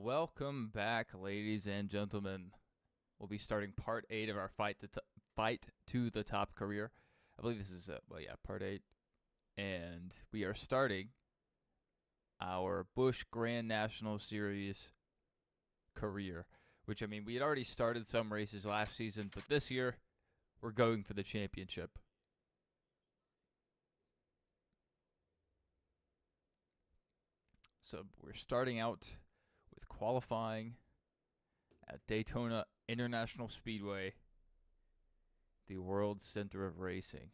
And welcome back, ladies and gentlemen. We'll be starting part 8 of our fight to the top career. I believe this is part 8, and we are starting our Busch Grand National Series career. Which, I mean, we had already started some races last season, but this year we're going for the championship. So we're starting out with qualifying at Daytona International Speedway, the world center of racing.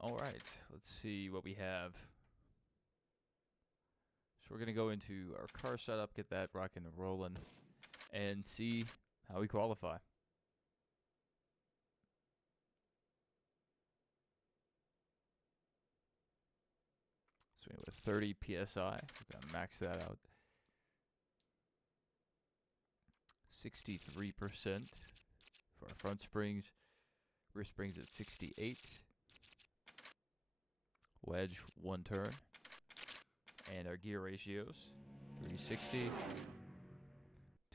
All right, let's see what we have. So we're going to go into our car setup, get that rocking and rolling, and see how we qualify. So with 30 PSI, we're going to max that out. 63% for our front springs. Rear springs at 68. Wedge, 1 turn. And our gear ratios, 360,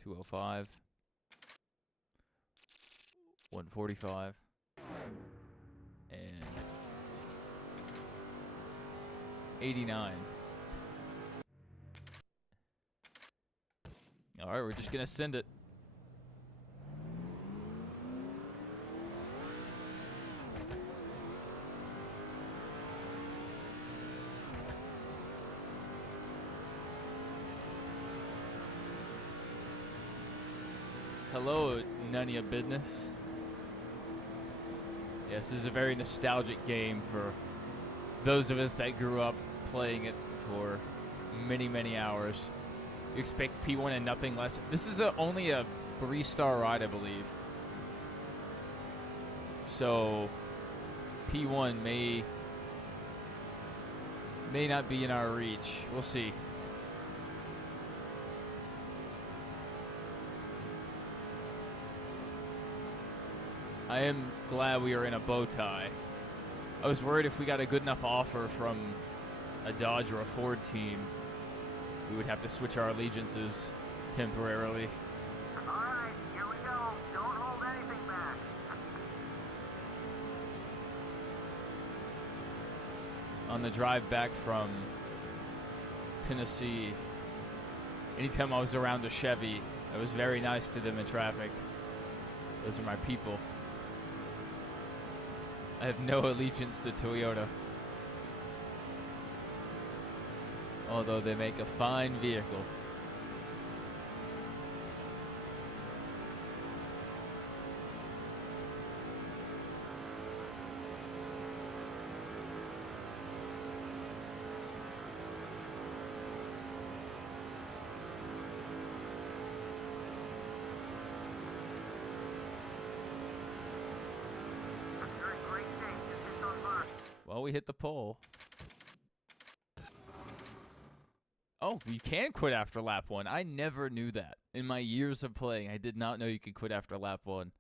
205, 145, and 89. All right, we're just going to send it. Hello, none of your business. Yes, this is a very nostalgic game for those of us that grew up playing it for many, many hours. You expect P1 and nothing less. This is only a 3-star ride, I believe. So P1 may not be in our reach. We'll see. I am glad we are in a bow tie. I was worried if we got a good enough offer from a Dodge or a Ford team, we would have to switch our allegiances temporarily. All right, here we go. Don't hold anything back. On the drive back from Tennessee, anytime I was around a Chevy, I was very nice to them in traffic. Those are my people. I have no allegiance to Toyota, although they make a fine vehicle. Well, we hit the pole. Oh, you can quit after lap 1. I never knew that. In my years of playing, I did not know you could quit after lap 1.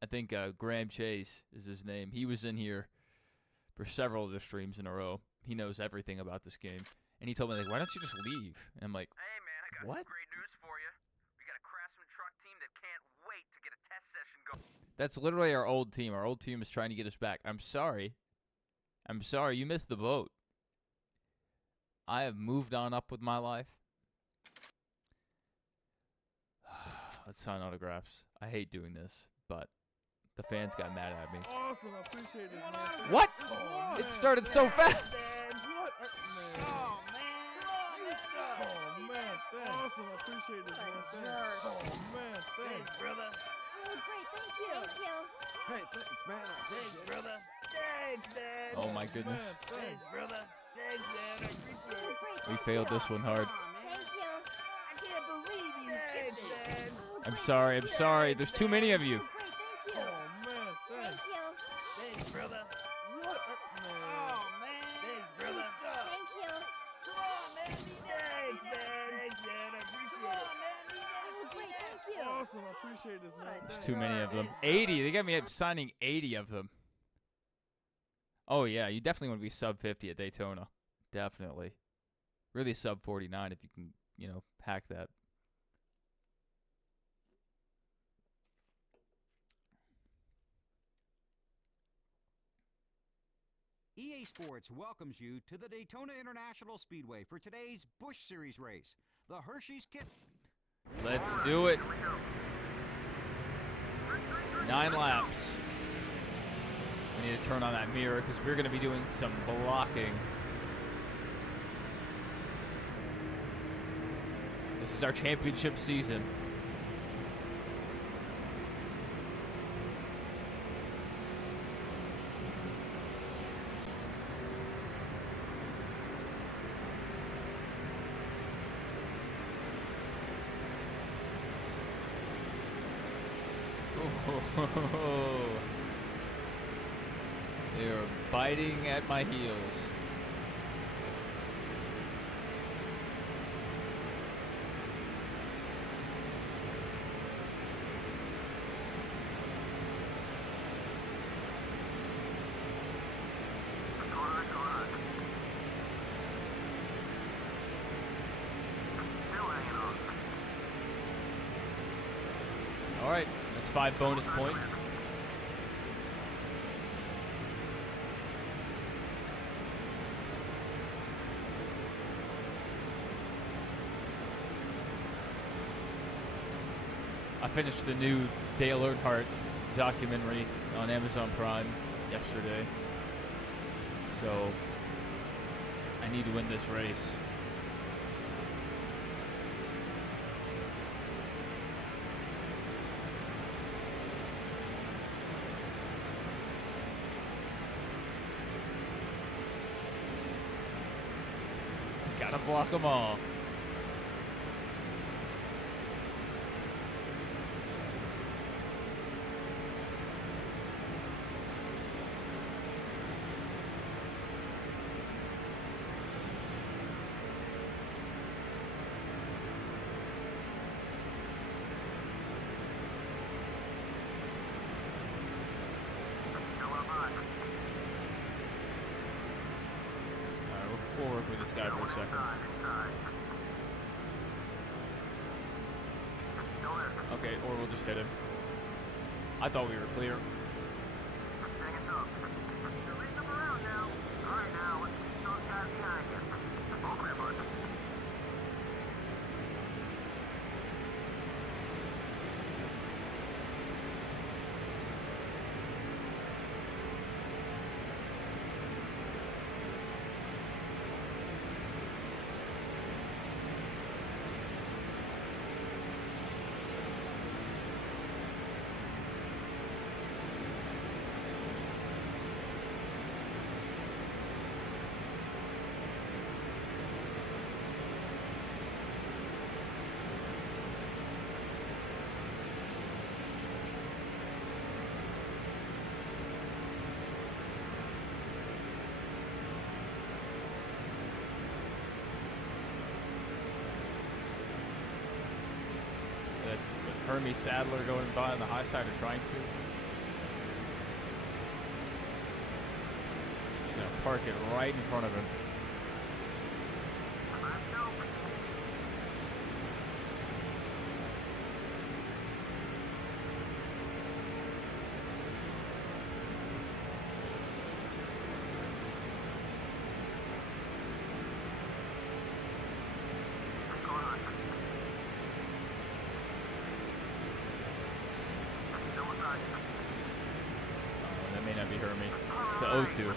I think Graham Chase is his name. He was in here for several of the streams in a row. He knows everything about this game. And he told me, like, why don't you just leave? And I'm like, hey, man, I got what? some great news for you. We got a Craftsman truck team that can't wait to get a test session going. That's literally our old team. Our old team is trying to get us back. I'm sorry. I'm sorry. You missed the boat. I have moved on up with my life. Let's sign autographs. I hate doing this, but the fans got mad at me. Awesome, I appreciate this, man. What? Oh, It started so fast. What? Oh, man. Oh, man, thanks. Awesome, I appreciate this, man. Thanks. Oh, man, thanks. brother. Oh, great, thank you. Thank you. Hey, thanks, man. Thanks, brother. Thanks, man. Oh my goodness. Man, thanks. brother. Thanks, man. I appreciate it. Oh, great. We failed this one hard. Thank you. I can't believe you skipped it. Oh, I'm sorry. I'm sorry. There's too many of you. great, thank you. Oh, man, Thank thanks. you. Thanks, brother. What? Man. Oh, man. Thanks, brother. Thank you. Come on, man. Thanks, man. Thanks, man. I appreciate it. Oh, great, thank you. Awesome. I appreciate this, man. There's Thanks. too many of them. Thanks, 80. They got me up signing 80 of them. Oh, yeah. You definitely want to be sub 50 at Daytona. Definitely. Really sub 49 if you can, hack that. EA Sports welcomes you to the Daytona International Speedway for today's Busch Series race. The Hershey's Kit. Let's do it. 9 laps. We need to turn on that mirror because we're going to be doing some blocking. This is our championship season. They're biting at my heels. All right, that's 5 bonus points. I finished the new Dale Earnhardt documentary on Amazon Prime yesterday, so I need to win this race. Gotta block them all. We'll work with this guy for a second. Okay, or we'll just hit him. I thought we were clear. That's with Hermie Sadler going by on the high side or trying to. Just gonna park it right in front of him. That may not be Hermie. It's the O2.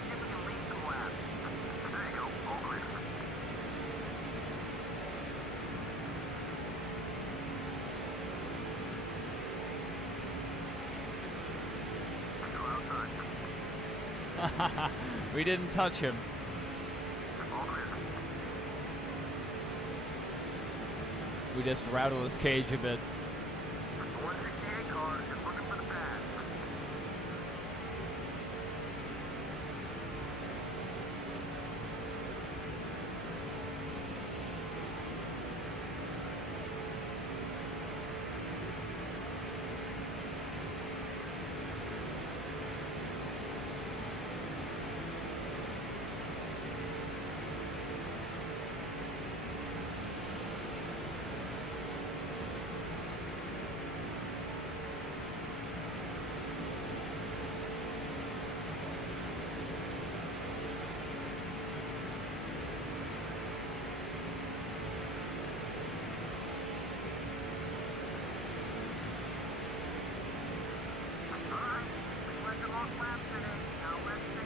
We didn't touch him. We just rattle his cage a bit. The 168 car is looking for the pass.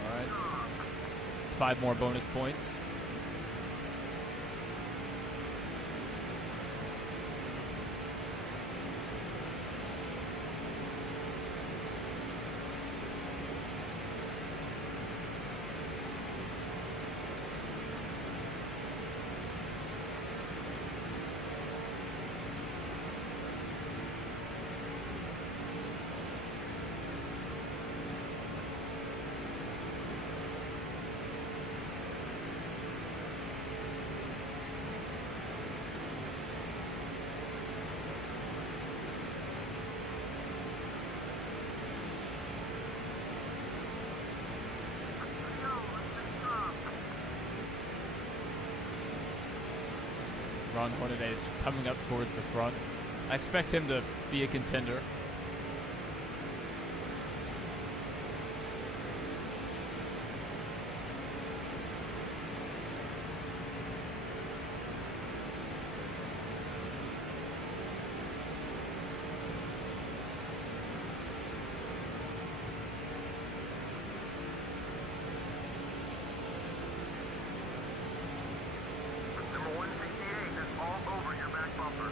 All right. It's 5 more bonus points. Ron Hornaday is coming up towards the front. I expect him to be a contender. Number 168 is all over your back bumper.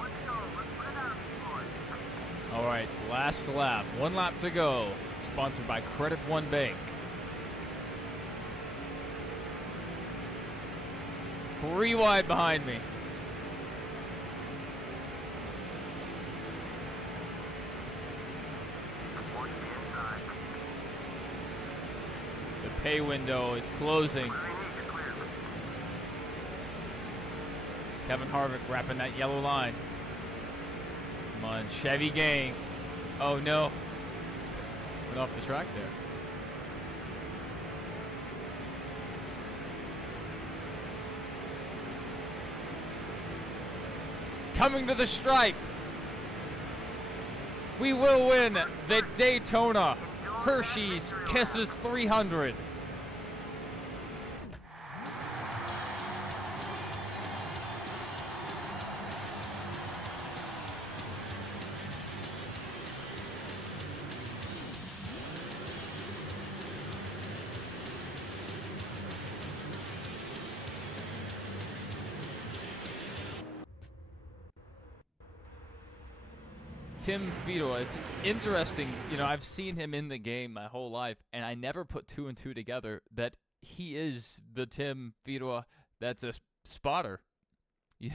Let's go. Let's put it out of these boys. All right, last lap. 1 lap to go. Sponsored by Credit One Bank. 3 wide behind me. Watch the inside. The pay window is closing. Where they need you, clear. Kevin Harvick wrapping that yellow line. Come on, Chevy gang. Oh no. Went off the track there. Coming to the stripe. We will win the Daytona Hershey's Kisses 300. Tim Fiedler, it's interesting, you know, I've seen him in the game my whole life, and I never put 2 and 2 together that he is the Tim Fiedler that's a spotter. You,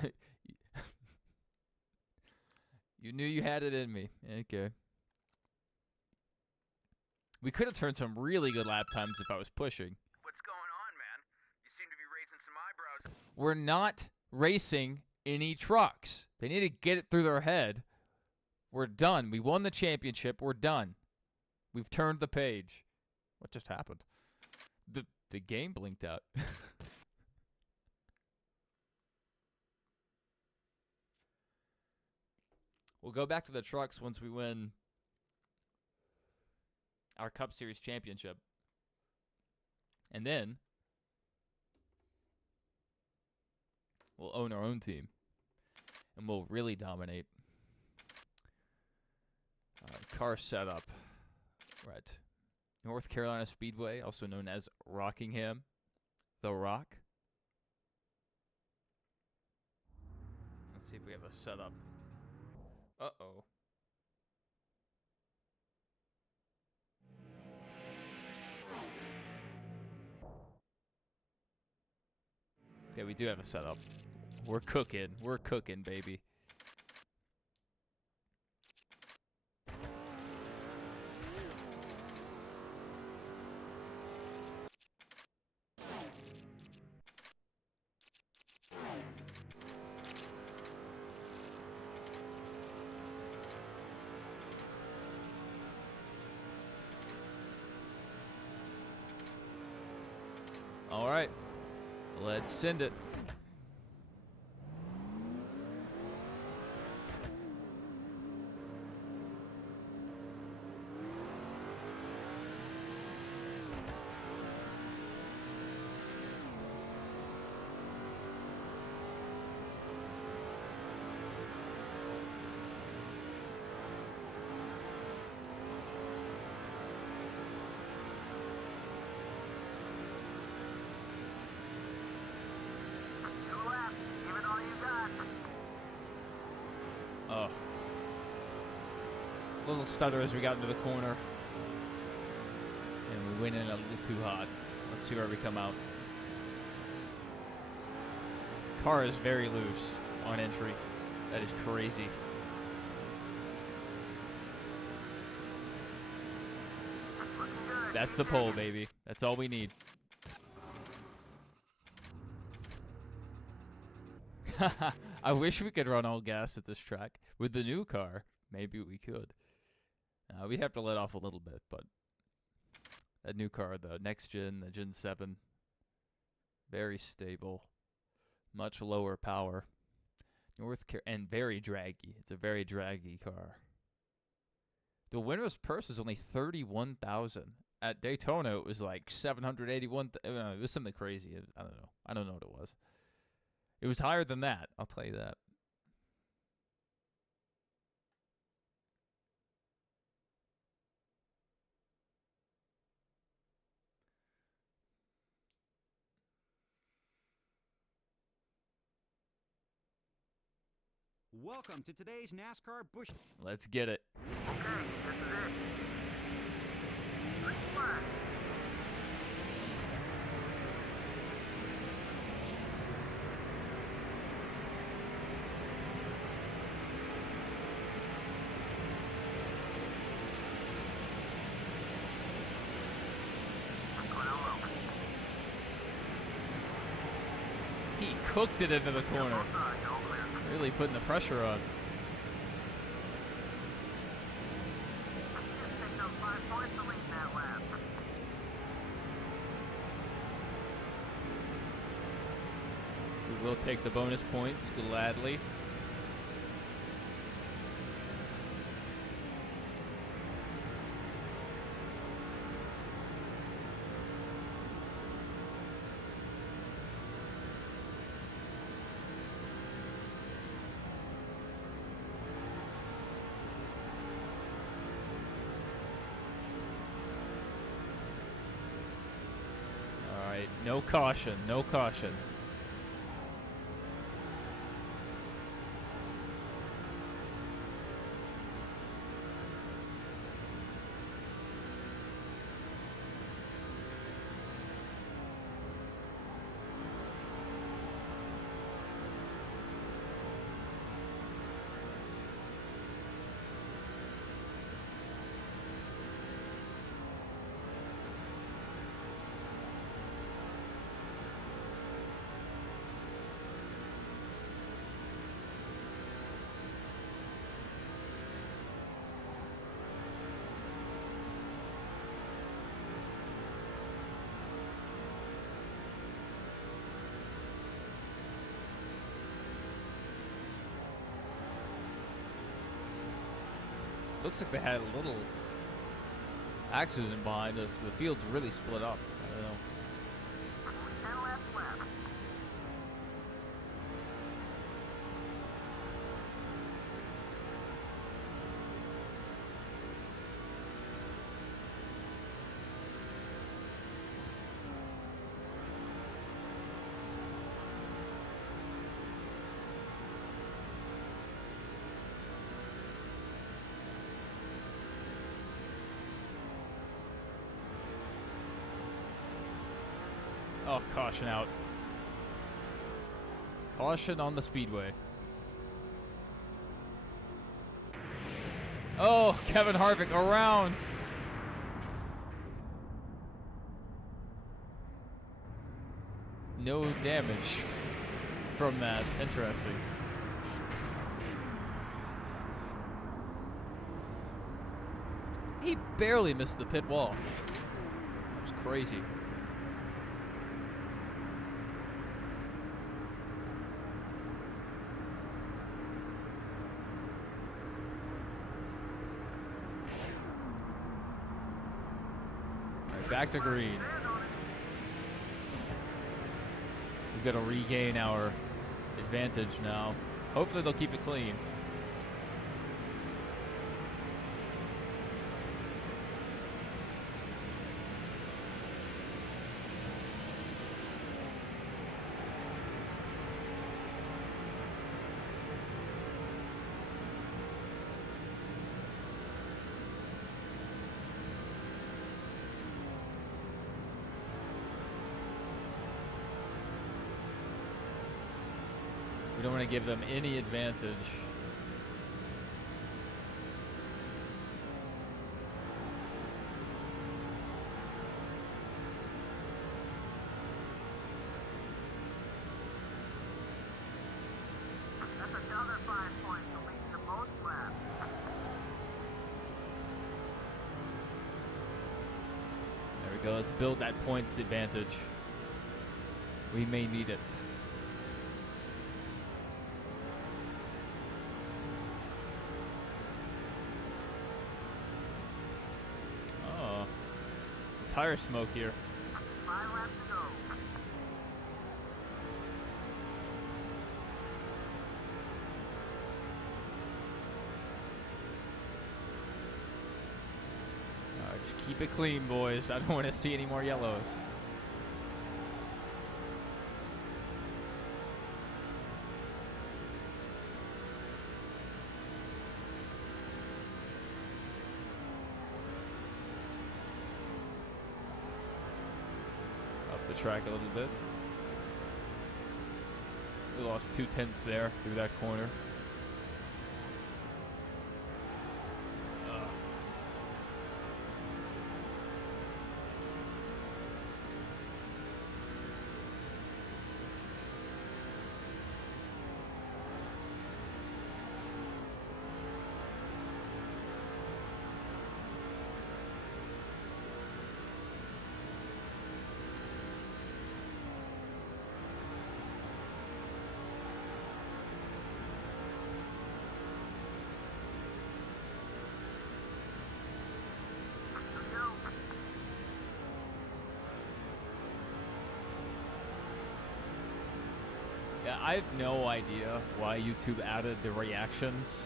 you knew you had it in me. Okay. We could have turned some really good lap times if I was pushing. What's going on, man? You seem to be raising some eyebrows. We're not racing any trucks. They need to get it through their head. We're done. We won the championship. We're done. We've turned the page. What just happened? The game blinked out. We'll go back to the trucks once we win our Cup Series championship. And then we'll own our own team. And we'll really dominate. Car setup. Right. North Carolina Speedway, also known as Rockingham. The Rock. Let's see if we have a setup. Uh-oh. Okay, we do have a setup. We're cooking. We're cooking, baby. All right. Let's send it. Oh. Little stutter as we got into the corner. And we went in a little too hot. Let's see where we come out. Car is very loose on entry. That is crazy. That's the pole, baby. That's all we need. I wish we could run all gas at this track. With the new car, maybe we could. We'd have to let off a little bit, but that new car, the next gen, the Gen 7, very stable, much lower power, and very draggy. It's a very draggy car. The winner's purse is only $31,000. At Daytona, it was like $781. It was something crazy. I don't know. I don't know what it was. It was higher than that. I'll tell you that. Welcome to today's NASCAR Busch. Let's get it. Okay, this is it. Green flag. He cooked it into the corner. Really putting the pressure on. We will take the bonus points gladly. No caution, no caution. Looks like they had a little accident behind us. The field's really split up. I don't know. Oh, caution out. Caution on the speedway. Oh, Kevin Harvick around. No damage from that. Interesting. He barely missed the pit wall. That was crazy. All right, back to green. We've got to regain our advantage now. Hopefully they'll keep it clean. We don't want to give them any advantage. That's another 5 points to lead the most laps. There we go. Let's build that points advantage. We may need it. Oh, some tire smoke here. 5 laps to go. All right, just keep it clean, boys. I don't want to see any more yellows. Up the track a little bit. We lost 2/10 there through that corner. Yeah, I have no idea why YouTube added the reactions.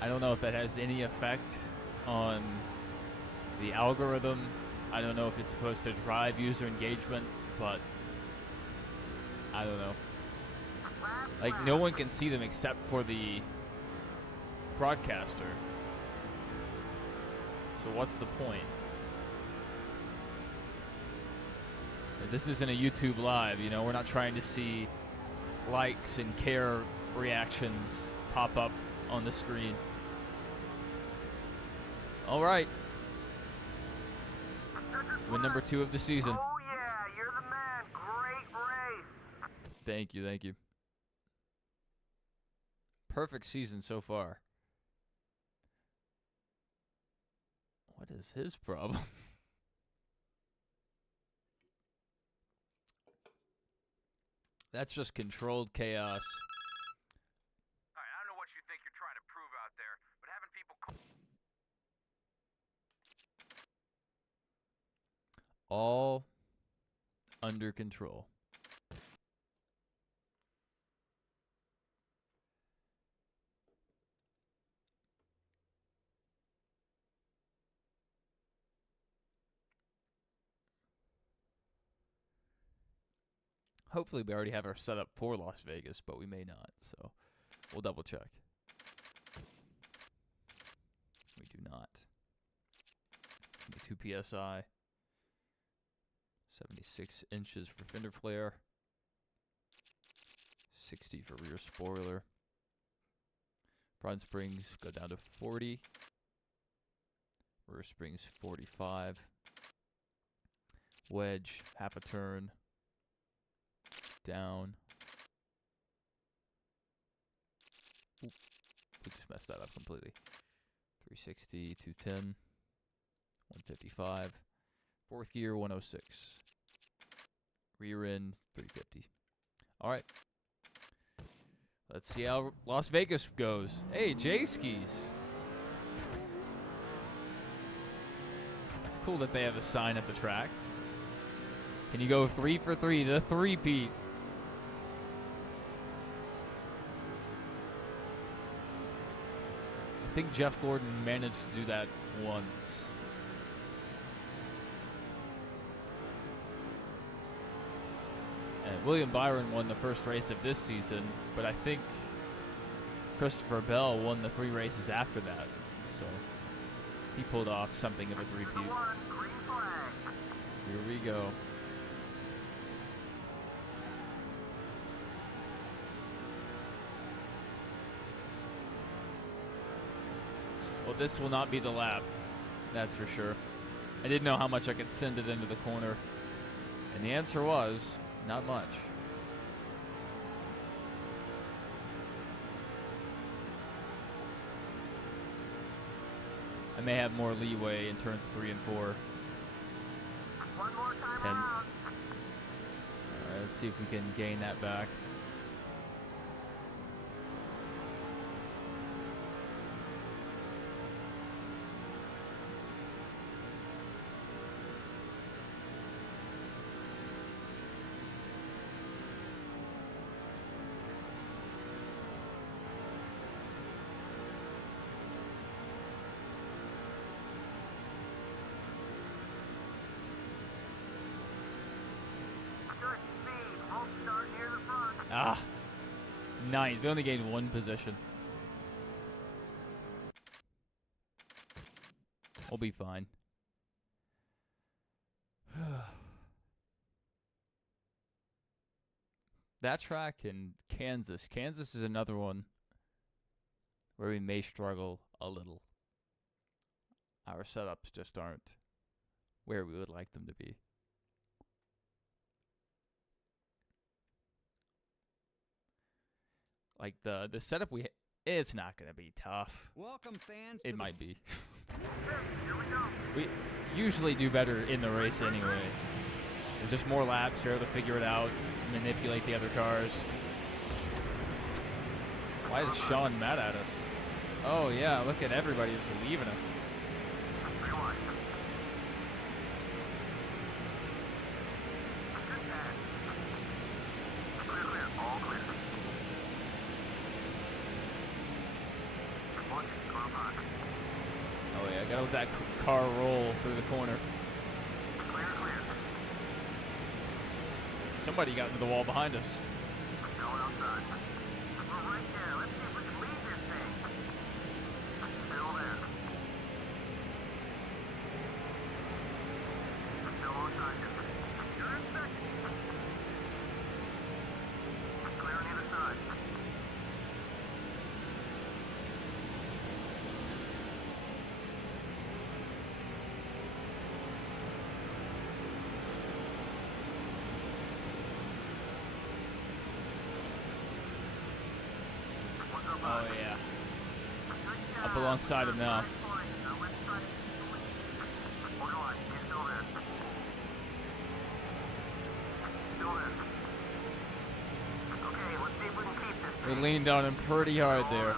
I don't know if that has any effect on the algorithm. I don't know if it's supposed to drive user engagement, but I don't know. Like, no one can see them except for the broadcaster. So what's the point? This isn't a YouTube live, you know, we're not trying to see likes and care reactions pop up on the screen. All right. Win number 2 of the season. Oh yeah, you're the man. Great race. Thank you, thank you. Perfect season so far. What is his problem? That's just controlled chaos. All right, I don't know what you think you're trying to prove out there, but having people All under control. Hopefully we already have our setup for Las Vegas, but we may not, so we'll double check. We do not. 22 PSI. 76 inches for fender flare. 60 for rear spoiler. Front springs go down to 40. Rear springs 45. Wedge, half a turn. Down. Oop, we just messed that up completely. 360, 210, 155. Fourth gear, 106. Rear end, 350. All right. Let's see how Las Vegas goes. Hey, J-Skis. It's cool that they have a sign at the track. Can you go 3 for 3, the three-peat? I think Jeff Gordon managed to do that once. And William Byron won the first race of this season, but I think Christopher Bell won the 3 races after that. So he pulled off something of a three-peat. Green flag. Here we go. Well, this will not be the lap, that's for sure. I didn't know how much I could send it into the corner, and the answer was not much. I may have more leeway in turns 3 and 4. One more time 10th. around. Alright, let's see if we can gain that back. Good speed. Won't start near the front. Ah, 9th. We only gained 1 position. We'll be fine. That track in Kansas. Kansas is another one where we may struggle a little. Our setups just aren't where we would like them to be. Like the setup it's not going to be tough. Welcome, fans. It to might be. Here we go. We usually do better in the race anyway. There's just more laps, you're able to figure it out, manipulate the other cars. Why is Sean mad at us? Oh yeah, look at everybody just leaving us. Rewind. Good pass. Clear, clear. All clear. Watch it. Car back. Oh yeah, gotta let that car roll through the corner. Clear, clear. Somebody got into the wall behind us. No one outside. We're right there. Let's see if we can lead this thing. Still there. Still on target. You're in second. Clear on either side. Oh yeah. Up alongside him now. We leaned on him pretty hard there.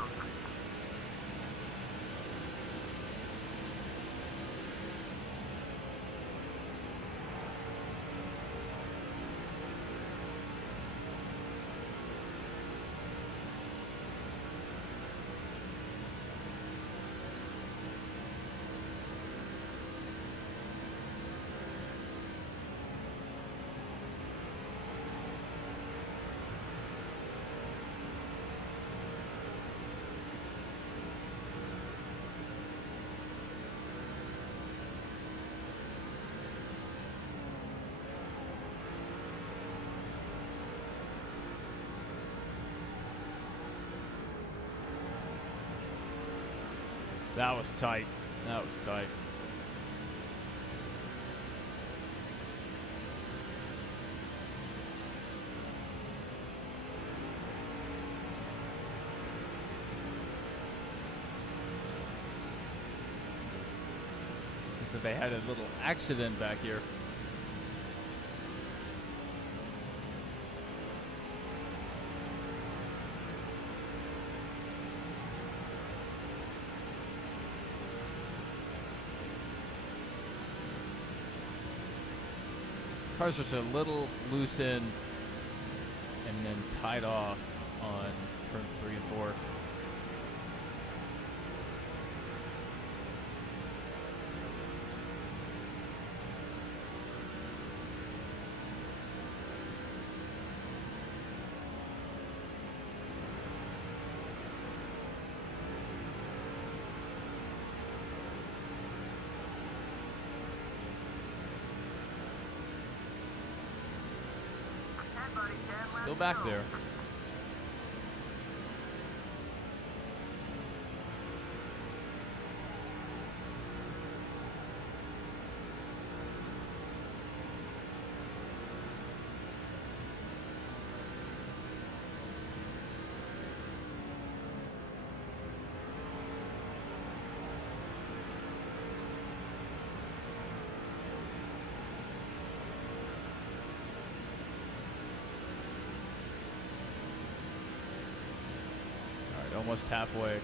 That was tight. That was tight. So they had a little accident back here. Cars just a little loose in and then tied off on turns 3 and 4. Still back there. Almost halfway.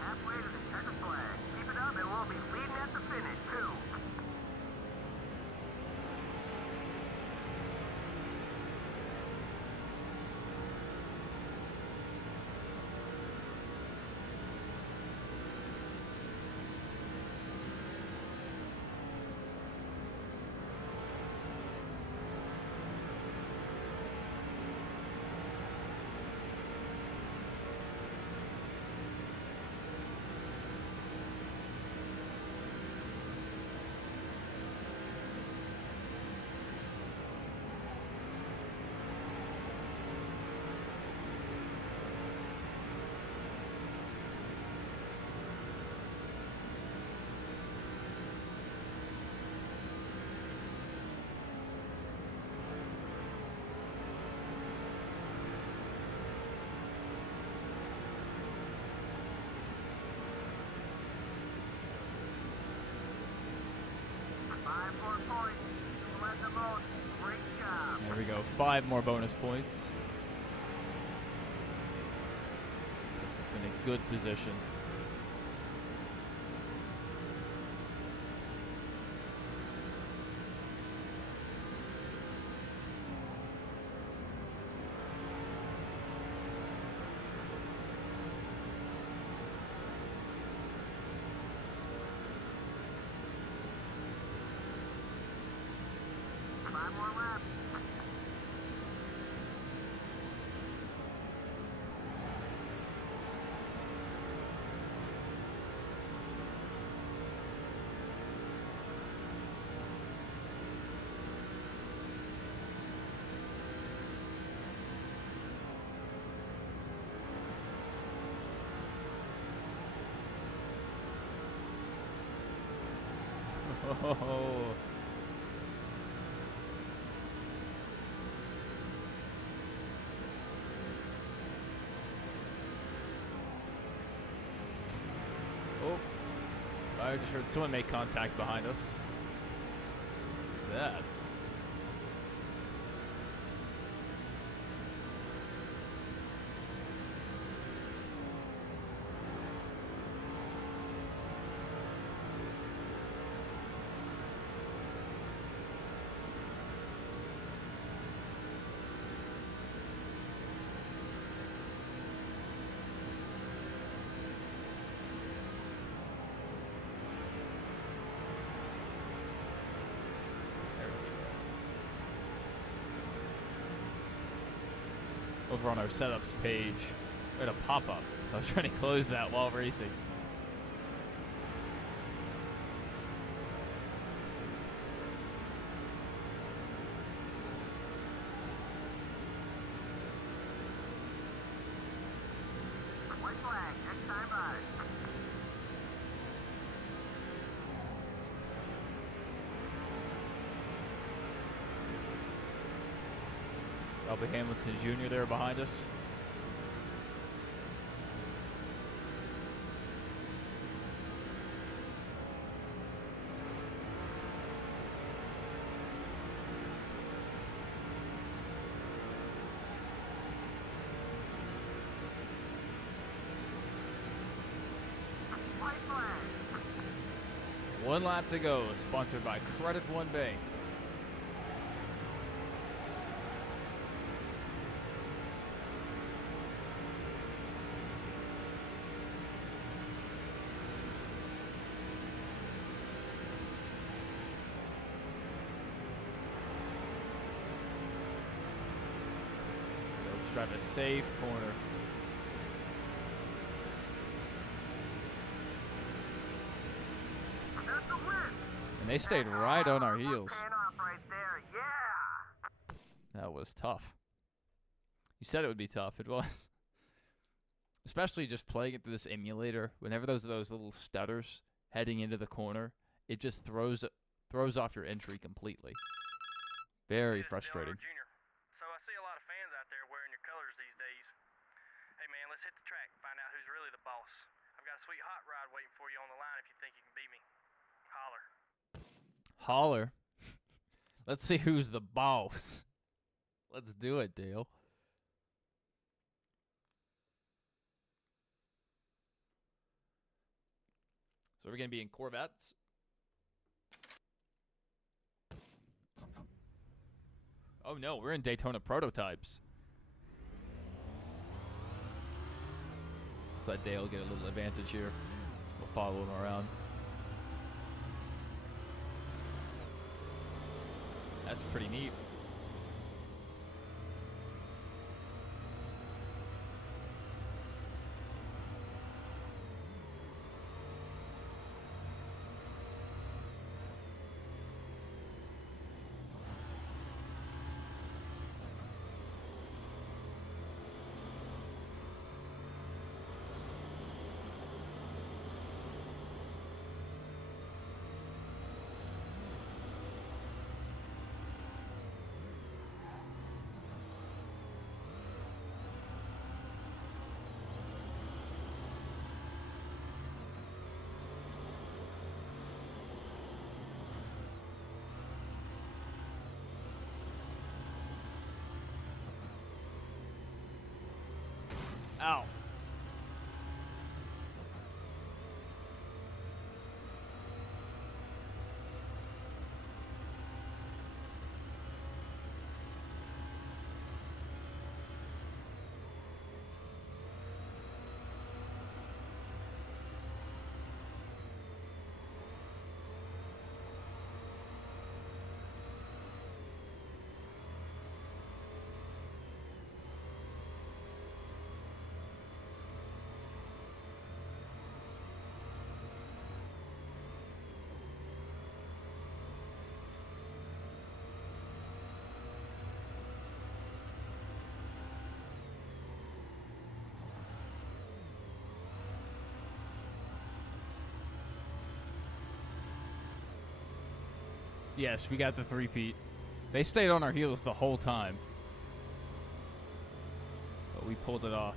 Halfway to the checkered flag. Keep it up and we'll be leading at the finish, too. There we go. 5 more bonus points. Puts us in a good position. Oh. Oh. I just heard someone make contact behind us. What's that? over on our setups page. We had a pop-up, so I was trying to close that while racing. White flag, next time by. Probably Hamilton Jr. there behind us. White flag. One lap to go, sponsored by Credit One Bank. Let's drive a safe corner. That's the win. And they stayed right on our heels. Paying off right there, yeah. That was tough. You said it would be tough. It was. Especially just playing it through this emulator. Whenever those little stutters heading into the corner, it just throws off your entry completely. Very frustrating. Junior. So I see a lot of fans out there wearing your colors these days. Hey man, let's hit the track, find out who's really the boss. I've got a sweet hot rod waiting for you on the line if you think you can beat me. Holler. Holler. Let's see who's the boss. Let's do it, Dale. So we're going to be in Corvettes. Oh no, we're in Daytona prototypes. Let's let Dale get a little advantage here. We'll follow him around. That's pretty neat. Ow. Yes, we got the three-peat. They stayed on our heels the whole time. But we pulled it off.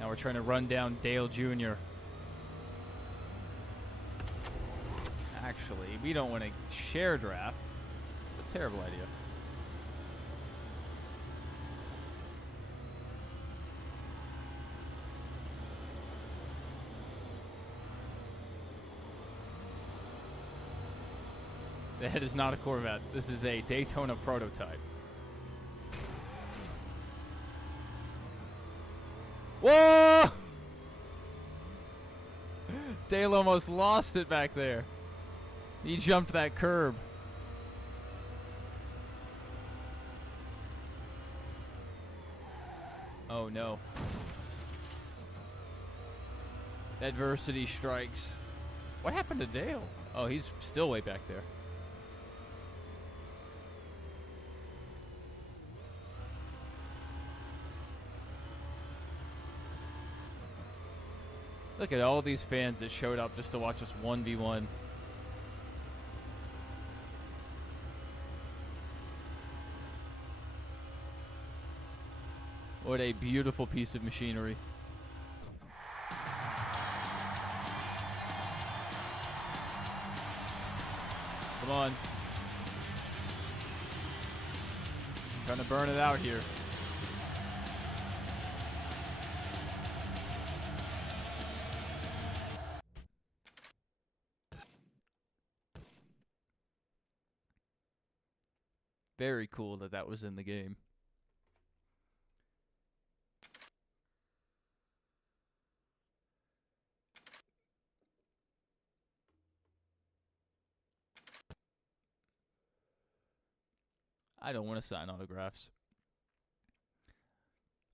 Now we're trying to run down Dale Jr. Actually, we don't want to share draft. It's a terrible idea. That is not a Corvette. This is a Daytona prototype. Whoa! Dale almost lost it back there. He jumped that curb. no. Adversity strikes. What happened to Dale? Oh, he's still way back there. Look at all these fans that showed up just to watch us 1v1. What a beautiful piece of machinery. Come on. Trying to burn it out here. Very cool that that was in the game. I don't want to sign autographs.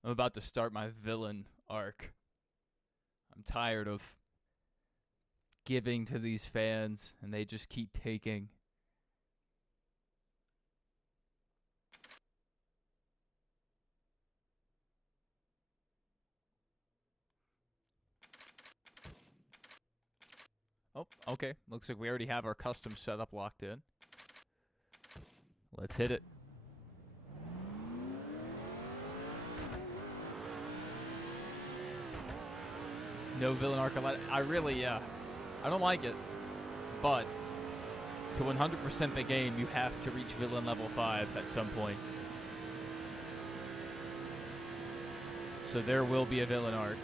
I'm about to start my villain arc. I'm tired of giving to these fans and they just keep taking. Oh, okay. Looks like we already have our custom setup locked in. Let's hit it. No villain arc. I really, I don't like it. But to 100% the game, you have to reach villain level 5 at some point. So there will be a villain arc.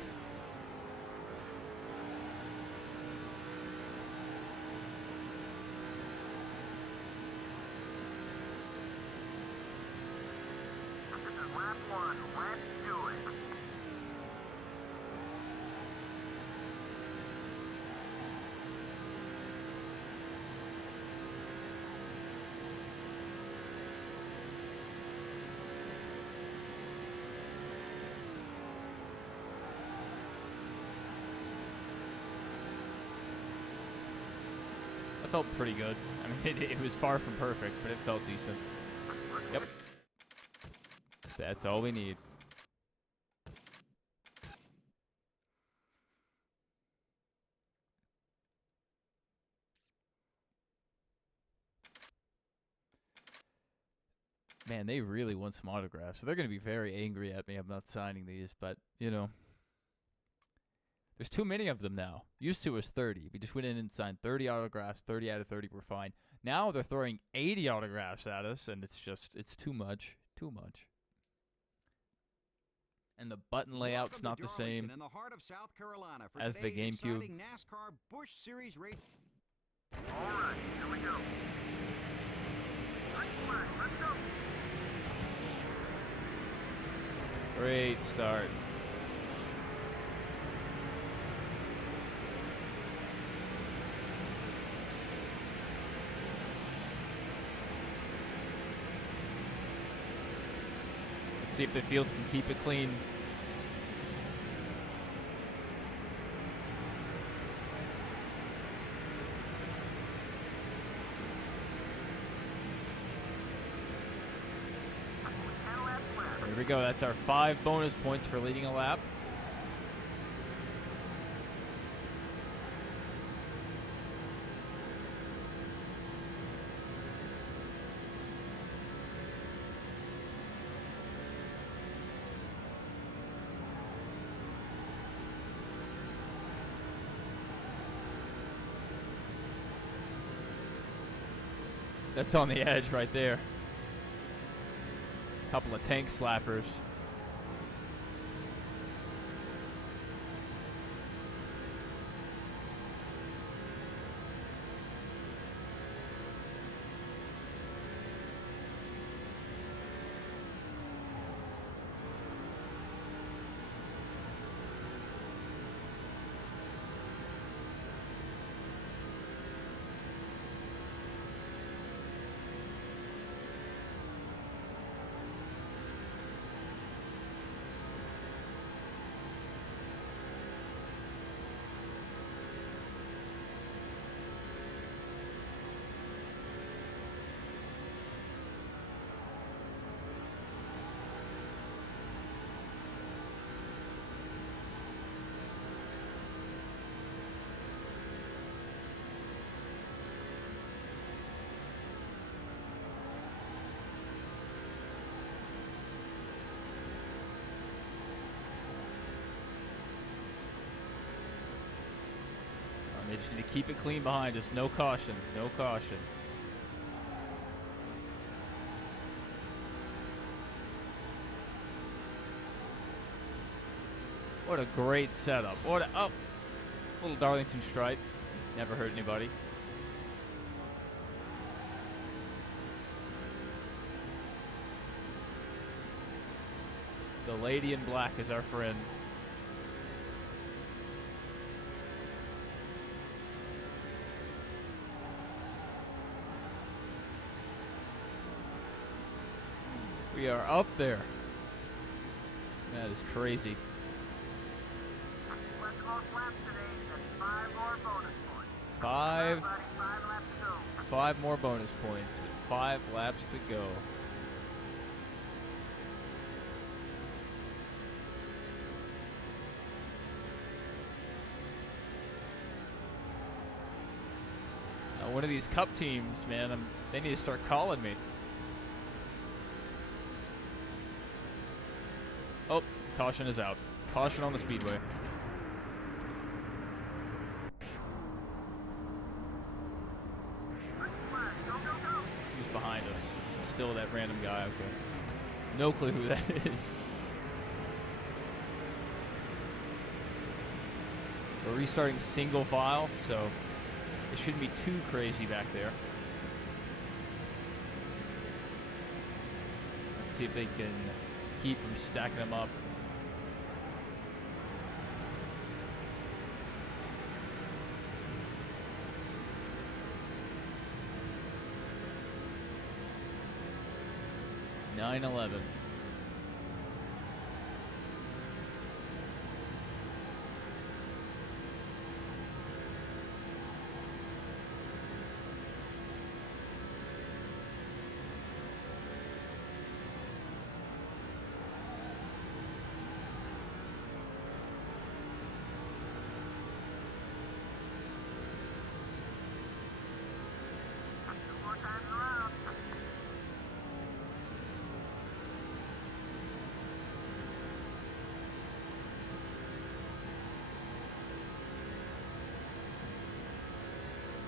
Lap 1, let's do it. That felt pretty good. I mean, it was far from perfect, but it felt decent. Yep. That's all we need. Man, they really want some autographs. So they're going to be very angry at me. I'm not signing these, but, you know. There's too many of them now. Used to was 30. We just went in and signed 30 autographs. 30 out of 30 were fine. Now they're throwing 80 autographs at us, and it's just, it's too much. Too much. And the button layout's not the same in the heart of South Carolina for as the today's GameCube. exciting NASCAR Busch Series race. All right, here we go. Green flag, let's go. Great start. Let's see if the field can keep it clean. Here we go. That's our 5 bonus points for leading a lap. That's on the edge right there. Couple of tank slappers. They just need to keep it clean behind us. No caution. No caution. What a great setup. What a... Oh! Little Darlington stripe. Never hurt anybody. The lady in black is our friend. We are up there. That is crazy. Five more bonus points with 5 laps to go. Now, one of these cup teams, man, they need to start calling me. Oh, caution is out. Caution on the speedway. Who's behind us? Still that random guy, okay. No clue who that is. We're restarting single file, so it shouldn't be too crazy back there. Let's see if they can keep from stacking them up. (9-11).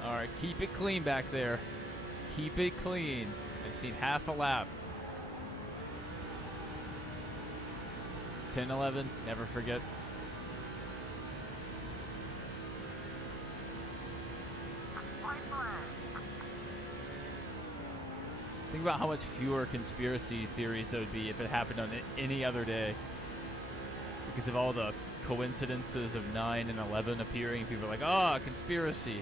All right, keep it clean back there. Keep it clean. I just need half a lap. 10-11, never forget. Think about how much fewer conspiracy theories there would be if it happened on any other day. Because of all the coincidences of 9 and 11 appearing, people are like, "Ah, conspiracy."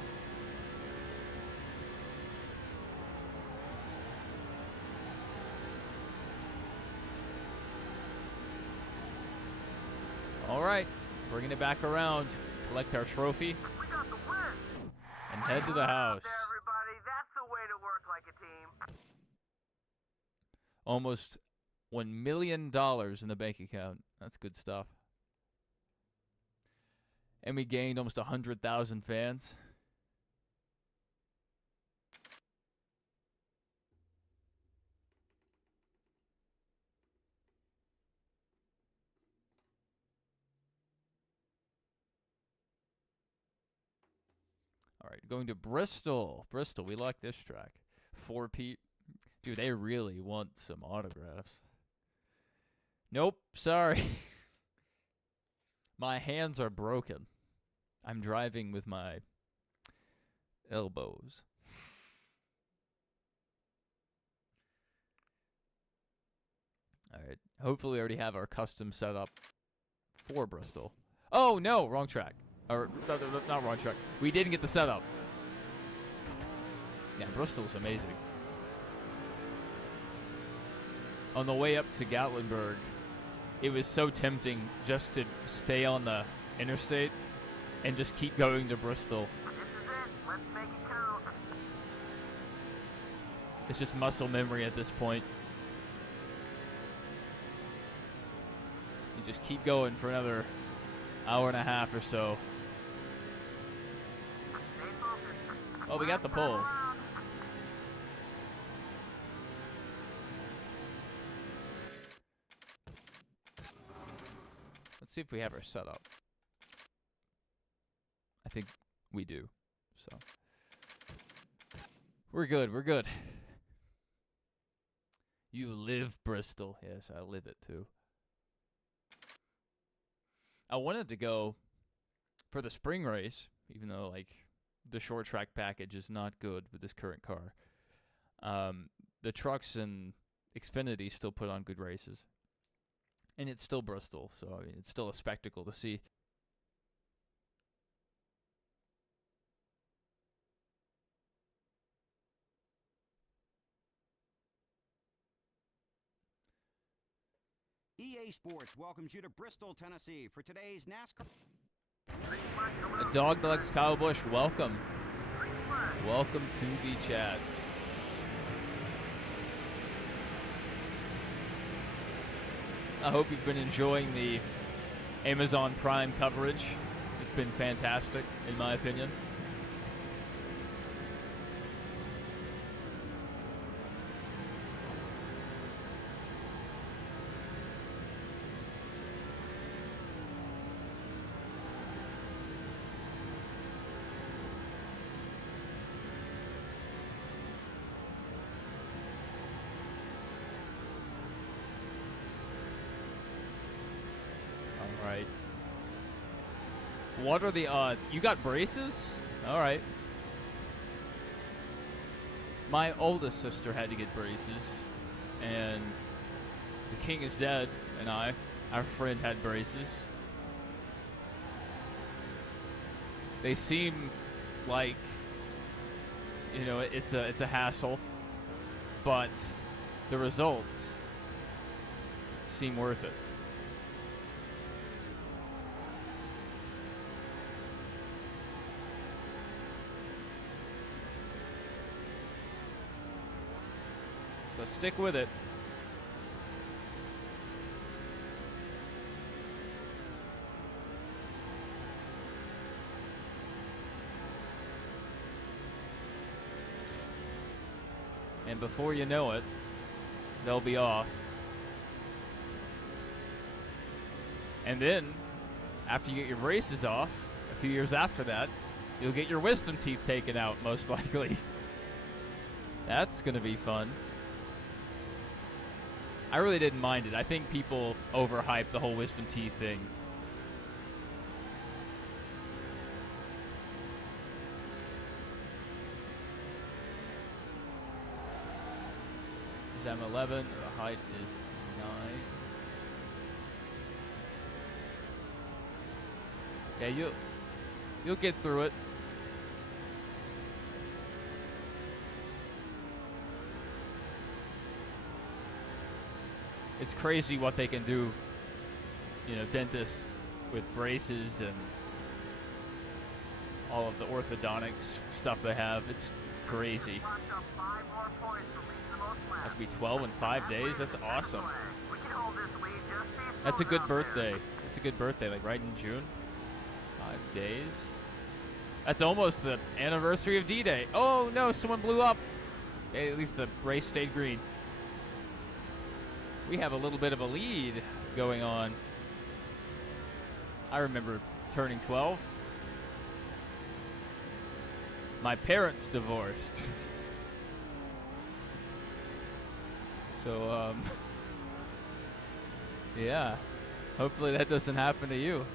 All right, bringing it back around, collect our trophy, We got the win. and head to the house. There, everybody. That's the way to work like a team. Almost $1 million in the bank account. That's good stuff. And we gained almost 100,000 fans. All right, going to Bristol. Bristol, we like this track. 4 Pete. Dude, they really want some autographs. Nope, sorry. My hands are broken. I'm driving with my elbows. All right, hopefully we already have our custom setup for Bristol. Oh, no, wrong track. Or, not wrong track. We didn't get the setup. Yeah, Bristol's amazing. On the way up to Gatlinburg, it was so tempting just to stay on the interstate and just keep going to Bristol. This is it. Let's make it count. It's just muscle memory at this point. You just keep going for another hour and a half or so. Stay focused. Oh, we got the pole. Let's see if we have our setup. I think we do. So we're good. We're good. You live Bristol. Yes, I live it too. I wanted to go for the spring race, even though like the short track package is not good with this current car. The trucks and Xfinity still put on good races. And it's still Bristol, so I mean, it's still a spectacle to see. EA Sports welcomes you to Bristol, Tennessee for today's NASCAR. A dog that likes Kyle Busch, welcome. Welcome to the chat. I hope you've been enjoying the Amazon Prime coverage. It's been fantastic, in my opinion. Alright. What are the odds? You got braces? Alright. My oldest sister had to get braces, and the king is dead, and our friend, had braces. They seem like, you know, it's a hassle, but the results seem worth it. So stick with it. And before you know it, they'll be off. And then, after you get your braces off, a few years after that, you'll get your wisdom teeth taken out, most likely. That's gonna be fun. I really didn't mind it. I think people overhype the whole wisdom teeth thing. I'm 11, the height is 9. Yeah, you'll get through it. It's crazy what they can do, you know, dentists with braces and all of the orthodontics stuff they have. It's crazy. Have to be 12 in 5 days? That's awesome. That's a good birthday. It's a good birthday, like right in June. 5 days. That's almost the anniversary of D-Day. Oh no, someone blew up. Hey, at least the race stayed green. We have a little bit of a lead going on. I remember turning 12. My parents divorced. So, yeah. Hopefully that doesn't happen to you.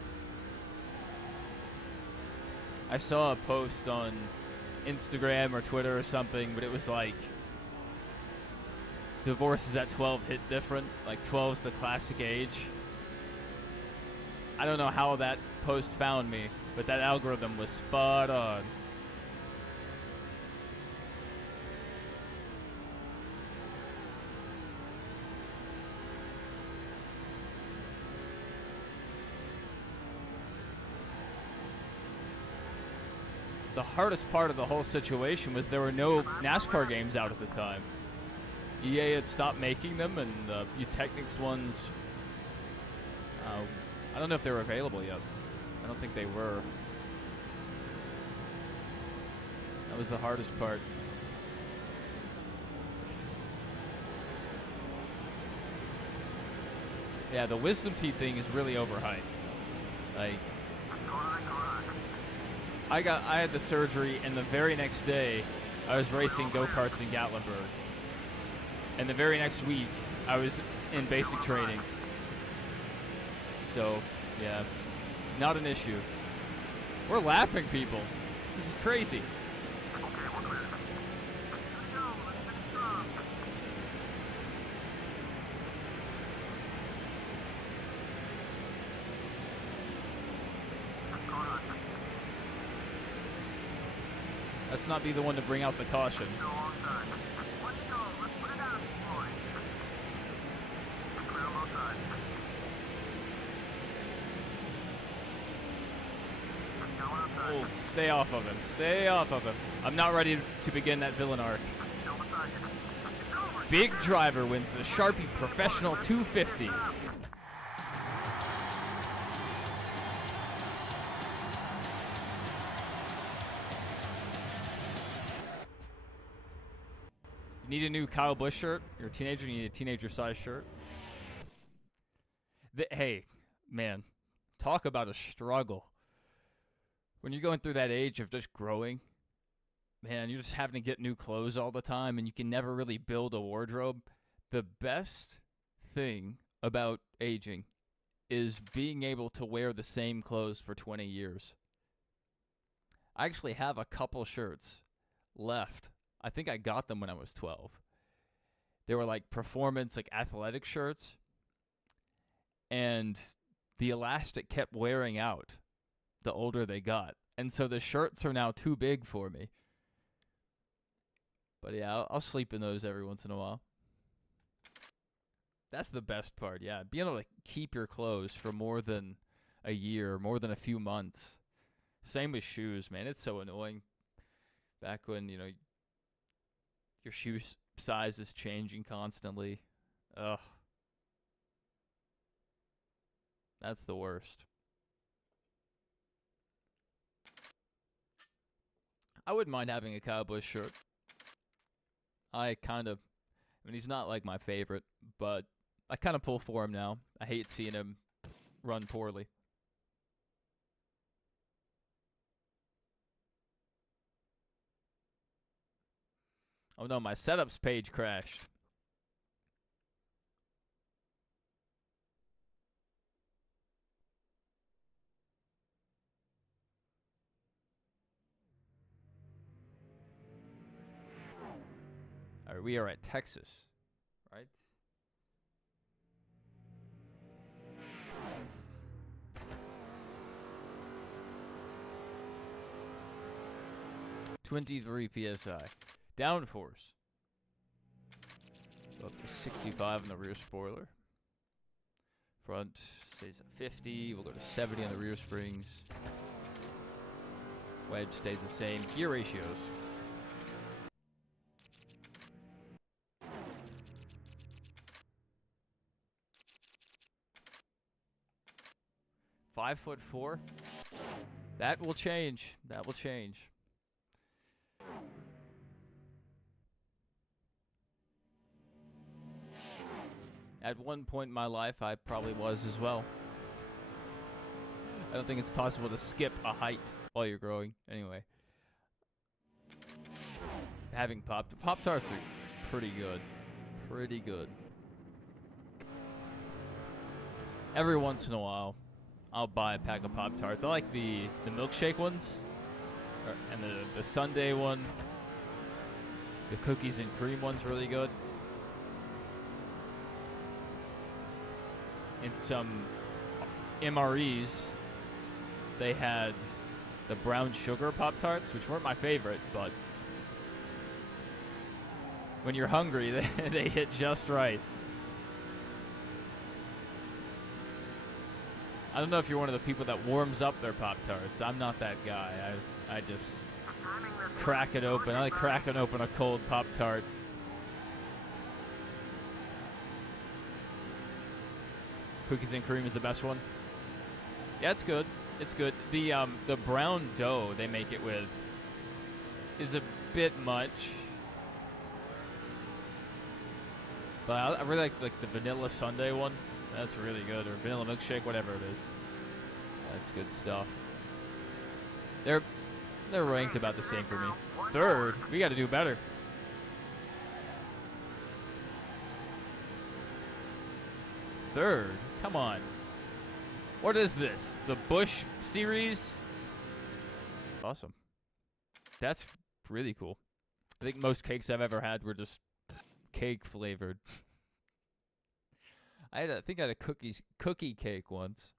I saw a post on Instagram or Twitter or something, but it was like, divorces at 12 hit different. Like 12's the classic age. I don't know how that post found me, but that algorithm was spot on. The hardest part of the whole situation was there were no NASCAR games out at the time. EA had stopped making them, and the Technics ones, I don't know if they were available yet. I don't think they were. That was the hardest part. Yeah, the wisdom teeth thing is really overhyped. Like, I had the surgery, and the very next day, I was racing go-karts in Gatlinburg. And the very next week, I was in basic training. So, yeah, not an issue. We're lapping people. This is crazy. Let's not be the one to bring out the caution. Oh, stay off of him. Stay off of him. I'm not ready to begin that villain arc. Big Driver wins the Sharpie Professional 250. You need a new Kyle Busch shirt? You're a teenager, you need a teenager size shirt. Hey, man, talk about a struggle. When you're going through that age of just growing, man, you're just having to get new clothes all the time, and you can never really build a wardrobe. The best thing about aging is being able to wear the same clothes for 20 years. I actually have a couple shirts left. I think I got them when I was 12. They were like performance, like athletic shirts. And the elastic kept wearing out the older they got. And so the shirts are now too big for me. But yeah, I'll sleep in those every once in a while. That's the best part, yeah. Being able to keep your clothes for more than a year, more than a few months. Same with shoes, man. It's so annoying. Back when, your shoe size is changing constantly. Ugh. That's the worst. I wouldn't mind having a Kyle Busch shirt. He's not like my favorite, but I kind of pull for him now. I hate seeing him run poorly. Oh no, my setups page crashed. All right, we are at Texas, right? (23 psi). Downforce. Go up to 65 on the rear spoiler. Front stays at 50. We'll go to 70 on the rear springs. Wedge stays the same. Gear ratios. (5'4"). That will change. That will change. At one point in my life, I probably was as well. I don't think it's possible to skip a height while you're growing. Anyway. Having Pop-Tarts are pretty good. Pretty good. Every once in a while, I'll buy a pack of Pop-Tarts. I like the milkshake ones. And the sundae one. The cookies and cream one's really good. In some MREs, they had the brown sugar Pop-Tarts, which weren't my favorite, but when you're hungry, they hit just right. I don't know if you're one of the people that warms up their Pop-Tarts. I'm not that guy. I just crack it open. I like cracking open a cold Pop-Tart. Cookies and cream is the best one. Yeah, it's good. It's good. The brown dough they make it with is a bit much. But I really like the vanilla sundae one. That's really good. Or vanilla milkshake, whatever it is. That's good stuff. They're ranked about the same for me. Third? We got to do better. Third? Come on. What is this? The Bush series? Awesome. That's really cool. I think most cakes I've ever had were just cake flavored. I think I had a cookie cake once.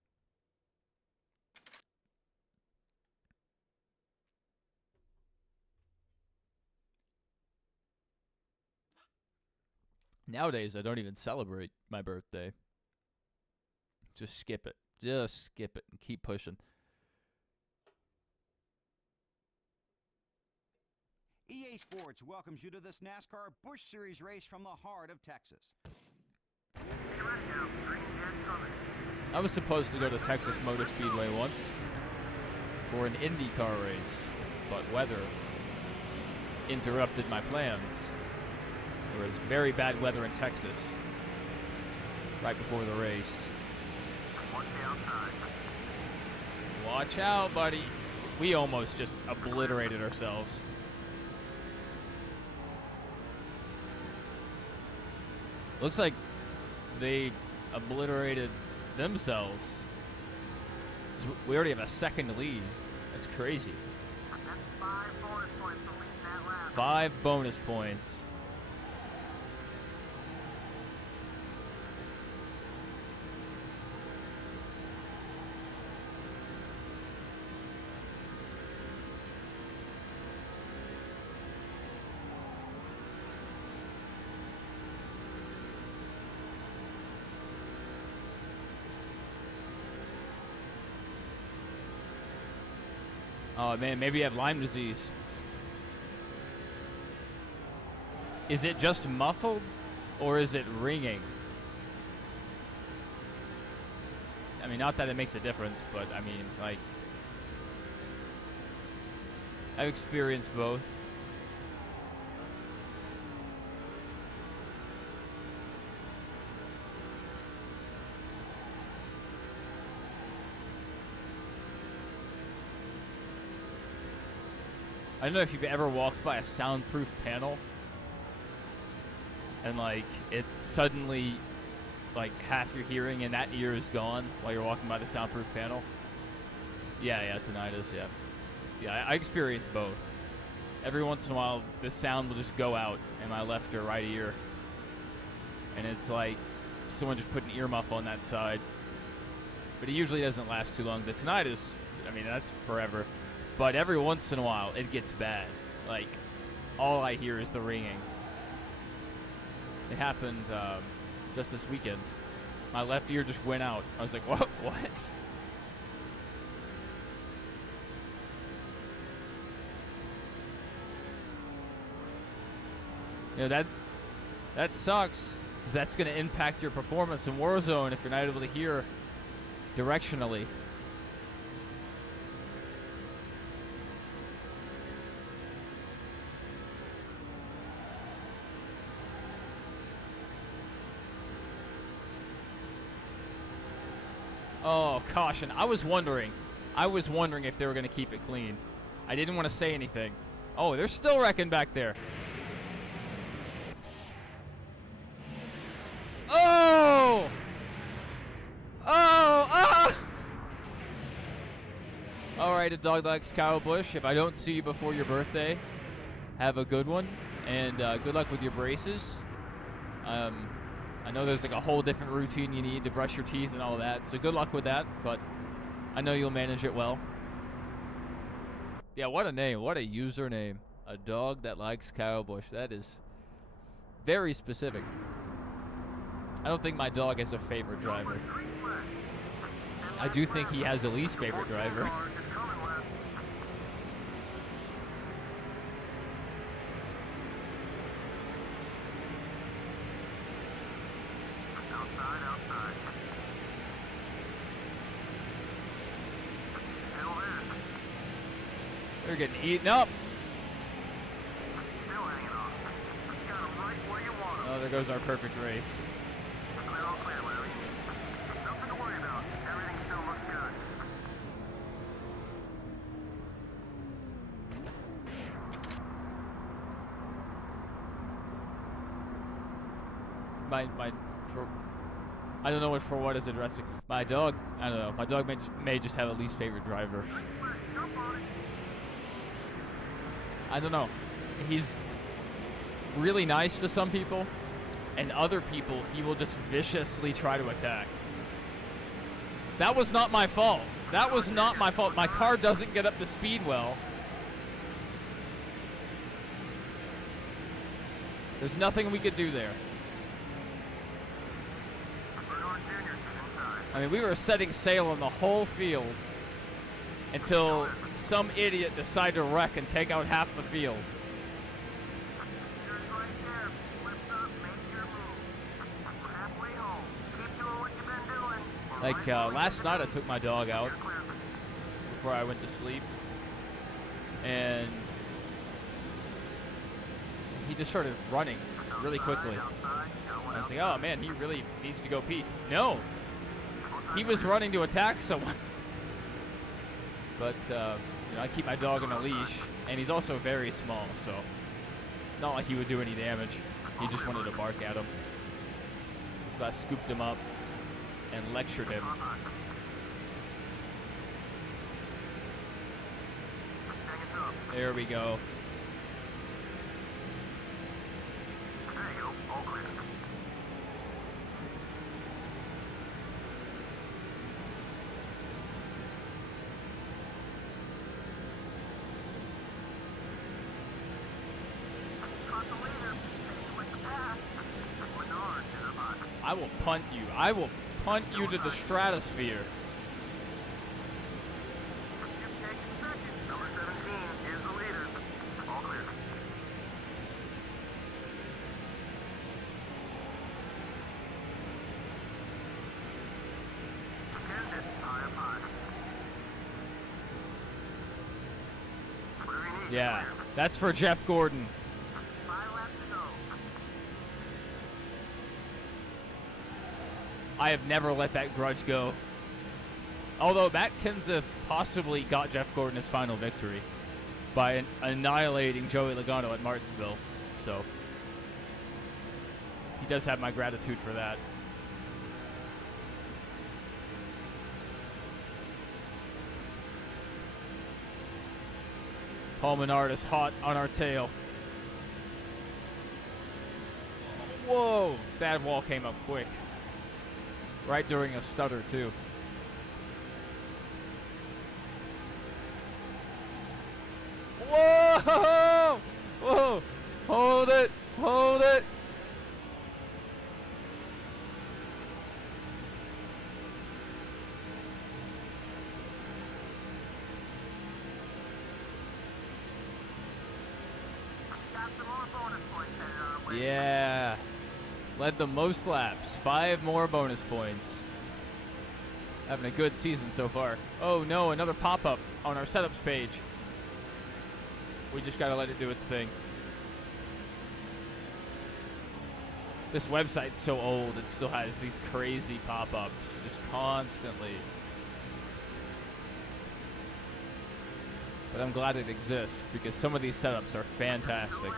Nowadays, I don't even celebrate my birthday. Just skip it. Just skip it and keep pushing. EA Sports welcomes you to this NASCAR Busch Series race from the heart of Texas. I was supposed to go to Texas Motor Speedway once for an IndyCar race, but weather interrupted my plans. There was very bad weather in Texas right before the race. Watch out, buddy. We almost just obliterated ourselves. Looks like they obliterated themselves. We already have a second lead. That's crazy. 5 bonus points. Oh man, maybe you have Lyme disease. Is it just muffled or is it ringing? I mean, not that it makes a difference, but I mean, like, I've experienced both. I don't know if you've ever walked by a soundproof panel and like it suddenly like half your hearing in that ear is gone while you're walking by the soundproof panel. Yeah, tinnitus, yeah. Yeah, I experience both. Every once in a while the sound will just go out in my left or right ear. And it's like someone just put an earmuff on that side. But it usually doesn't last too long. The tinnitus, I mean, that's forever. But every once in a while, it gets bad. Like, all I hear is the ringing. It happened just this weekend. My left ear just went out. I was like, what? You know, that sucks, because that's going to impact your performance in Warzone if you're not able to hear directionally. Oh, caution. I was wondering if they were going to keep it clean. I didn't want to say anything. Oh, they're still wrecking back there. Oh! All right, a dog likes Kyle Busch. If I don't see you before your birthday, have a good one, and good luck with your braces. I know there's like a whole different routine you need to brush your teeth and all that, so good luck with that, but I know you'll manage it well. Yeah, what a name. What a username. A dog that likes Kyle Busch. That is very specific. I don't think my dog has a favorite driver. I do think he has a least favorite driver. They're getting eaten up. Oh, there goes our perfect race. for I don't know what for what is addressing. My dog, I don't know. My dog may just have a least favorite driver. I don't know. He's really nice to some people, and other people he will just viciously try to attack. That was not my fault. That was not my fault. My car doesn't get up to speed well. There's nothing we could do there. I mean, we were setting sail on the whole field until some idiot decided to wreck and take out half the field. Like, last night I took my dog out before I went to sleep, and he just started running really quickly. I was like, oh man, he really needs to go pee. No! He was running to attack someone. But, you know, I keep my dog on a leash, and he's also very small, so not like he would do any damage. He just wanted to bark at him. So I scooped him up and lectured him. There we go. I will punt you. I will punt you to the stratosphere. Number 17 is the leader. All clear. Yeah, that's for Jeff Gordon. 5 laps to go. I have never let that grudge go. Although Matt Kenseth possibly got Jeff Gordon his final victory by annihilating Joey Logano at Martinsville. So he does have my gratitude for that. Paul Menard is hot on our tail. Whoa, that wall came up quick. Right during a stutter, too. Whoa! Whoa! Hold it! Hold it! Yeah. Led the most laps. 5 more bonus points. Having a good season so far. Oh no, another pop-up on our setups page. We just gotta let it do its thing. This website's so old, it still has these crazy pop-ups just constantly. But I'm glad it exists because some of these setups are fantastic.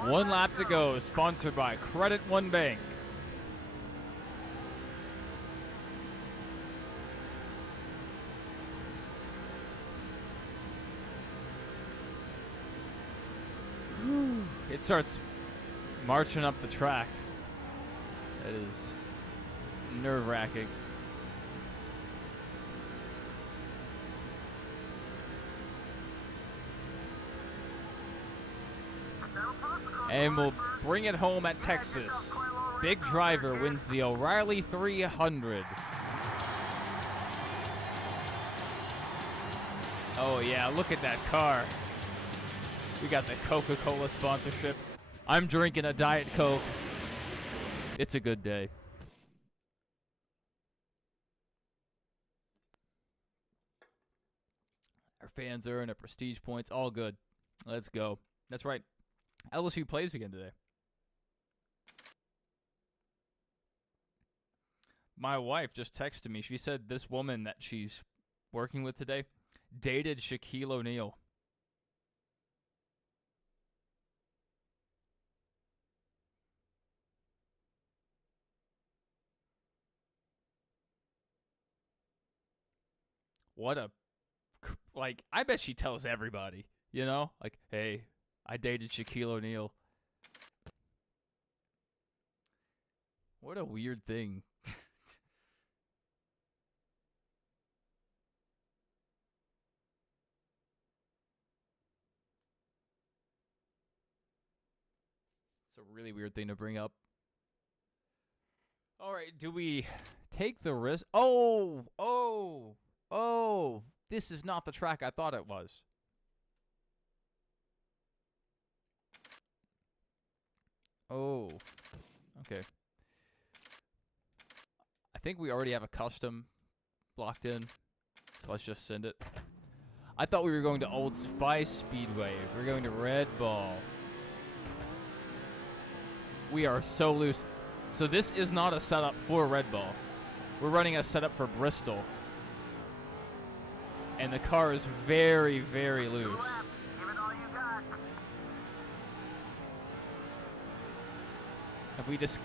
One lap to go, sponsored by Credit One Bank. It starts marching up the track. That is nerve-wracking. And we'll bring it home at Texas. Big Driver wins the O'Reilly 300. Oh yeah, look at that car. We got the Coca-Cola sponsorship. I'm drinking a Diet Coke. It's a good day. Fans earn, prestige points, all good. Let's go. That's right. LSU plays again today. My wife just texted me. She said this woman that she's working with today dated Shaquille O'Neal. What a, like, I bet she tells everybody, you know? Like, hey, I dated Shaquille O'Neal. What a weird thing. It's a really weird thing to bring up. All right, do we take the risk? Oh, this is not the track I thought it was. Oh, okay. I think we already have a custom blocked in, so let's just send it. I thought we were going to Old Spice Speedway. We're going to Red Ball. We are so loose. So this is not a setup for Red Ball. We're running a setup for Bristol. And the car is very, very loose.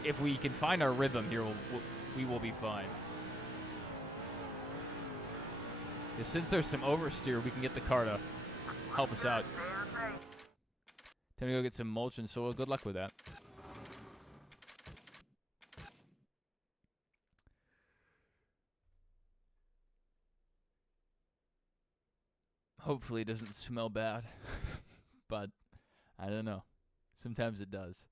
If we can find our rhythm here, we will be fine. Because since there's some oversteer, we can get the car to help us out. Time to go get some mulch and soil. Good luck with that. Hopefully it doesn't smell bad. But I don't know. Sometimes it does.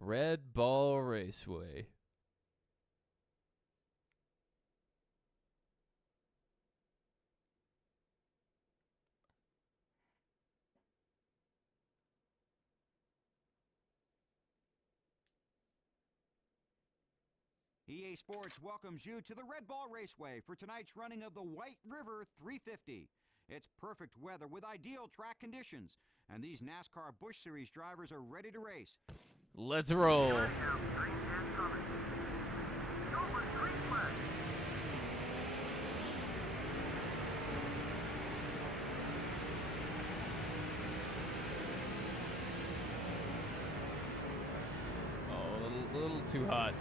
Red Ball Raceway. EA Sports welcomes you to the Red Ball Raceway for tonight's running of the White River 350. It's perfect weather with ideal track conditions, and these NASCAR Busch Series drivers are ready to race. Let's roll. Oh, a little too hot.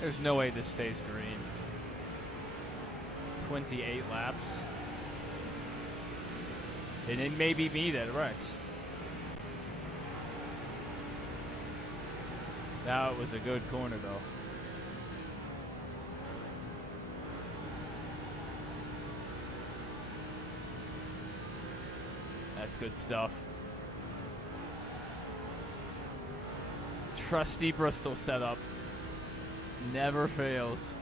There's no way this stays green. 28 laps. And it may be me that wrecks. That was a good corner, though. That's good stuff. Trusty Bristol setup. Never fails.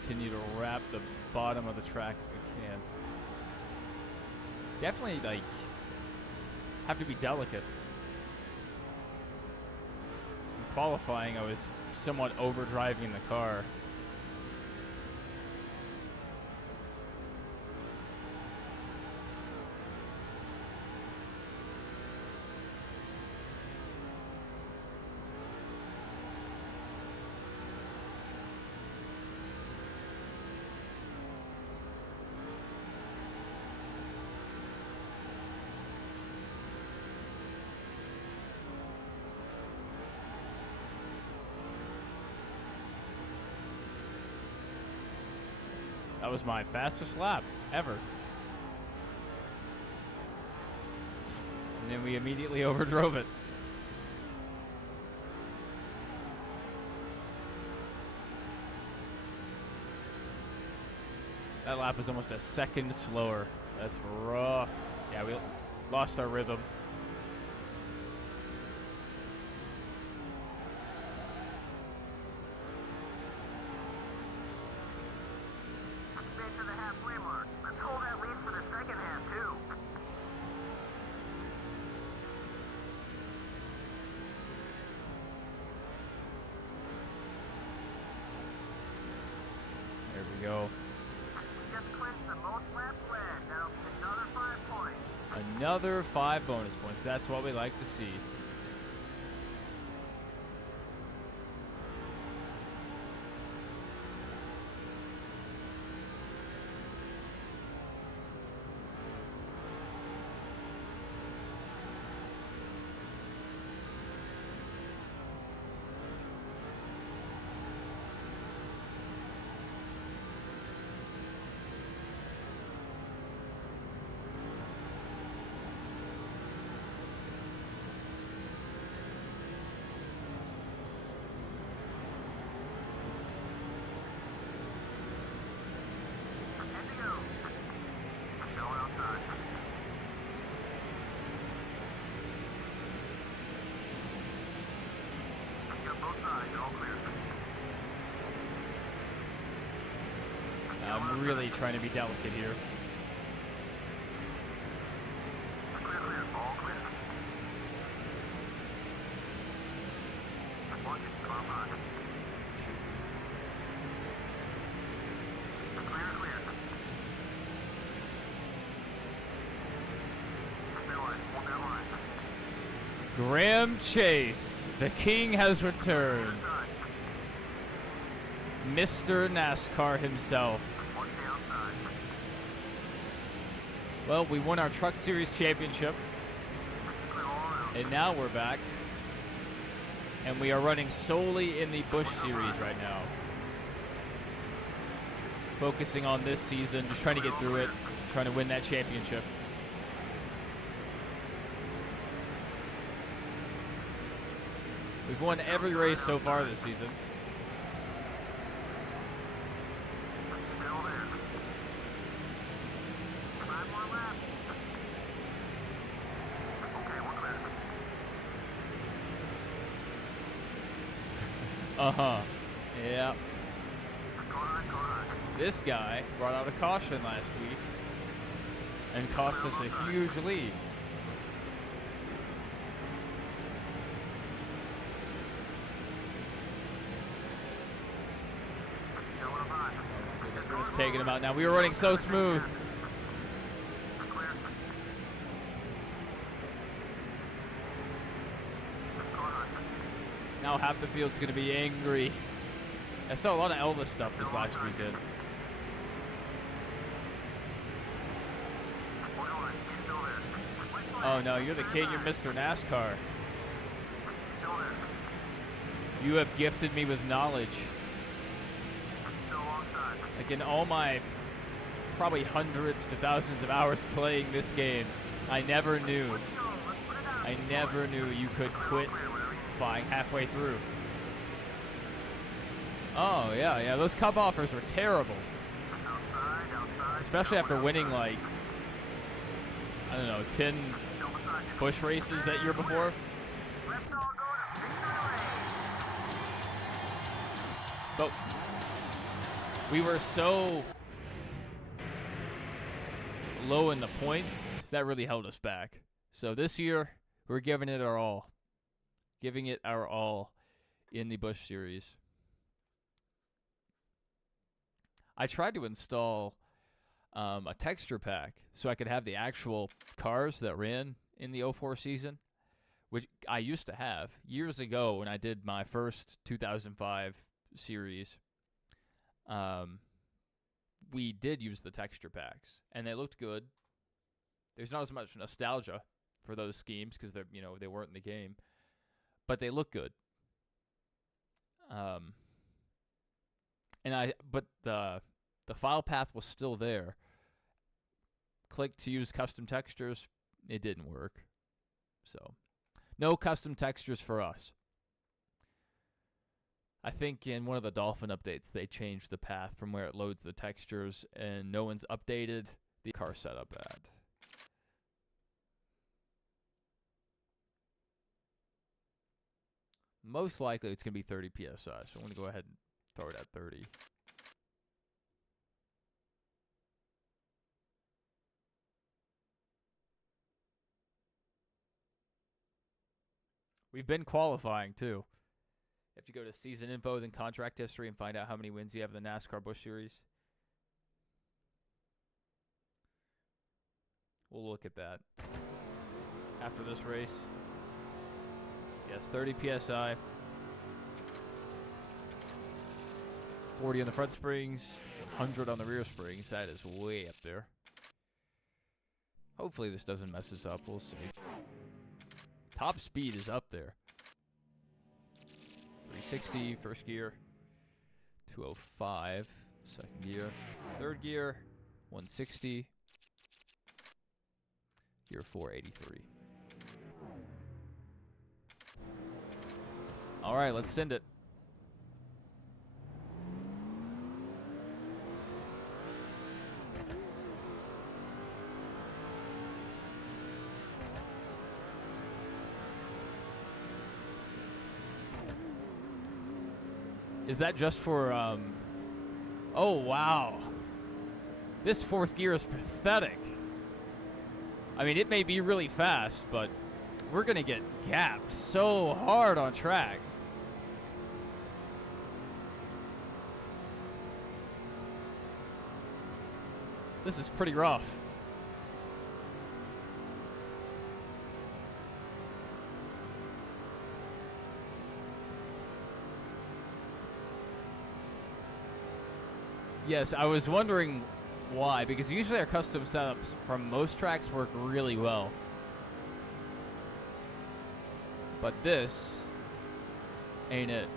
Continue to wrap the bottom of the track if we can. definitely, like, have to be delicate. In qualifying, I was somewhat overdriving the car. That was my fastest lap ever. And then we immediately overdrove it. That lap was almost a second slower. That's rough. Yeah, we lost our rhythm. To the halfway mark. Let's hold that lead for the second half, too. There we go. We just clinched the most laps led. Now another 5 points. Another 5 bonus points. That's what we like to see. I'm really trying to be delicate here. Graham Chase, the king has returned. Mr. NASCAR himself. Well, we won our Truck Series championship, and now we're back, and we are running solely in the Busch Series right now. Focusing on this season, just trying to get through it, trying to win that championship. We've won every race so far this season. Uh-huh. Yeah. This guy brought out a caution last week and cost us a huge lead. We're just taking him out now. We were running so smooth. Now half the field's going to be angry. I saw a lot of Elvis stuff this last weekend. Oh no, you're the king, you're Mr. NASCAR. You have gifted me with knowledge. Like in all my probably hundreds to thousands of hours playing this game, I never knew you could quit flying halfway through. Oh, yeah, those Cup offers were terrible. Especially after winning, like, I don't know, 10 Busch races that year before. But we were so low in the points, that really held us back. So this year, we're giving it our all. Giving it our all in the Busch Series. I tried to install a texture pack so I could have the actual cars that ran in the 04 season, which I used to have years ago when I did my first 2005 series. We did use the texture packs, and they looked good. There's not as much nostalgia for those schemes because they're, you know, they weren't in the game, but they look good. But the file path was still there. Click to use custom textures, it didn't work. So, no custom textures for us. I think in one of the Dolphin updates, they changed the path from where it loads the textures, and no one's updated the car setup ad. Most likely it's going to be 30 PSI, so I'm going to go ahead and throw it at 30. We've been qualifying, too. You have to go to season info, then contract history, and find out how many wins you have in the NASCAR Busch Series. We'll look at that after this race. Yes, 30 PSI. 40 on the front springs, 100 on the rear springs. That is way up there. Hopefully this doesn't mess us up. We'll see. Top speed is up there. 360 first gear. 205 second gear. Third gear, 160. Gear 483. All right, let's send it. Is that just for, oh, wow. This fourth gear is pathetic. I mean, it may be really fast, but we're going to get gapped so hard on track. This is pretty rough. Yes, I was wondering why, because usually our custom setups from most tracks work really well. But this ain't it.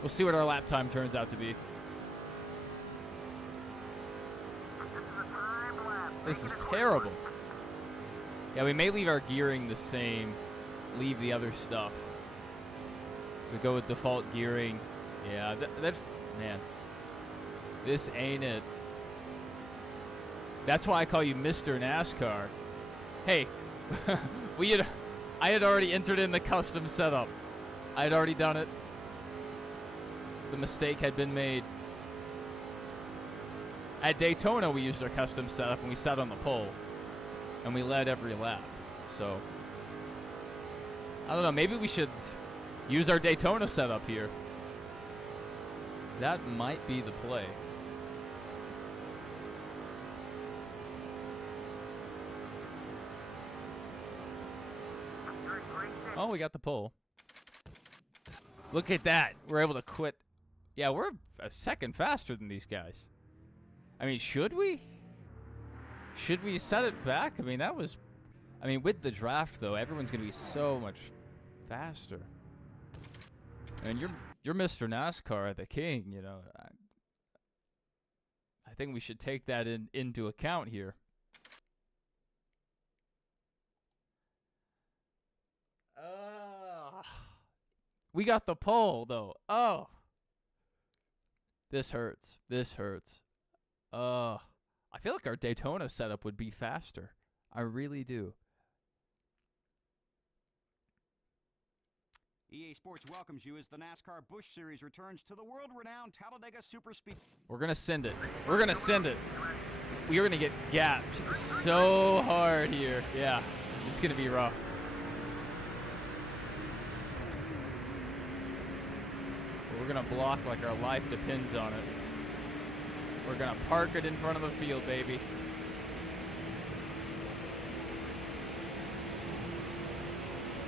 We'll see what our lap time turns out to be. This is terrible. Yeah, we may leave our gearing the same, leave the other stuff. So go with default gearing. Yeah, that's, man, this ain't it. That's why I call you Mr. NASCAR. Hey, I had already entered in the custom setup. I had already done it. The mistake had been made. At Daytona, we used our custom setup and we sat on the pole. And we led every lap. So, I don't know, maybe we should use our Daytona setup here. That might be the play. Oh, we got the pole. Look at that. We're able to quit. Yeah, we're a second faster than these guys. I mean, should we? Should we set it back? I mean, that was... I mean, with the draft, though, everyone's going to be so much faster. And you're Mr. NASCAR, the king, you know. I think we should take that into account here. We got the pole, though. Oh. This hurts. This hurts. I feel like our Daytona setup would be faster. I really do. EA Sports welcomes you as the NASCAR Busch Series returns to the world-renowned Talladega Superspeed. We're gonna send it. We're gonna send it. We are gonna get gapped so hard here. Yeah, it's gonna be rough. We're gonna block like our life depends on it. We're gonna park it in front of the field, baby.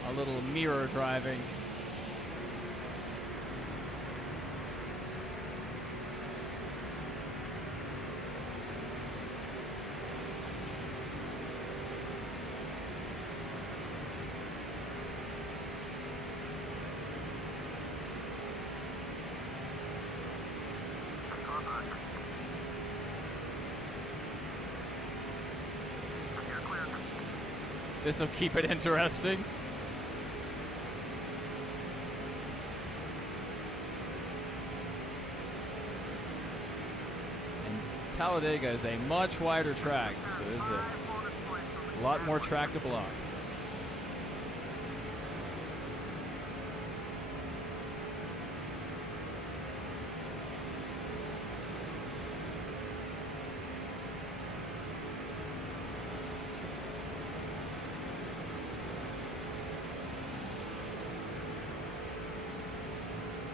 A little mirror driving. This will keep it interesting. And Talladega is a much wider track, so there's a lot more track to block.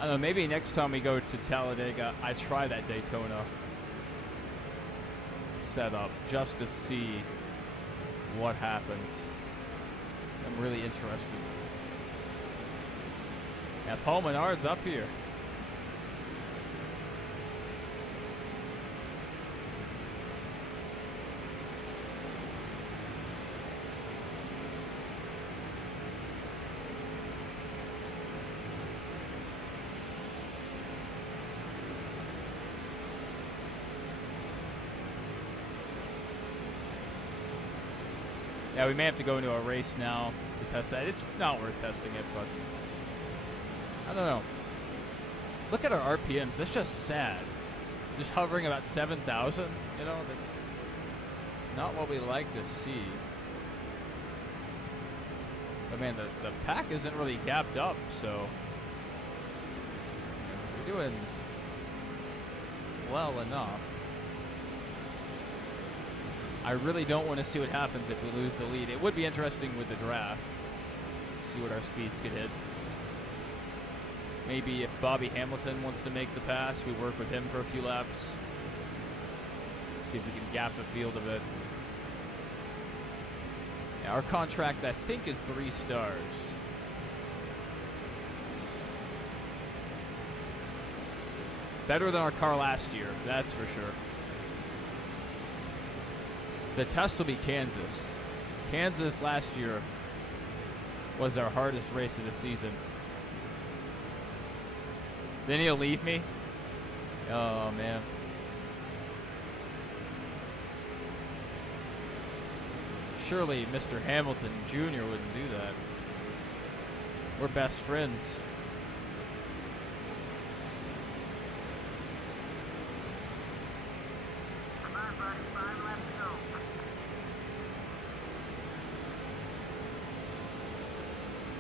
I don't know, maybe next time we go to Talladega, I try that Daytona setup just to see what happens. I'm really interested. Yeah, Paul Menard's up here. Yeah, we may have to go into a race now to test that. It's not worth testing it, but I don't know. Look at our RPMs. That's just sad. Just hovering about 7,000. You know, that's not what we like to see. But man, the pack isn't really gapped up, so we're doing well enough. I really don't want to see what happens if we lose the lead. It would be interesting with the draft. See what our speeds could hit. Maybe if Bobby Hamilton wants to make the pass, we work with him for a few laps. See if we can gap the field a bit. Yeah, our contract, I think, is 3 stars. Better than our car last year, that's for sure. The test will be Kansas. Kansas last year was our hardest race of the season. Then he'll leave me? Oh, man. Surely Mr. Hamilton Jr. wouldn't do that. We're best friends.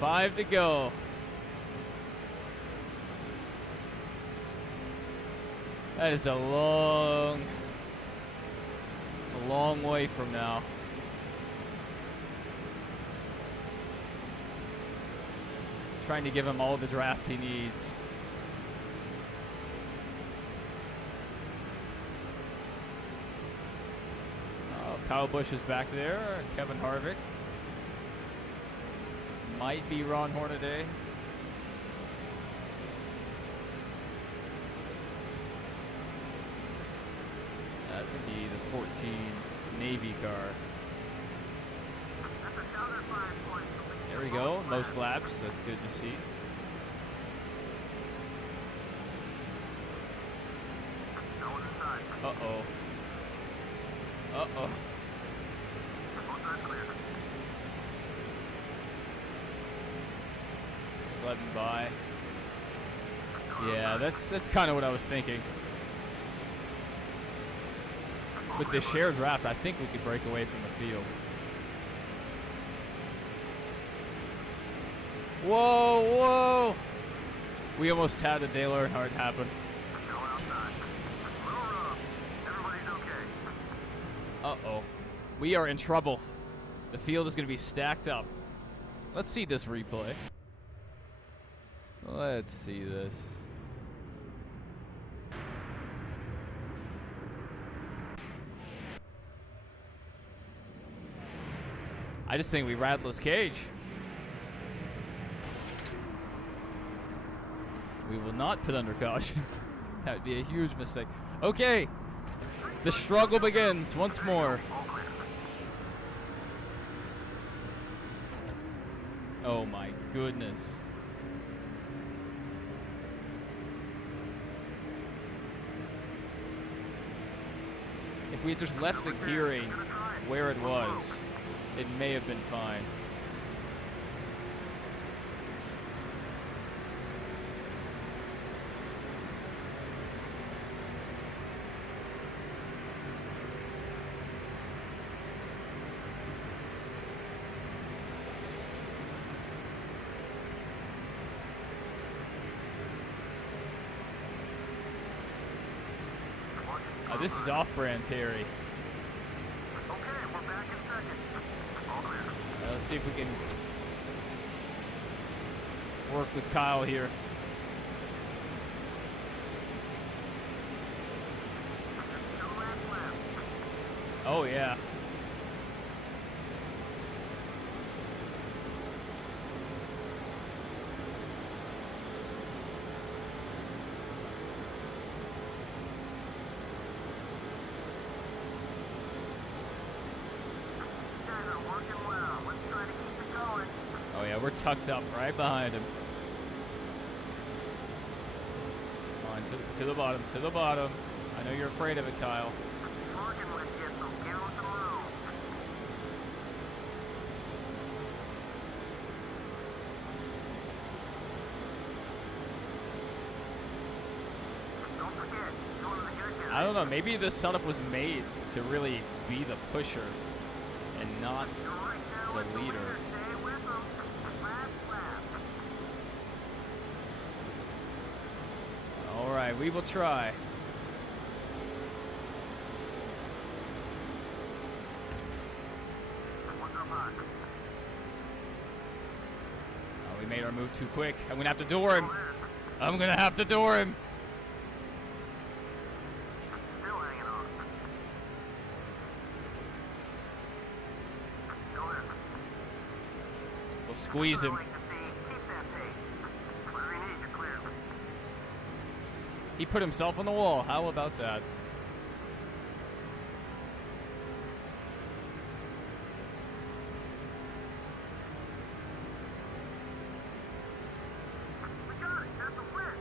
Five to go. That is a long way from now. Trying to give him all the draft he needs. Oh, Kyle Busch is back there. Kevin Harvick. Might be Ron Hornaday. That could be the 14 Navy car. There we go. Most laps. That's good to see. Uh-oh. Uh-oh. Let him by. Yeah, that's kind of what I was thinking. With the shared draft, I think we could break away from the field. Whoa, whoa! We almost had a Dale Earnhardt happen. Going outside. A little rough. Everybody's okay. Uh-oh. We are in trouble. The field is going to be stacked up. Let's see this replay. Let's see this. I just think we rattled his cage. We will not put under caution. That would be a huge mistake. Okay. The struggle begins once more. Oh my goodness. If we had just left the gearing where it was, it may have been fine. This is off-brand Terry. Okay, we're back in second. All clear. Let's see if we can work with Kyle here. Two laps left. Oh, yeah. Oh yeah, we're tucked up right behind him. Come on, to the bottom, to the bottom. I know you're afraid of it, Kyle. Working with you, so give him some room. Don't forget, you're one of the good guys. I don't know, maybe this setup was made to really be the pusher and not You're right now the with the leader. leader. Stay with him. Last lap. All right, we will try. One's up high. Oh, we made our move too quick. I'm gonna have to door him. Still in. I'm gonna have to door him. Still hanging on. Still in. We'll squeeze him. Like to see. Keep that pace. Whatever you need, you're clear. He put himself on the wall. How about that? We got it. That's a win.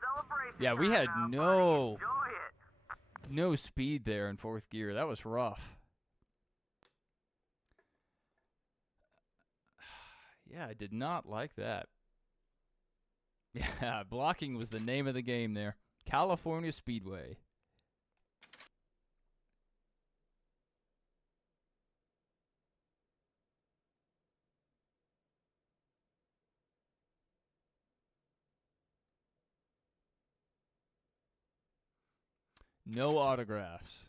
Celebration Yeah, we time had now, buddy. no Enjoy it. no speed there in fourth gear. That was rough. Yeah, I did not like that. Yeah, blocking was the name of the game there. California Speedway. No autographs.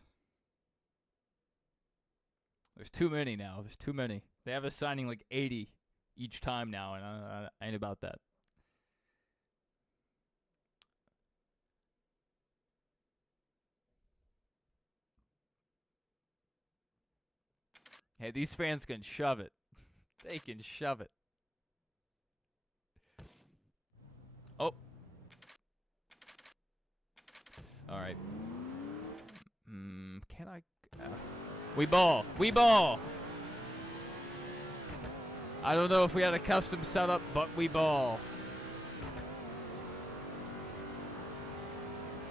There's too many now. There's too many. They have us signing like 80 each time now, and I ain't about that. Hey, these fans can shove it. They can shove it. Oh. All right. Can I? We ball. We ball. I don't know if we had a custom setup, but we ball.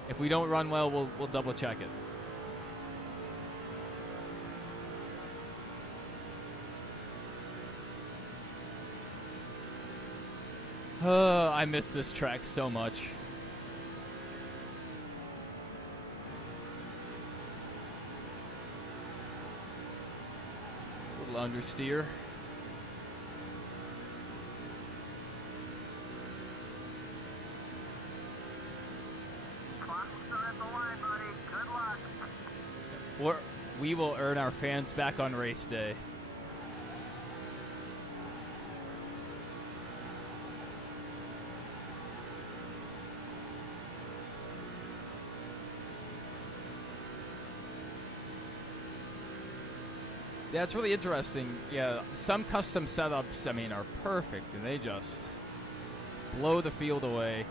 If we don't run well, we'll double check it. I miss this track so much. Little understeer. We will earn our fans back on race day. Yeah, it's really interesting. Yeah, some custom setups, I mean, are perfect, and they just blow the field away.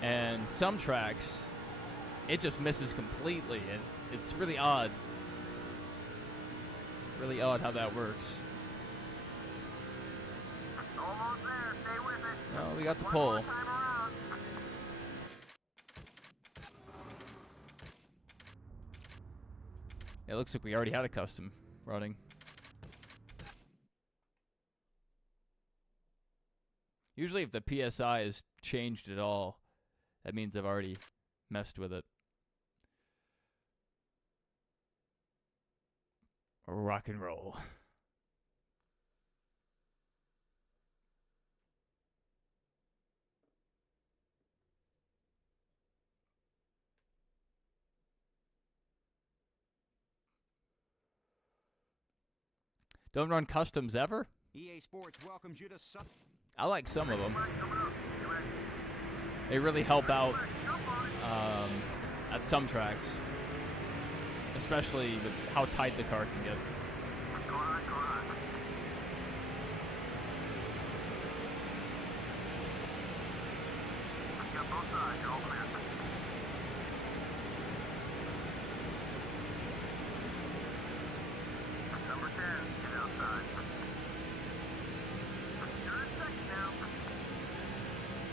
And some tracks, it just misses completely, and it's really odd. Really odd how that works. Almost there. Stay with it. Well, we got the One pole. more time around. It looks like we already had a custom running. Usually if the PSI is changed at all, that means I've already messed with it. Rock and roll. Don't run customs ever? EA Sports welcomes you to I like some of them. They really help out at some tracks, especially with how tight the car can get. Go on, go on. Got both sides. You're all clear. Number 10, get outside. You're in second now.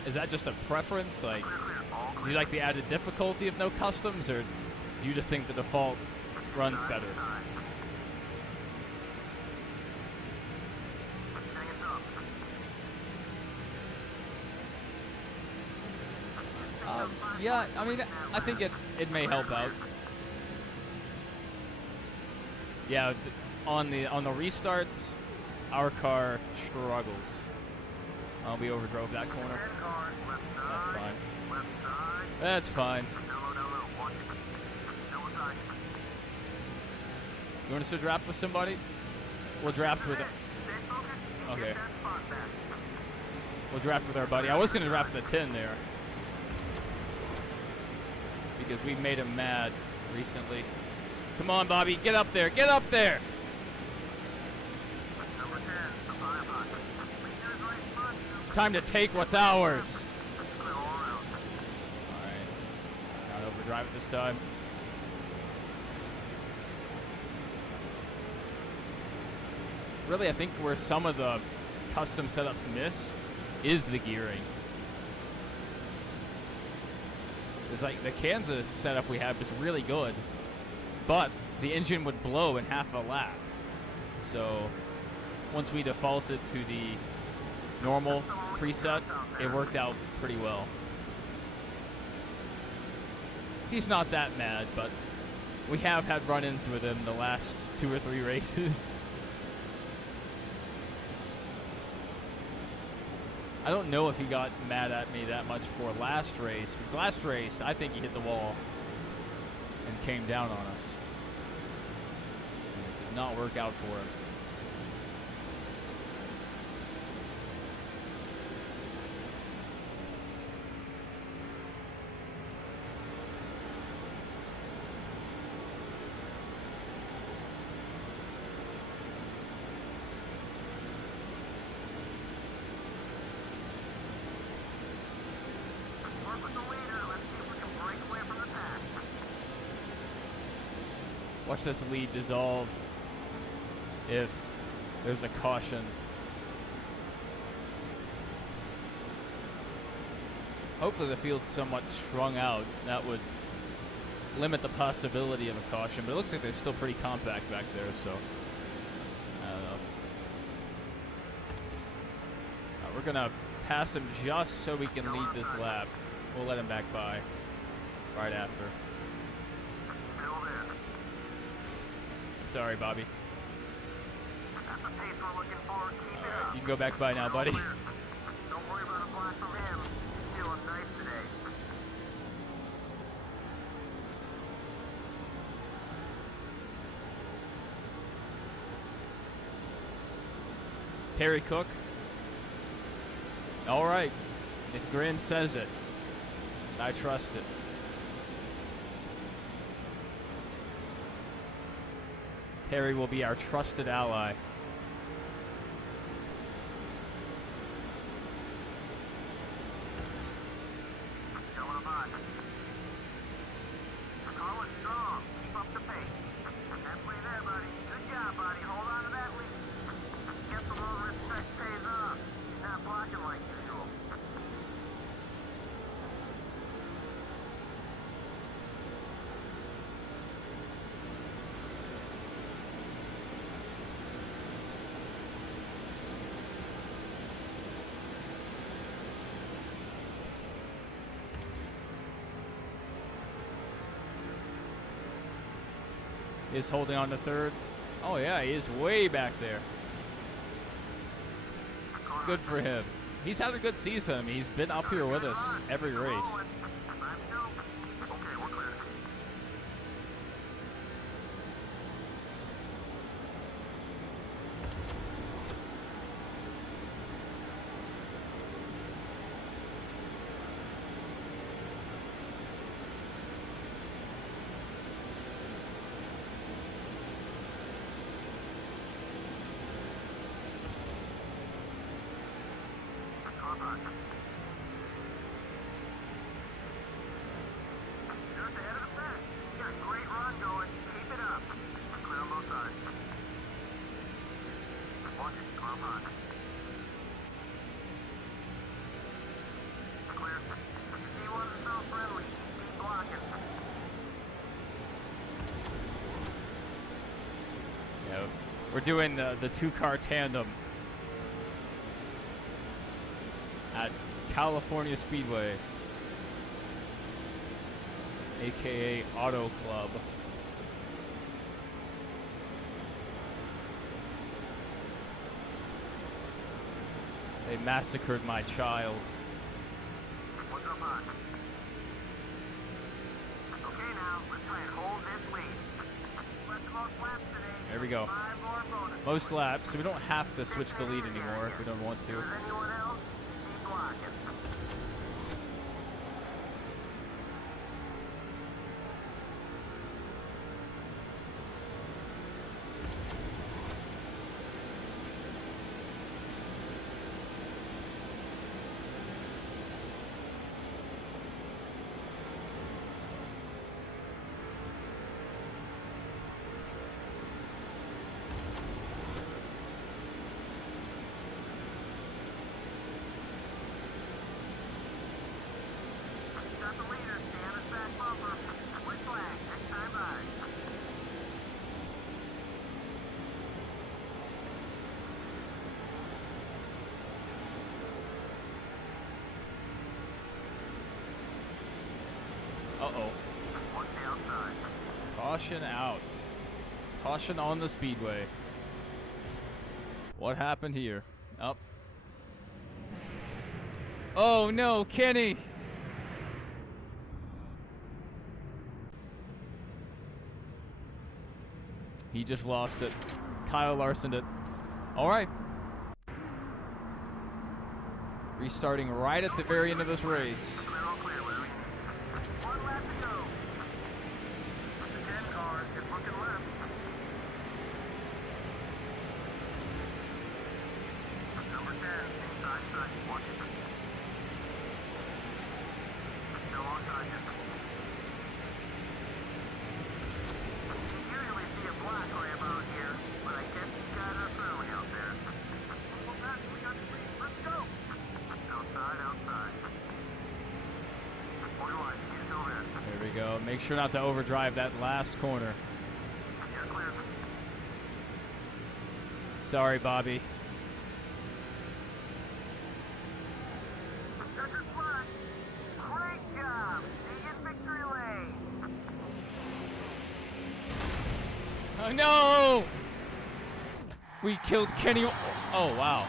Is that just a preference? Like, Clear, clear. All do clear. you like the added difficulty of no customs, or do you just think the default runs better? Side. Hang it up. Yeah, I mean, I think it may help out. Yeah, on the restarts, our car struggles. We overdrove that corner. 10 cars, left That's side. fine. Left side. That's fine. Down low. Watch it. Still inside. You want us to draft with somebody? We'll draft with it. Stay focused. You Okay. Get that spot back. We'll draft with our buddy. I was gonna draft with the 10 there because we made him mad recently. Come on, Bobby, get up there! Get up there! Number 10, the pilot. Leader's right front. It's time to take what's ours. Clear all around. All right, let's not overdrive it this time. Really, I think where some of the custom setups miss is the gearing. It's like the Kansas setup we had was really good, but the engine would blow in half a lap. So once we defaulted to the normal preset, it worked out pretty well. He's not that mad, but we have had run-ins with him the last 2 or 3 races. I don't know if he got mad at me that much for last race, because last race, I think he hit the wall and came down on us. And it did not work out for him. Work with the leader. Let's see if we can break away from the pack. Watch this lead dissolve if there's a caution. Hopefully the field's somewhat strung out. That would limit the possibility of a caution, but it looks like they're still pretty compact back there, so I don't know. We're gonna pass him just so we can lead this lap. We'll let him back by right after. Still there. Sorry, Bobby. That's the pace we're looking for. Keep it up. You can go back by now, buddy. Clear. Don't worry about a flash from him. He's feeling nice today. Terry Cook. All right. If Grim says it, I trust it. Terry will be our trusted ally. Going hot. Car was strong. Keep up the pace. Halfway there, buddy. Good job, buddy. Hold on to that lead. Guess a little respect pays off. He's not blocking like usual. Is holding on to third. Oh yeah, he is way back there. Good for him. He's had a good season. He's been up here with us every race. Okay, we're clear. Just ahead of the pack. You got a great run going. Keep it up. Clear on both sides. Watch it. Car hot. Clear. C1 is so friendly. Keep blocking. Yeah, we're doing the two-car tandem at California Speedway, aka Auto Club. They massacred my child. What's up hot? Okay, now let's try and hold this lead. Let's go laps today. There we go. 5 more bonus. Most laps, so we don't have to switch the lead anymore if we don't want to. Does anyone else? Keep blocking. Got the leader. Stay on his back bumper. White flag. Next time by. Uh-oh. Watch the outside. Caution out. Caution on the speedway. What happened here? Up. Oh no, Kenny! He just lost it. Kyle Larson it. Alright. Restarting right at the very end of this race. Clear, all clear, Larry. One lap to go. The 10 car is looking left. Number 10, inside side. Watch it. Still on target. You usually see a black right about here, but I guess these guys are friendly out there. Well, guys, we got the lead. Let's go. Outside, outside. Point line, you still there? There we go. Make sure not to overdrive that last corner. Yeah, clear. Sorry, Bobby. Checkered flag. Great job. See in victory lane. Oh no! We killed Kenny. Oh wow.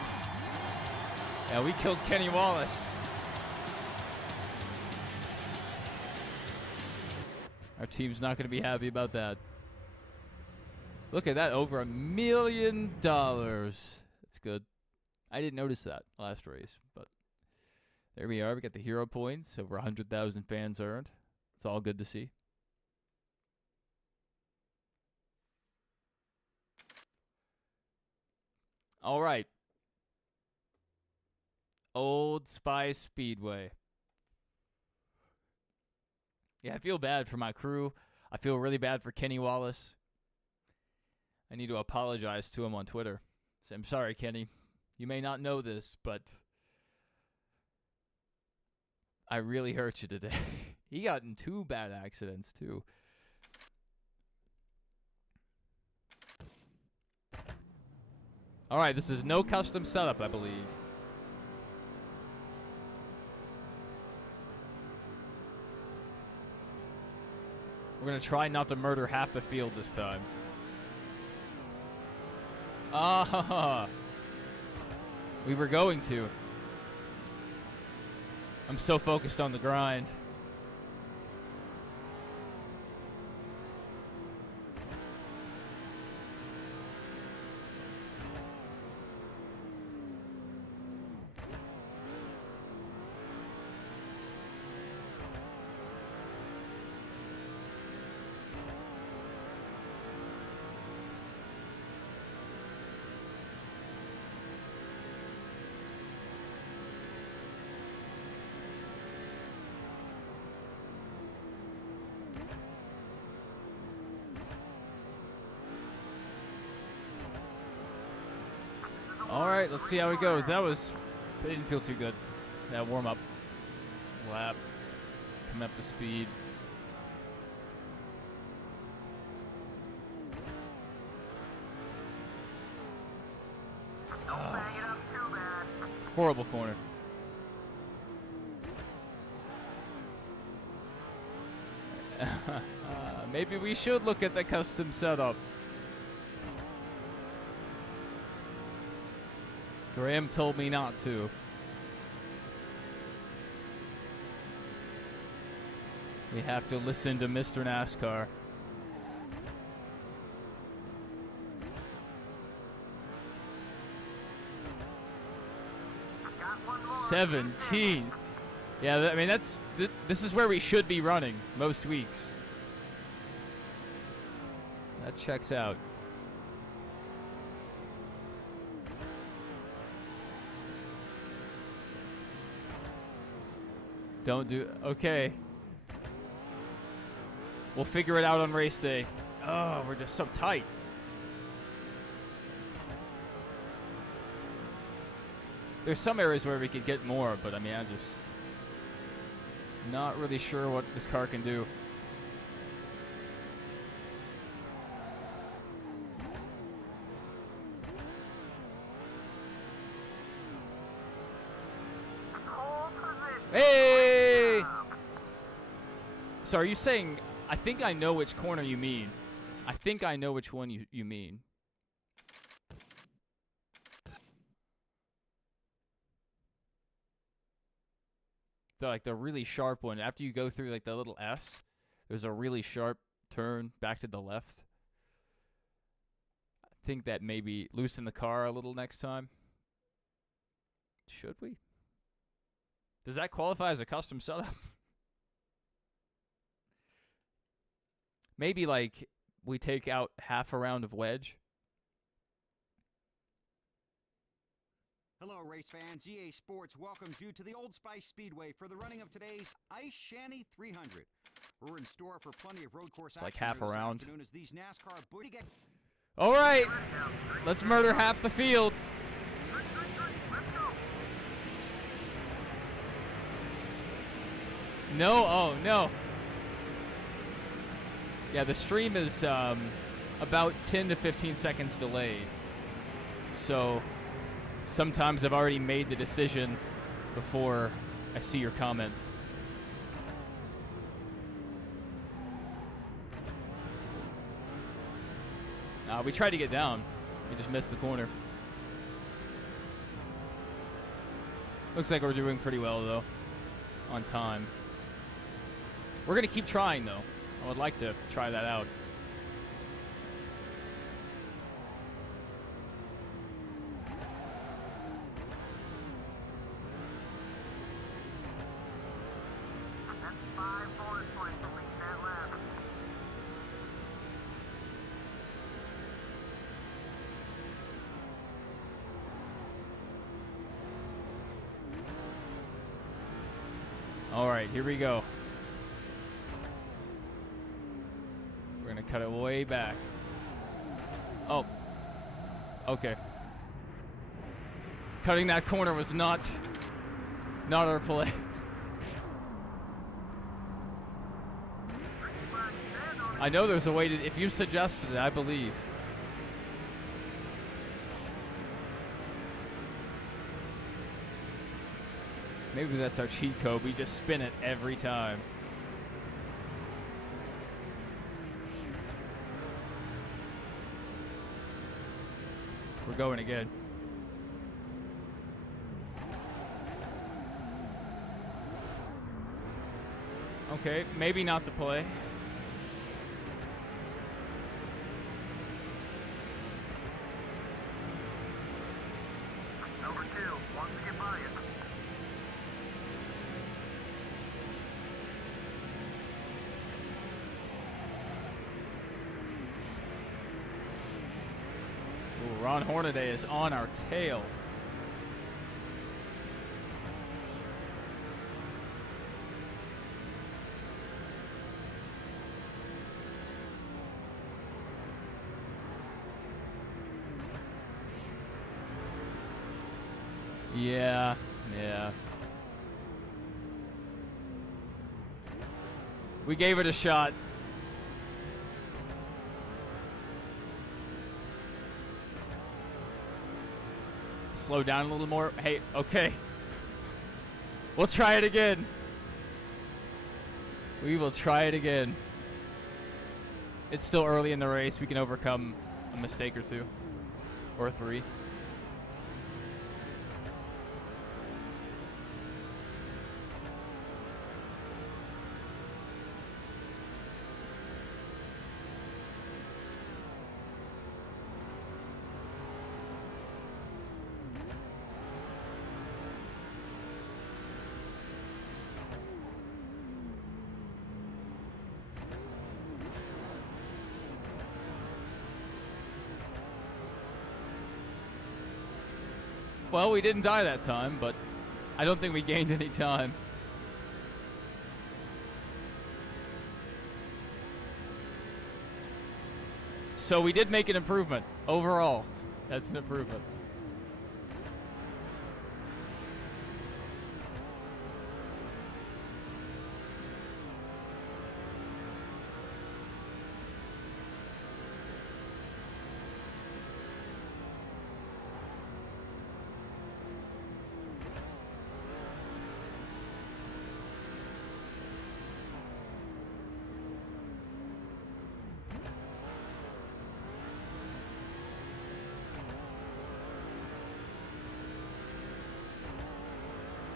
Yeah, we killed Kenny Wallace. Our team's not going to be happy about that. Look at that, over $1 million. That's good. I didn't notice that last race, but there we are. We got the hero points. Over 100,000 fans earned. It's all good to see. All right. Old Spice Speedway. Yeah, I feel bad for my crew. I feel really bad for Kenny Wallace. I need to apologize to him on Twitter. Say, I'm sorry, Kenny. You may not know this, but I really hurt you today. He got in 2 bad accidents, too. All right, this is no custom setup, I believe. We're going to try not to murder half the field this time. Ah, we were going to. I'm so focused on the grind. All right, let's see how it goes. It didn't feel too good. That warm-up lap, come up to speed. Horrible corner. Maybe we should look at the custom setup. Graham told me not to. We have to listen to Mr. NASCAR. got 17th. Yeah, I mean, this is where we should be running most weeks. That checks out. Okay. We'll figure it out on race day. Oh, we're just so tight. There's some areas where we could get more, but I mean, I'm just not really sure what this car can do. Hey! So are you saying, I think I know which corner you mean. I think I know which one you mean. The really sharp one. After you go through like the little S, there's a really sharp turn back to the left. I think that maybe loosen the car a little next time. Should we? Does that qualify as a custom setup? Maybe like we take out half a round of wedge. Hello, race fans. EA Sports welcomes you to the Old Spice Speedway for the running of today's Ice Shanty 300. We're in store for plenty of road course It's like action half a this round. afternoon as these NASCAR booty get All right, let's murder half the field. No, oh no. Yeah, the stream is about 10 to 15 seconds delayed. So sometimes I've already made the decision before I see your comment. We tried to get down. We just missed the corner. Looks like we're doing pretty well, though, on time. We're going to keep trying, though. I would like to try that out. 5 bonus points for leading that lap. All right, here we go. We're gonna cut it way back. Oh. Okay. Cutting that corner was not our play. I know there's a way to, if you suggested it, I believe. Maybe that's our cheat code. We just spin it every time. We're going again. Okay, maybe not the play. Number 2, wants to get by you. Ooh, Ron Hornaday is on our tail. Yeah. We gave it a shot. Slow down a little more. Hey, okay. We'll try it again. We will try it again. It's still early in the race. We can overcome a mistake or two. Or 3. Well, we didn't die that time, but I don't think we gained any time. So we did make an improvement. Overall, that's an improvement.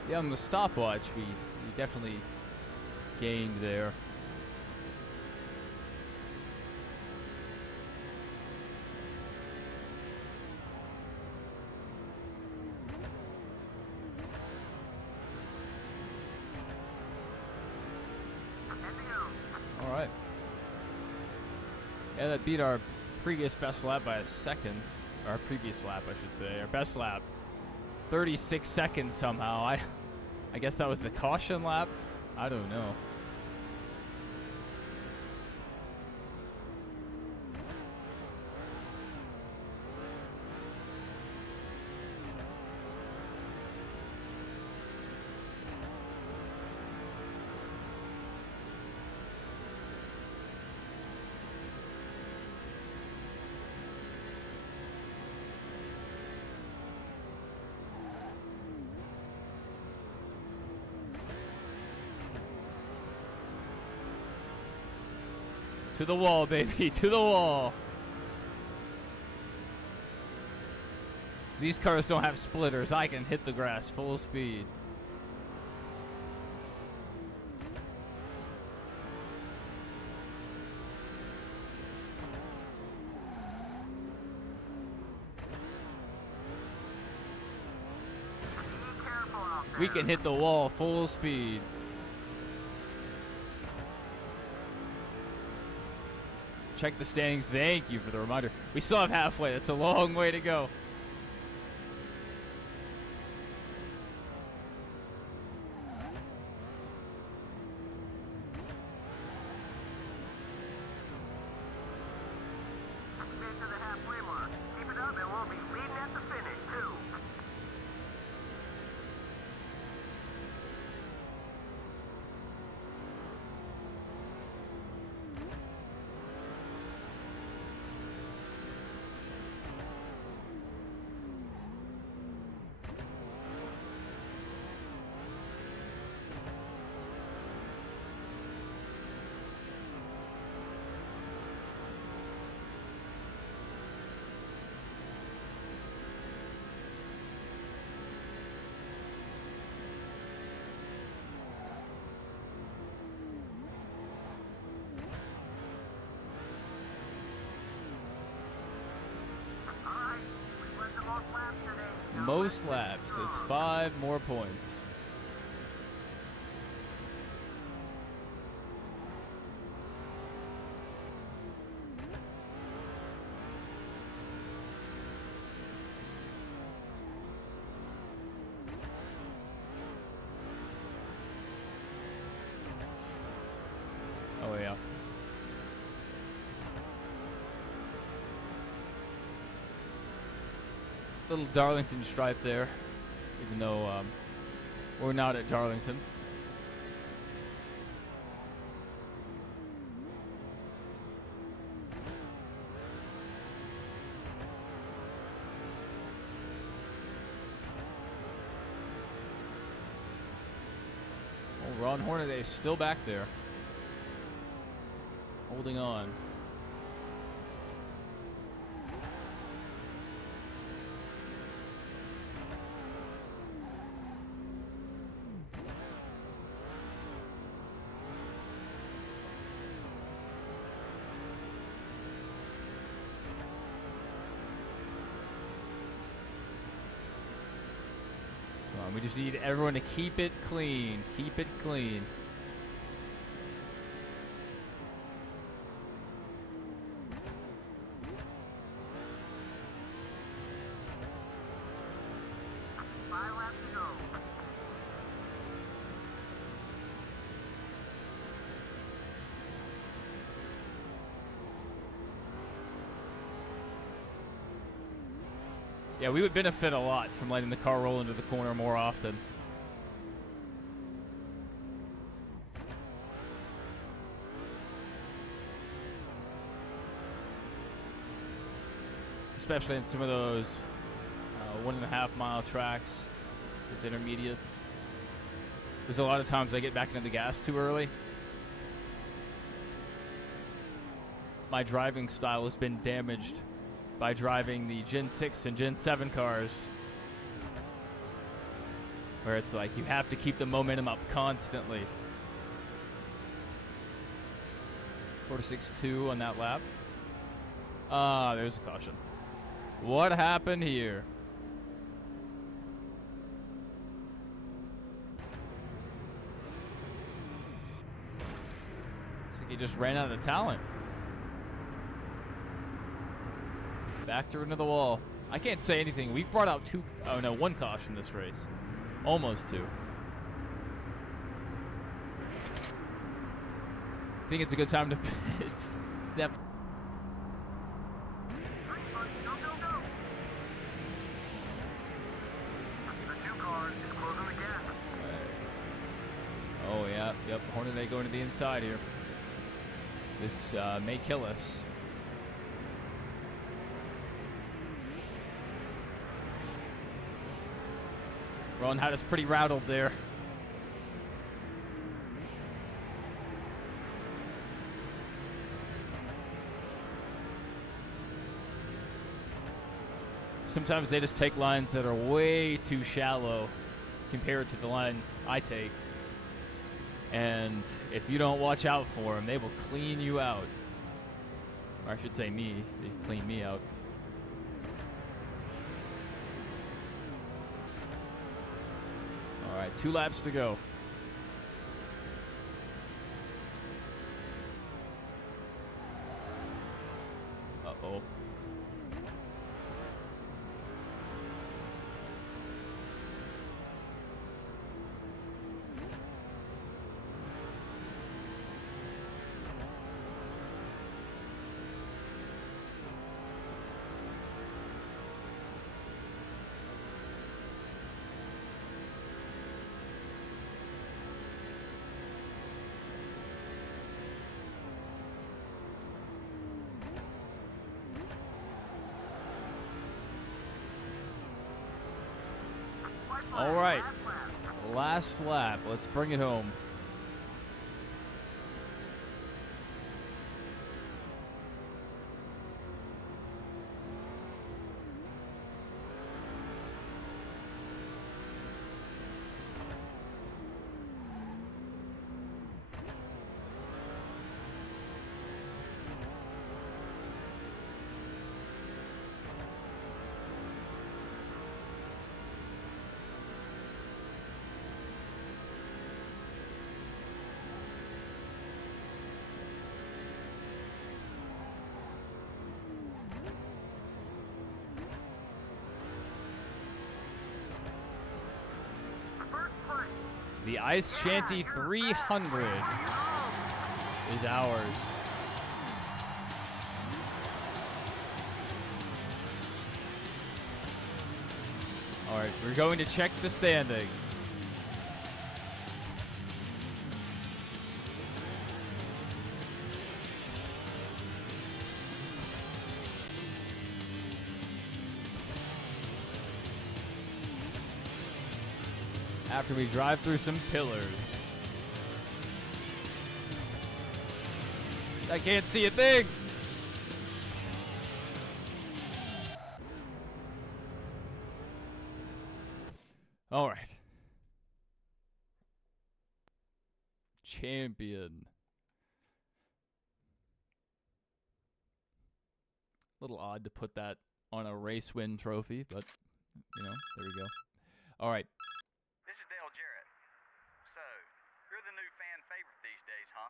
Yeah, on the stopwatch, we definitely gained there. All right. Yeah, that beat our previous best lap by a second. Our previous lap, I should say. Our best lap. 36 seconds somehow. I guess that was the caution lap. I don't know. To the wall, baby. To the wall. These cars don't have splitters. I can hit the grass full speed. We can hit the wall full speed. check the standings. Thank you for the reminder. We still have halfway. That's a long way to go. Get to the halfway mark. Keep it up and we'll be leading at the finish, too. Most laps. It's 5 more points. Oh, yeah. Little Darlington stripe there, even though we're not at Darlington. Oh, Ron Hornaday is still back there, holding on. We just need everyone to keep it clean. Keep it clean. Yeah, we would benefit a lot from letting the car roll into the corner more often. Especially in some of those 1.5 mile tracks, those intermediates. There's a lot of times I get back into the gas too early. My driving style has been damaged by driving the Gen 6 and Gen 7 cars, where it's like you have to keep the momentum up constantly. 4.62 on that lap. Ah, there's a caution. What happened here? Looks like he just ran out of talent. Backed her into the wall. I can't say anything. We've brought out one caution this race. Almost 2. I think it's a good time to pit. 7. Oh, yeah. Yep. Hornaday going to the inside here. This may kill us. Ron had us pretty rattled there. Sometimes they just take lines that are way too shallow compared to the line I take. And if you don't watch out for them, they will clean you out. Or I should say me. They clean me out. All right, 2 laps to go. All right. Last lap. Let's bring it home. The Ice Shanty 300 is ours. All right, we're going to check the standings. After we drive through some pillars. I can't see a thing. All right. Champion. A little odd to put that on a race win trophy, but, you know, there we go. All right. This is Dale Jarrett. So, you're the new fan favorite these days, huh?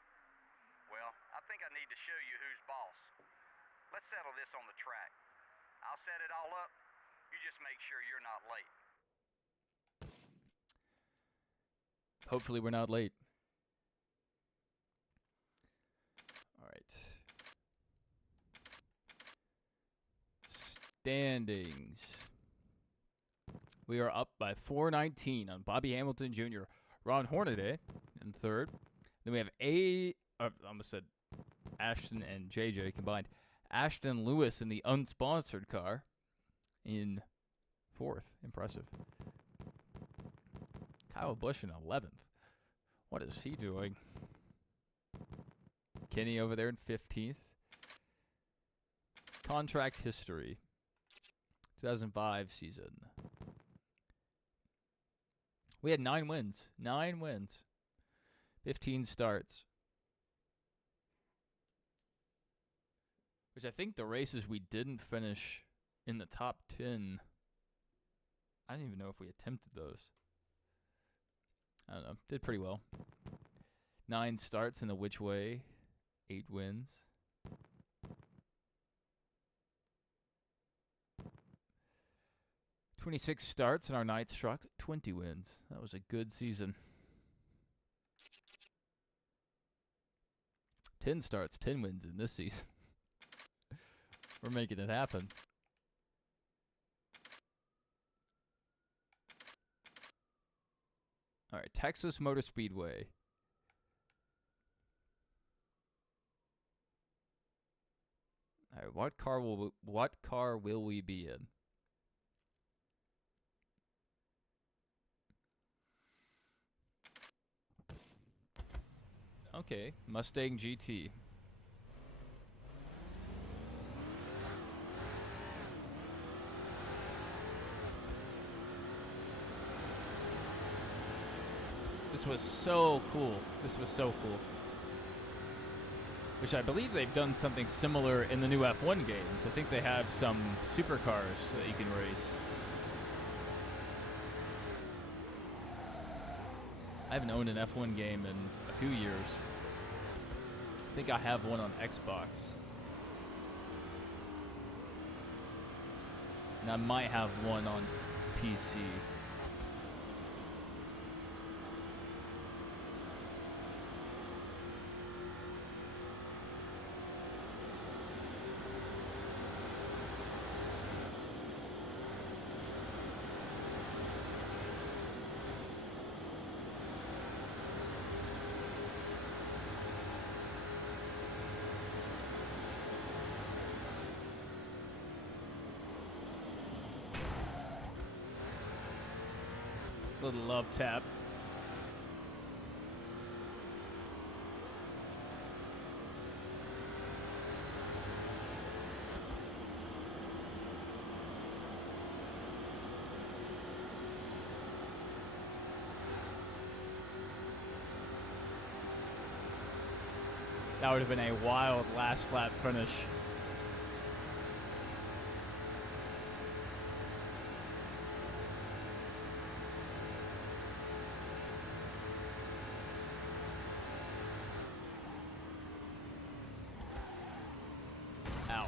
Well, I think I need to show you who's boss. Let's settle this on the track. I'll set it all up. You just make sure you're not late. Hopefully we're not late. All right. Standings. We are up by 419 on Bobby Hamilton Jr. Ron Hornaday in third. Then we have I almost said Ashton and JJ combined. Ashton Lewis in the unsponsored car in fourth. Impressive. Kyle Busch in 11th. What is he doing? Kenny over there in 15th. Contract history. 2005 season. We had 9 wins. 9 wins. 15 starts. Which I think the races we didn't finish in the top 10, I don't even know if we attempted those. I don't know. Did pretty well. 9 starts in the which way. 8 wins. $26 starts in our Knights truck. 20 wins. That was a good season. 10 starts. 10 wins in this season. We're making it happen. All right, Texas Motor Speedway. All right, what car will we be in? Okay, Mustang GT. This was so cool. This was so cool. Which I believe they've done something similar in the new F1 games. I think they have some supercars that you can race. I haven't owned an F1 game in a few years. I think I have one on Xbox. And I might have one on PC. Little love tap. That would have been a wild last lap finish. Ow.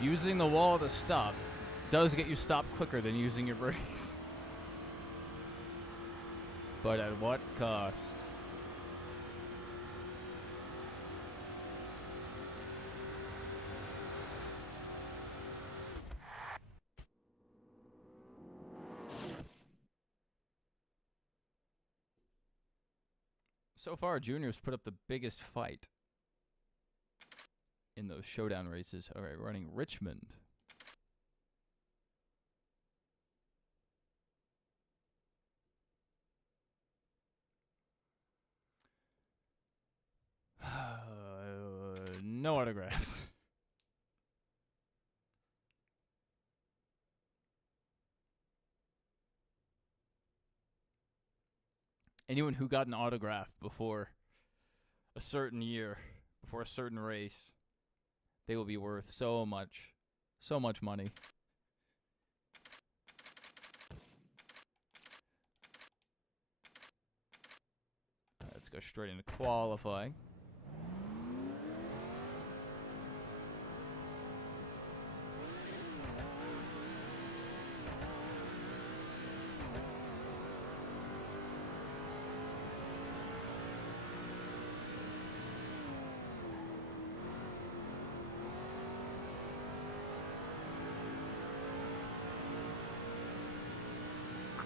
Using the wall to stop does get you stopped quicker than using your brakes. But at what cost? So far, Junior's put up the biggest fight in those showdown races. All right, running Richmond. No autographs. Anyone who got an autograph before a certain year, before a certain race, they will be worth so much money. Let's go straight into qualifying.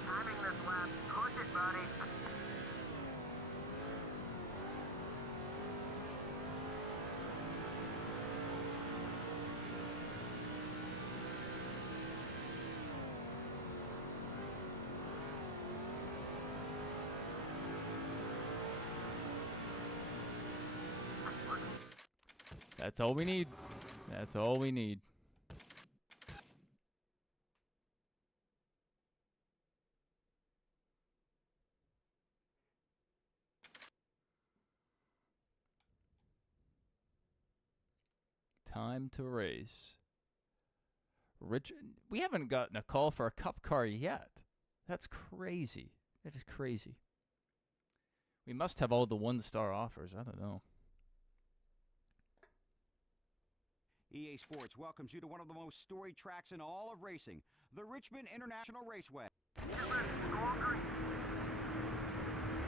Timing this lap. Push it, buddy. That's all we need. That's all we need. Time to race. We haven't gotten a call for a cup car yet. That's crazy. That is crazy. We must have all the one-star offers. I don't know. EA Sports welcomes you to one of the most storied tracks in all of racing, the Richmond International Raceway. Get ready. Go on green.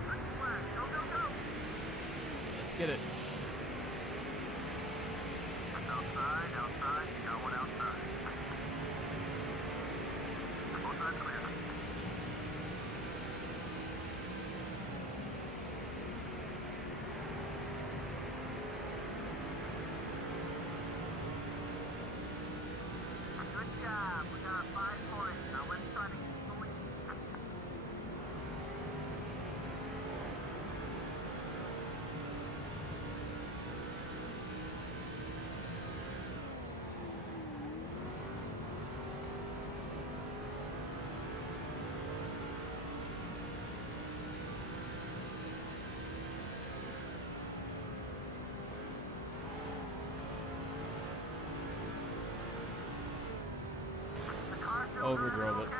Green flag. Go, go, go. Let's get it. Outside, outside. You got one outside. Both sides clear. Good job. We got 5 points. Now let's try to keep the lead. The car's still Overdrove moving, it. okay?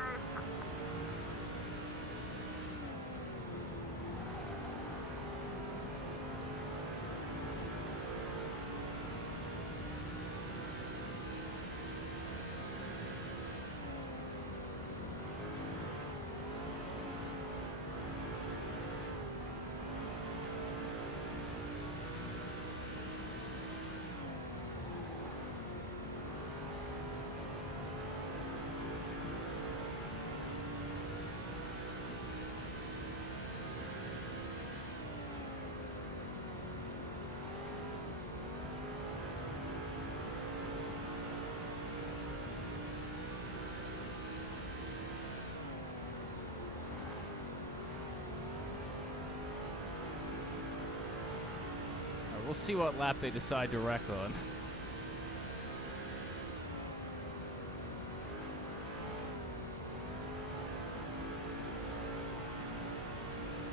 We'll see what lap they decide to wreck on.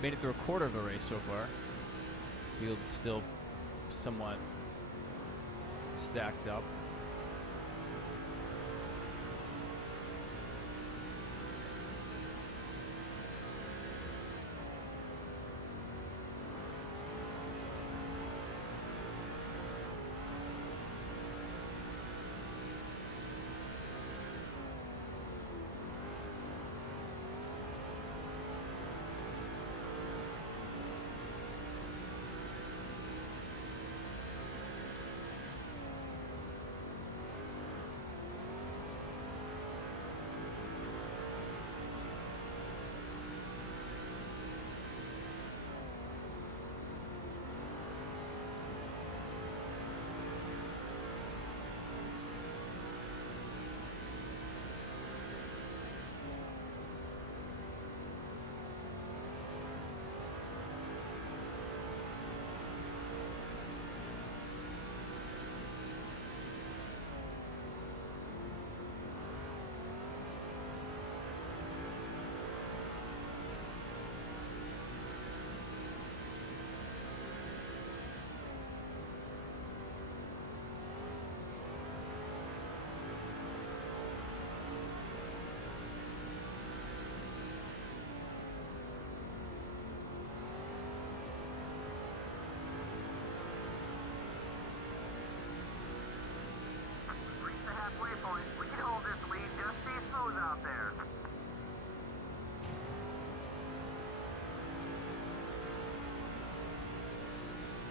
Made it through a quarter of the race so far. Field's still somewhat stacked up. Reach the halfway point. We can hold this lead. Just be smooth out there.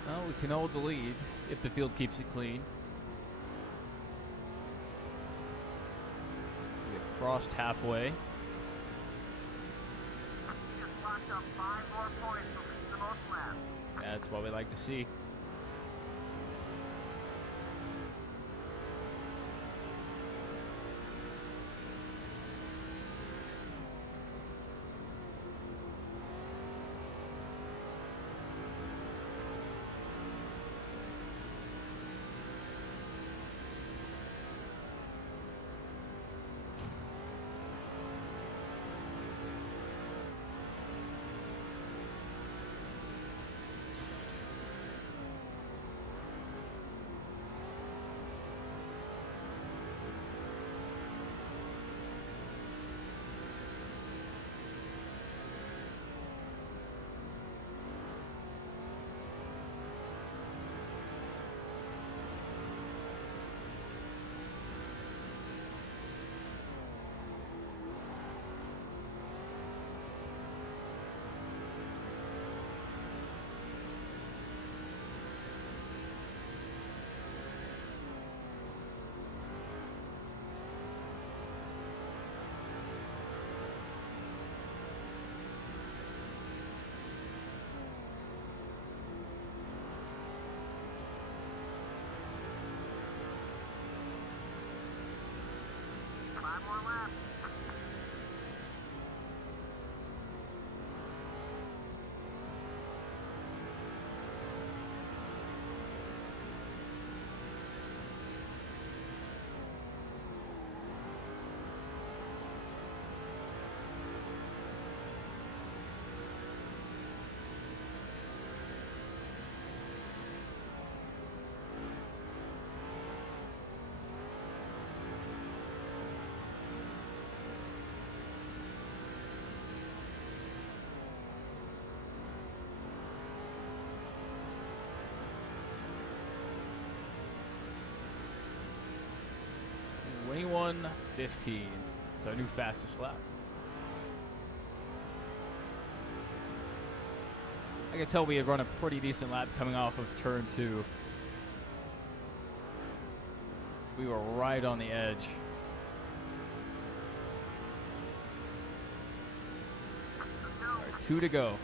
Well, we can hold the lead if the field keeps it clean. We have crossed halfway. Just locked up 5 more points to reach the most laps. That's what we like to see. .21.15. It's our new fastest lap. I could tell we had run a pretty decent lap coming off of turn 2. So we were right on the edge. All right, 2 to go.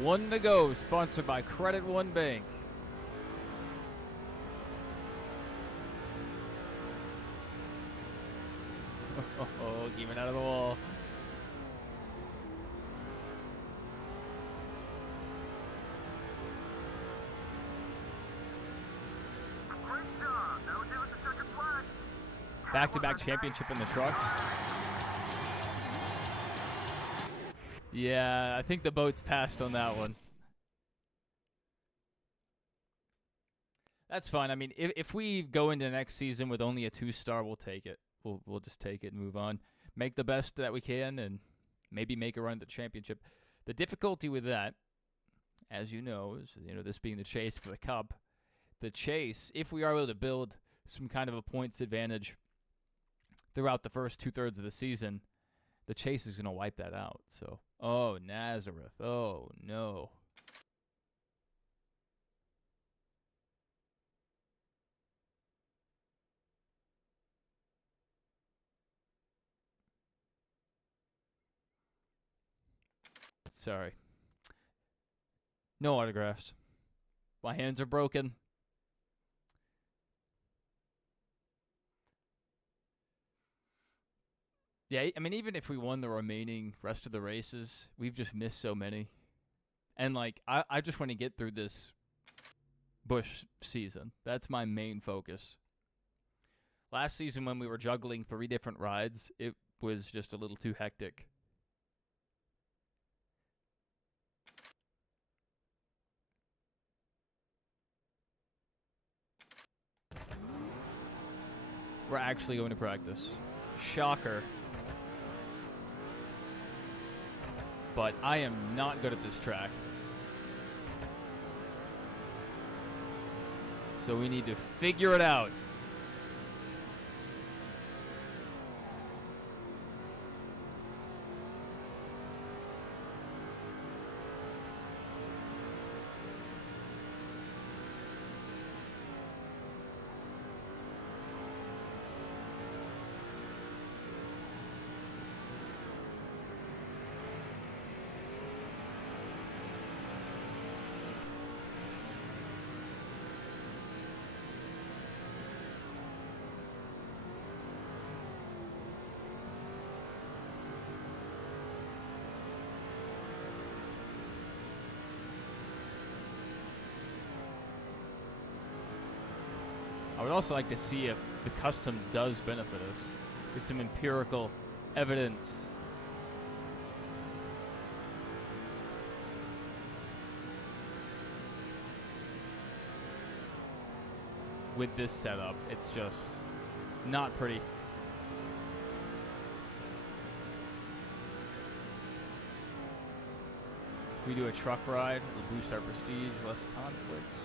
One to go, sponsored by Credit One Bank. Oh, keep it out of the wall. Back-to-back championship in the trucks. Yeah, I think the boat's passed on that one. That's fine. I mean, if we go into next season with only a 2-star, we'll take it. We'll just take it and move on. Make the best that we can and maybe make a run at the championship. The difficulty with that, as you know, is this being the chase for the Cup. The chase, if we are able to build some kind of a points advantage throughout the first 2/3 of the season, the chase is going to wipe that out. So, oh, Nazareth. Oh, no. Sorry. No autographs. My hands are broken. Yeah, I mean, even if we won the remaining rest of the races, we've just missed so many. And, like, I just want to get through this Busch season. That's my main focus. Last season, when we were juggling 3 different rides, it was just a little too hectic. We're actually going to practice. Shocker. But I am not good at this track. So we need to figure it out. I would also like to see if the custom does benefit us. Get some empirical evidence. With this setup, it's just not pretty. If we do a truck ride, it'll boost our prestige, less conflicts.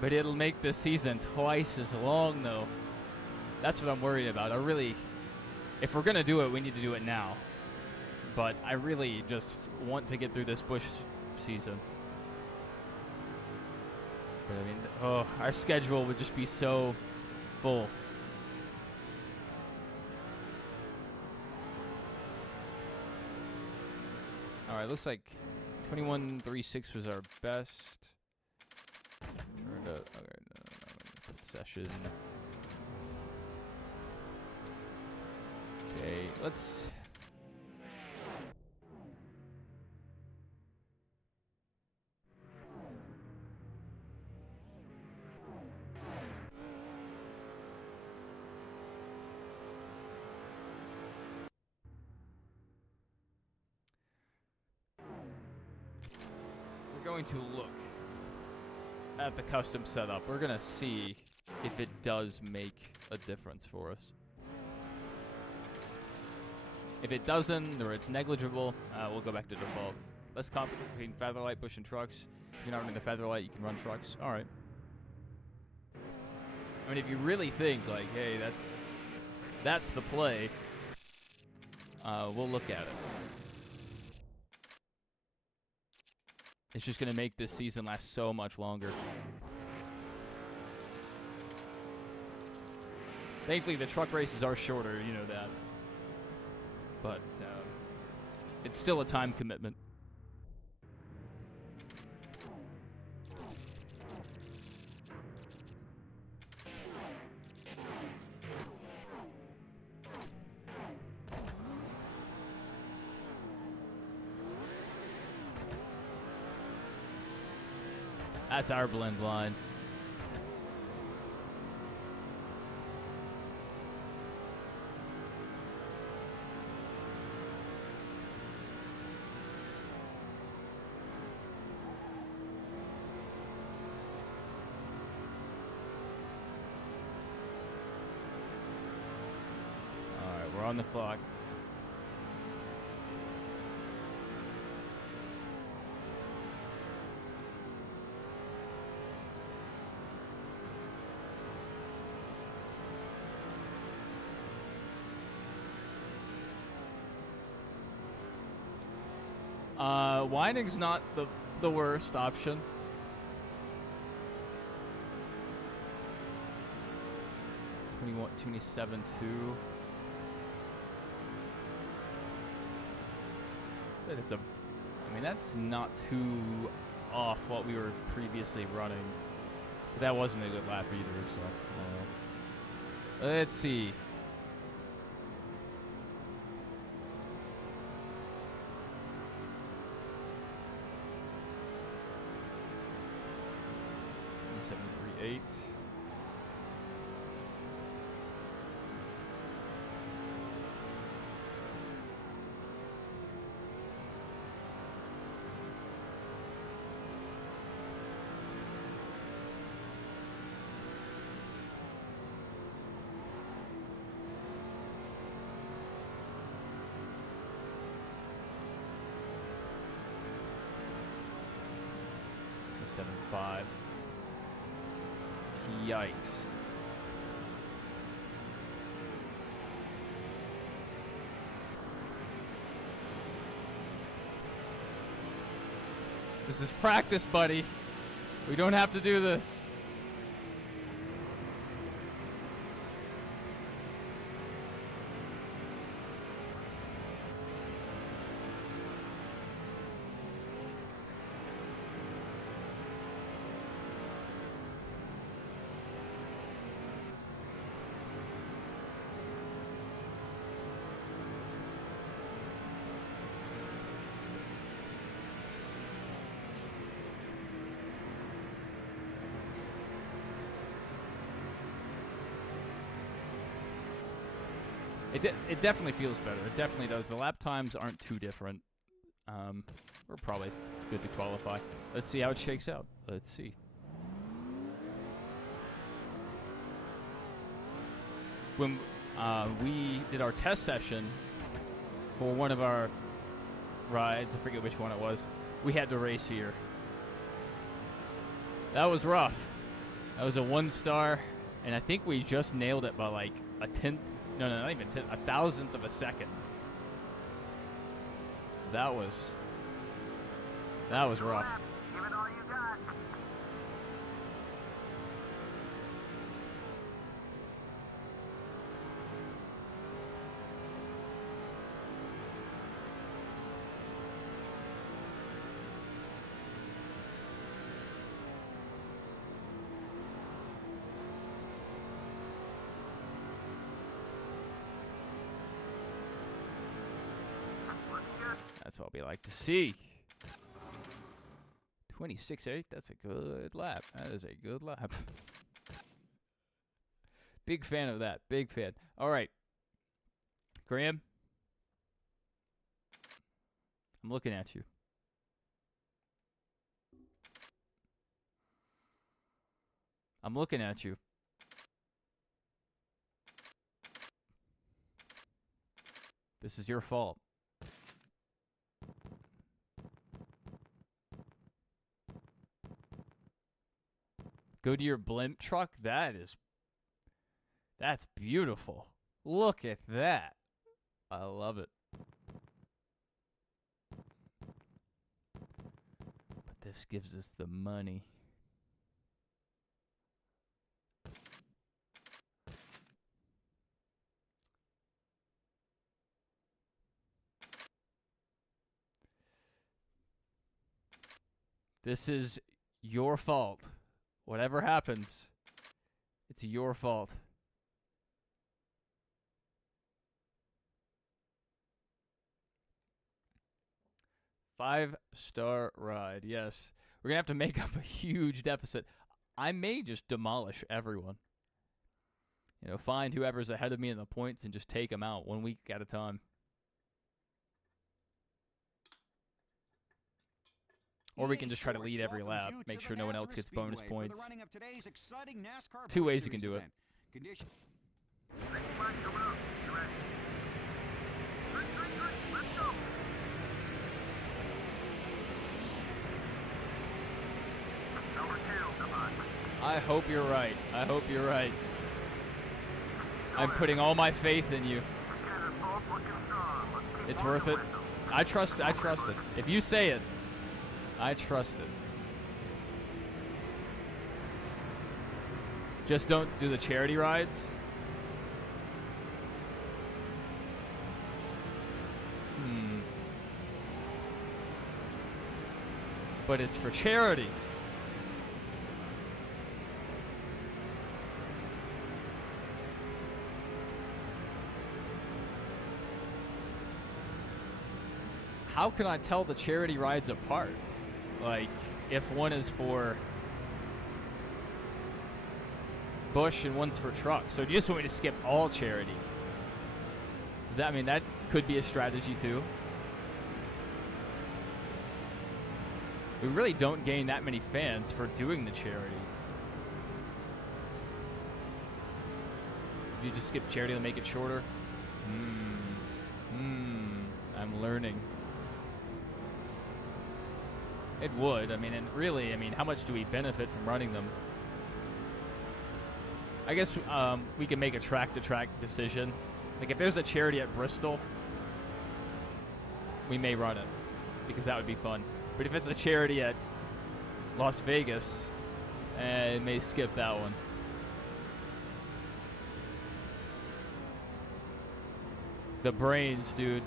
But it'll make this season twice as long, though. That's what I'm worried about. If we're going to do it, we need to do it now. But I really just want to get through this Busch season. But I mean, our schedule would just be so full. Alright, looks like 21.36 was our best. Turned up. Okay, no. Session. Okay, let's. We're going to look at the custom setup. We're going to see if it does make a difference for us. If it doesn't, or it's negligible, we'll go back to default. Less conflict between Featherlight, Busch, and trucks. If you're not running the Featherlight, you can run trucks. All right. I mean, if you really think, like, hey, that's the play, we'll look at it. It's just going to make this season last so much longer. Thankfully, the truck races are shorter, you know that. But it's still a time commitment. That's our blend line. All right, we're on the clock. Winding's not the worst option. $21, $27.2. But it's a, I mean, that's not too off what we were previously running. But that wasn't a good lap either, so. Let's see. $7.38. $7.5. Yikes. This is practice, buddy. We don't have to do this. It definitely feels better. It definitely does. The lap times aren't too different. We're probably good to qualify. Let's see how it shakes out. Let's see. When we did our test session for one of our rides, I forget which one it was, we had to race here. That was rough. That was a 1-star, and I think we just nailed it by like a tenth. No, not even a thousandth of a second. So that was rough. Give it all you got. That's what we like to see. 26.8, that's a good lap. That is a good lap. Big fan of that. Big fan. All right. Graham, I'm looking at you. I'm looking at you. This is your fault. Go to your blimp truck? That's beautiful. Look at that. I love it. But this gives us the money. This is your fault. Whatever happens, it's your fault. Five-star ride, yes. We're going to have to make up a huge deficit. I may just demolish everyone. You know, find whoever's ahead of me in the points and just take them out 1 week at a time. Or we can just try to lead every lap, make sure no one else gets bonus points. 2 ways you can do it. I hope you're right. I hope you're right. I'm putting all my faith in you. It's worth it. I trust it. If you say it, I trust it. Just don't do the charity rides. But it's for charity. How can I tell the charity rides apart? Like, if one is for Bush and one's for truck. So do you just want me to skip all charity? Does that mean that could be a strategy too? We really don't gain that many fans for doing the charity. You just skip charity to make it shorter? I'm learning. It would. I mean, and really, I mean, how much do we benefit from running them? I guess we can make a track-to-track decision. Like, if there's a charity at Bristol, we may run it, because that would be fun. But if it's a charity at Las Vegas, it may skip that one. The brains, dude.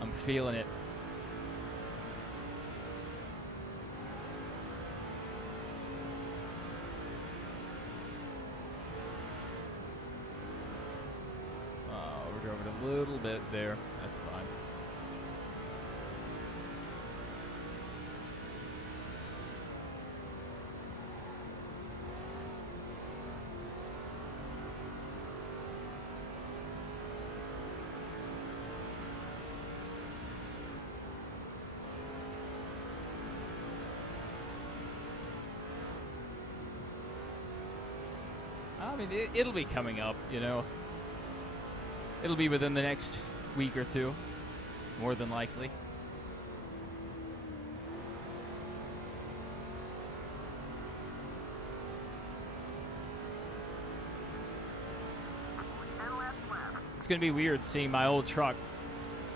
I'm feeling it. Overdrove it a little bit there. That's fine. I mean, it'll be coming up, you know. It'll be within the next week or two, more than likely. It's going to be weird seeing my old truck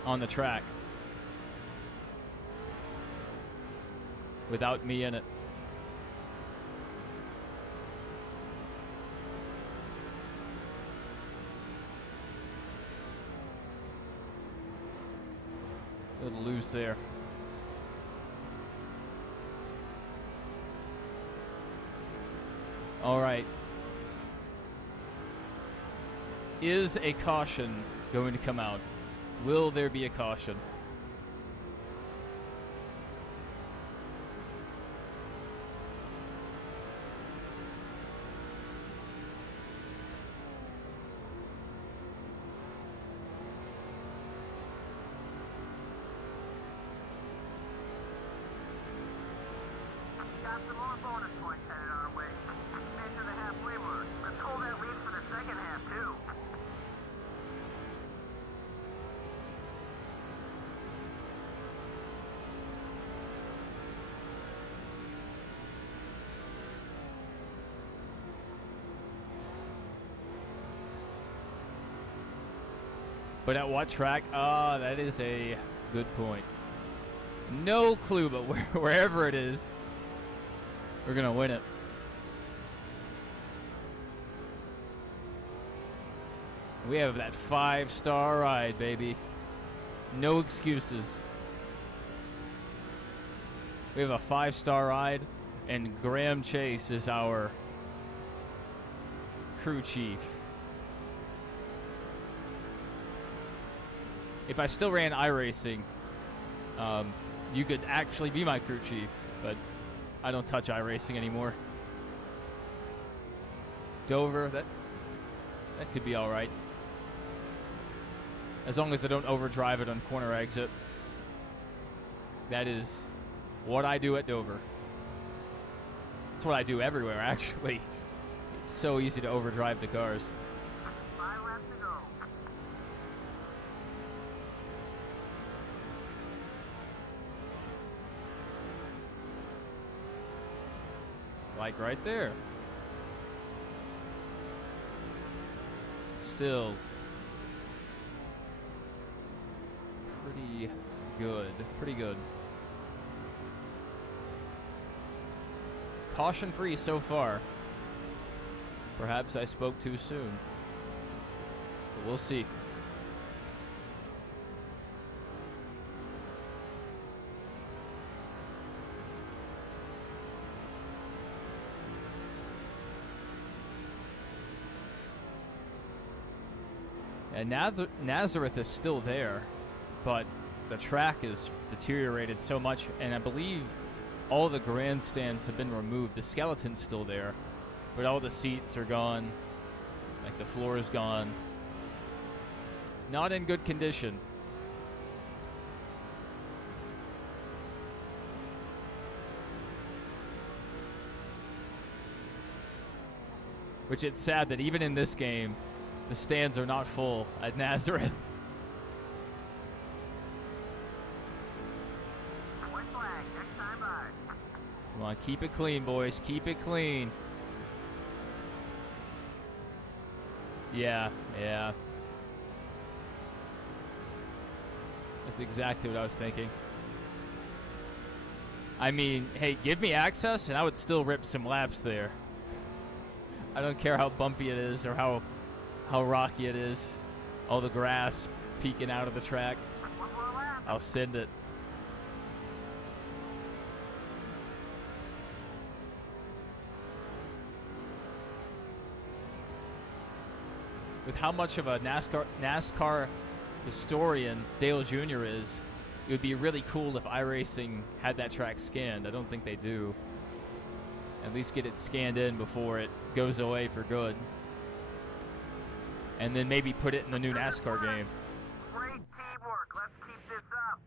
on the track without me in it. A little loose there. All right. Is a caution going to come out? Will there be a caution? But at what track? Ah, that is a good point. No clue, but wherever it is, we're going to win it. We have that 5-star ride, baby. No excuses. We have a 5-star ride, and Graham Chase is our crew chief. If I still ran iRacing, you could actually be my crew chief, but I don't touch iRacing anymore. Dover, that could be all right. As long as I don't overdrive it on corner exit. That is what I do at Dover. That's what I do everywhere, actually. It's so easy to overdrive the cars. 5 laps to go. Like right there. Still pretty good. Pretty good. Caution free so far. Perhaps I spoke too soon. But we'll see. And Nazareth is still there, but the track is deteriorated so much, and I believe all the grandstands have been removed. The skeleton's still there, but all the seats are gone. Like the floor is gone. Not in good condition. Which it's sad that even in this game, the stands are not full at Nazareth. White flag, next time by. Come on, keep it clean, boys. Keep it clean. Yeah. That's exactly what I was thinking. I mean, hey, give me access and I would still rip some laps there. I don't care how bumpy it is or how rocky it is. All the grass peeking out of the track. One more lap. I'll send it. With how much of a NASCAR historian Dale Jr. is, it would be really cool if iRacing had that track scanned. I don't think they do. At least get it scanned in before it goes away for good. And then maybe put it in the new NASCAR game. Great teamwork. Let's keep this up.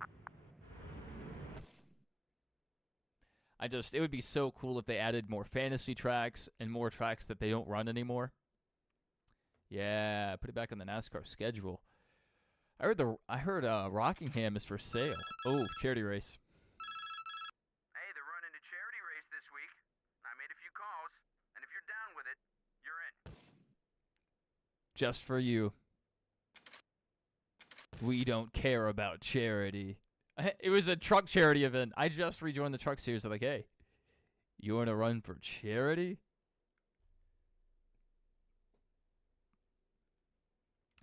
It would be so cool if they added more fantasy tracks and more tracks that they don't run anymore. Yeah, put it back on the NASCAR schedule. I heard Rockingham is for sale. Oh, charity race. Hey, they're running a charity race this week. I made a few calls, and if you're down with it, you're in. Just for you. We don't care about charity. It was a truck charity event. I just rejoined the truck series. I'm like, hey, you want to run for charity?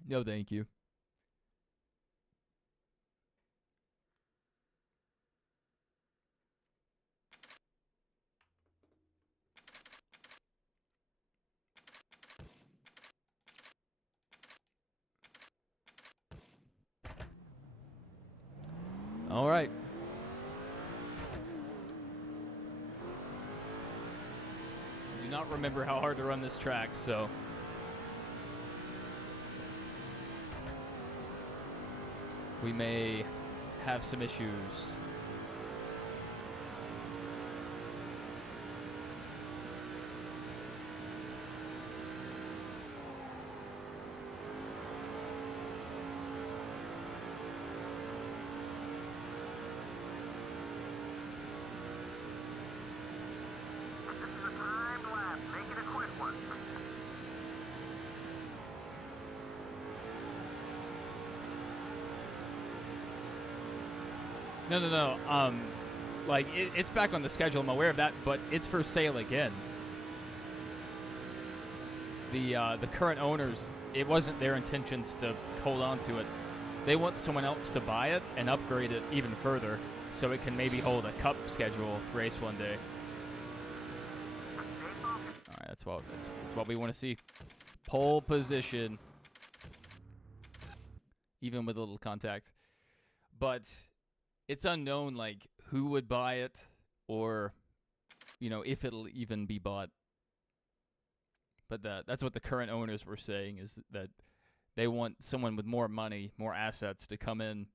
No, thank you. All right. I do not remember how hard to run this track, so we may have some issues. This is a timed lap. Make it a quick one. No. Like it's back on the schedule. I'm aware of that, but it's for sale again. The current owners, it wasn't their intentions to hold on to it. they want someone else to buy it and upgrade it even further so it can maybe hold a cup schedule race one day. All right, that's what we want to see. Pole position, even with a little contact. But it's unknown, like, who would buy it or, you know, if it'll even be bought. But that's what the current owners were saying, is that they want someone with more money, more assets to come in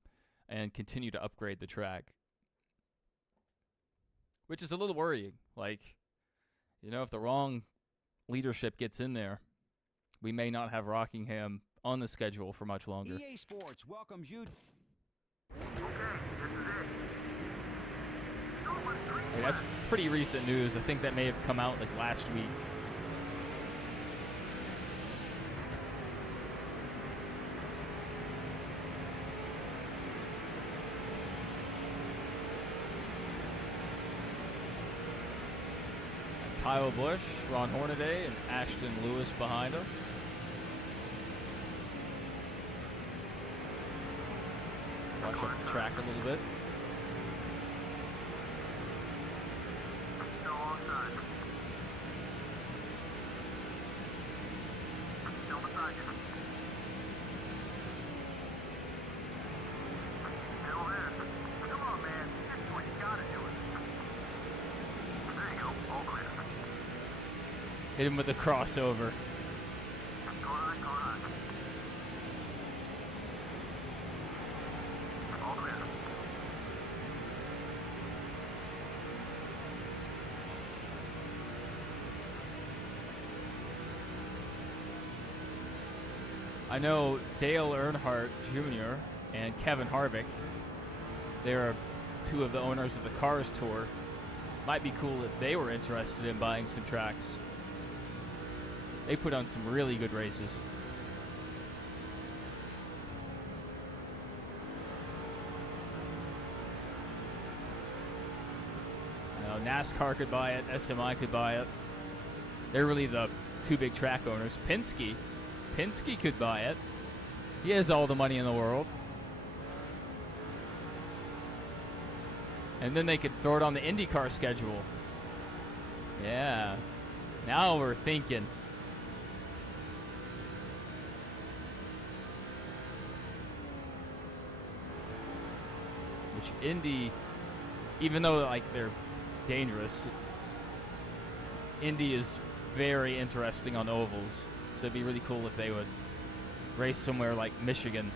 and continue to upgrade the track. Which is a little worrying. Like, you know, if the wrong leadership gets in there, we may not have Rockingham on the schedule for much longer. EA Sports welcomes you. Hey, that's pretty recent news. I think that may have come out like last week. Kyle Busch, Ron Hornaday, and Ashton Lewis behind us. Watch up the track a little bit. Hit him with the crossover. I know Dale Earnhardt Jr. and Kevin Harvick, they're two of the owners of the Cars Tour. Might be cool if they were interested in buying some tracks. They put on some really good races. NASCAR could buy it. SMI could buy it. They're really the two big track owners. Penske could buy it. He has all the money in the world. And then they could throw it on the IndyCar schedule. Yeah. Now we're thinking. Which Indy, even though like they're dangerous, Indy is very interesting on ovals. So it'd be really cool if they would race somewhere like Michigan.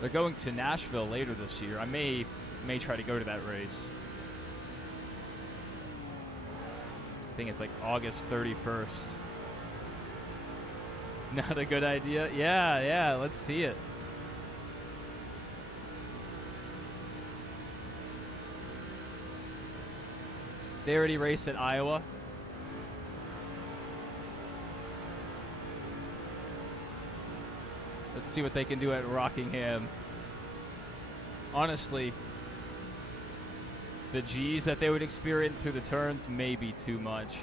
They're going to Nashville later this year. I may try to go to that race. I think it's like August 31st. Not a good idea? Yeah, let's see it. They already raced at Iowa. Let's see what they can do at Rockingham. Honestly, the G's that they would experience through the turns may be too much.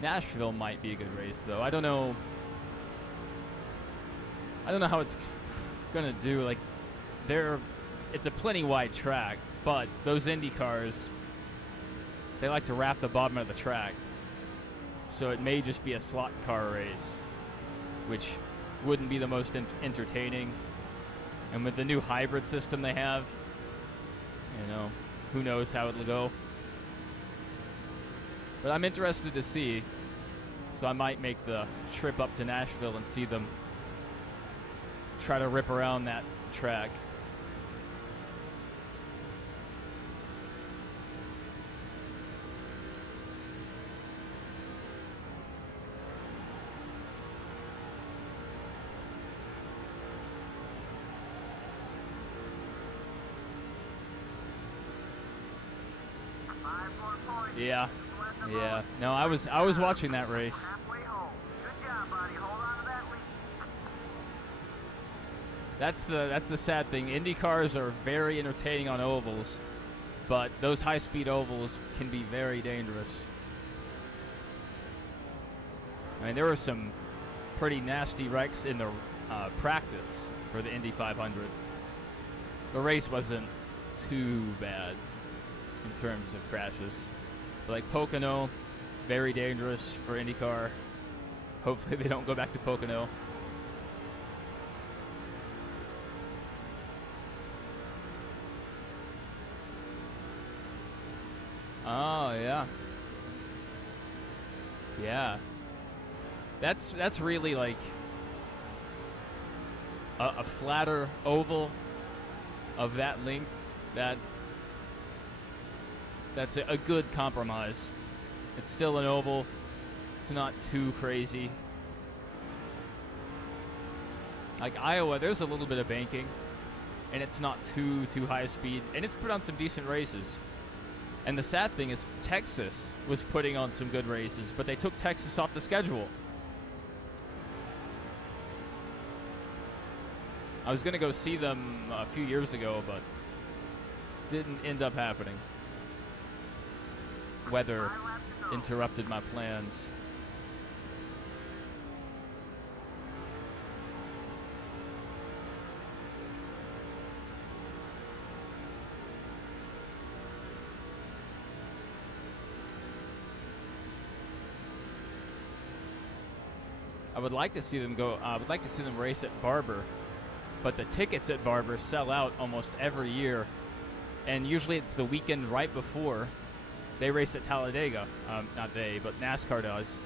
Nashville might be a good race, though. I don't know how it's gonna do. Like, it's a plenty wide track, but those Indy cars, they like to wrap the bottom of the track. So it may just be a slot car race, which wouldn't be the most entertaining. And with the new hybrid system they have, you know, who knows how it'll go. But I'm interested to see, so I might make the trip up to Nashville and see them try to rip around that track. Yeah. Yeah. No, I was watching that race. Halfway home. Good job, buddy. Hold on to that lead. That's the sad thing. Indy cars are very entertaining on ovals, but those high-speed ovals can be very dangerous. I mean, there were some pretty nasty wrecks in the practice for the Indy 500. The race wasn't too bad in terms of crashes. But like Pocono, very dangerous for IndyCar. Hopefully they don't go back to Pocono. Oh, yeah. Yeah. That's really like a flatter oval of that length. That's a good compromise. It's still an oval. It's not too crazy. Like Iowa, there's a little bit of banking, and it's not too high speed, and it's put on some decent races. And the sad thing is Texas was putting on some good races, but they took Texas off the schedule. I was going to go see them a few years ago, but didn't end up happening. Weather interrupted my plans. I would like to see them go. I would like to see them race at Barber, but the tickets at Barber sell out almost every year, and usually it's the weekend right before they race at Talladega. Not they, but NASCAR does.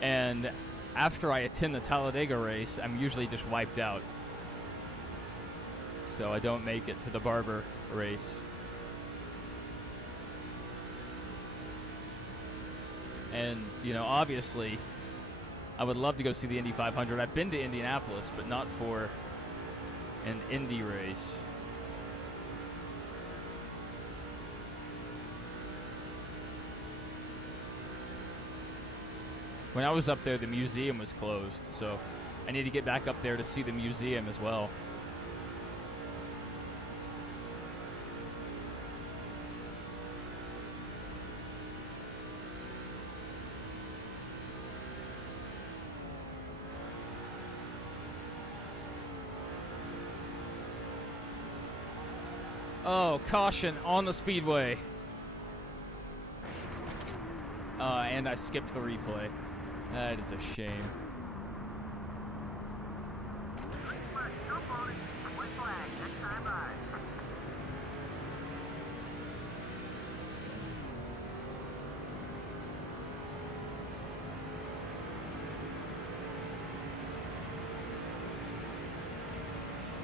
And after I attend the Talladega race, I'm usually just wiped out, so I don't make it to the Barber race. And you know, obviously, I would love to go see the Indy 500. I've been to Indianapolis, but not for an Indy race. When I was up there, the museum was closed, so I need to get back up there to see the museum as well. Oh, caution on the speedway. And I skipped the replay. That is a shame.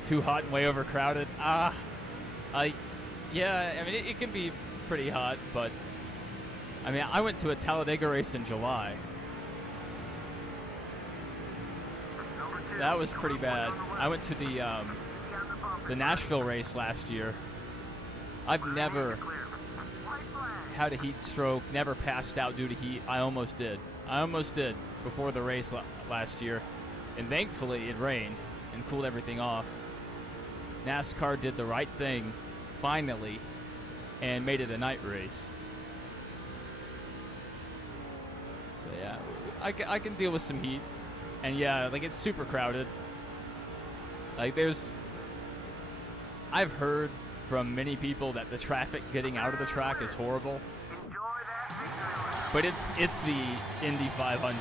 Too hot and way overcrowded. Yeah, I mean, it can be pretty hot, but I mean, I went to a Talladega race in July. That was pretty bad. I went to the Nashville race last year. I've never had a heat stroke, never passed out due to heat. I almost did. Before the race last year, and thankfully it rained and cooled everything off. NASCAR did the right thing, finally, and made it a night race. So yeah, I can deal with some heat. And yeah, like, it's super crowded. Like, I've heard from many people that the traffic getting out of the track is horrible. But it's the Indy 500,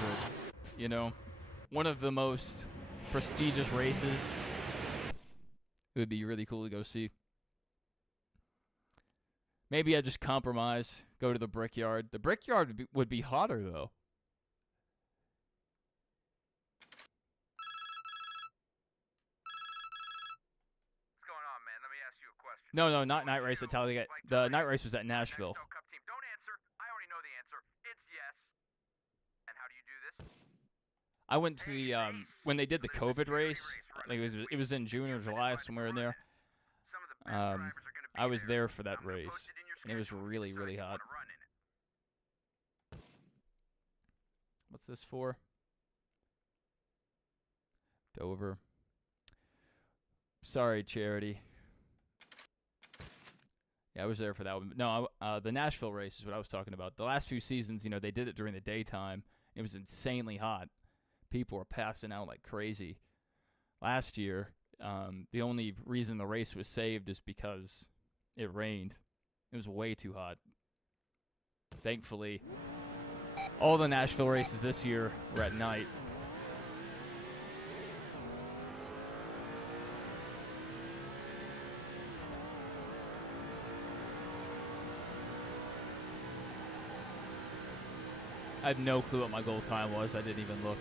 you know, one of the most prestigious races. It would be really cool to go see. Maybe I just compromise, go to the Brickyard. The Brickyard would be hotter, though. What's going on, man? Let me ask you a question. No, not night race at Talladega. The night race was at Nashville. Cup team. Don't answer. I already know the answer. It's yes. And how do you do this? I went to the when they did the COVID race. I think it was in June or July, somewhere in there. Some of the best drivers are going to be I was there for that I'm gonna race, post it in your and it was schedule really, so really you hot. wanna run in it. What's this for? Dover. Sorry, Charity. Yeah, I was there for that one. No, the Nashville race is what I was talking about. The last few seasons, they did it during the daytime. It was insanely hot. People were passing out like crazy. Last year, the only reason the race was saved is because it rained. It was way too hot. Thankfully, all the Nashville races this year were at night. I have no clue what my goal time was. I didn't even look.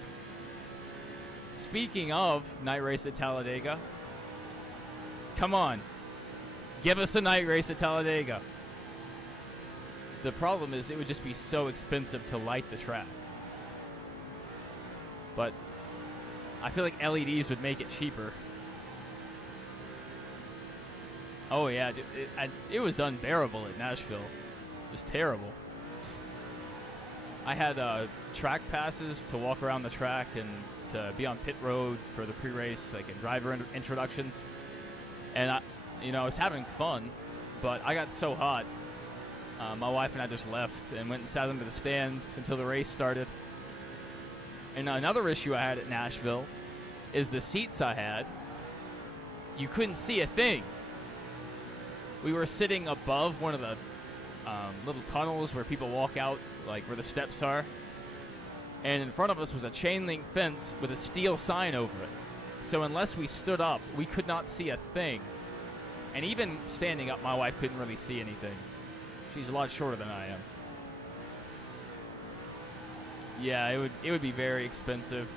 Speaking of night race at Talladega, come on. Give us a night race at Talladega. The problem is it would just be so expensive to light the track. But I feel like LEDs would make it cheaper. Oh, yeah. It was unbearable at Nashville. It was terrible. I had track passes to walk around the track and to be on pit road for the pre-race, like in driver introductions. And I was having fun, but I got so hot. My wife and I just left and went and sat under the stands until the race started. And another issue I had at Nashville is the seats I had. You couldn't see a thing. We were sitting above one of the little tunnels where people walk out, like where the steps are. And in front of us was a chain link fence with a steel sign over it. So unless we stood up, we could not see a thing. And even standing up, my wife couldn't really see anything. She's a lot shorter than I am. Yeah, it would be very expensive.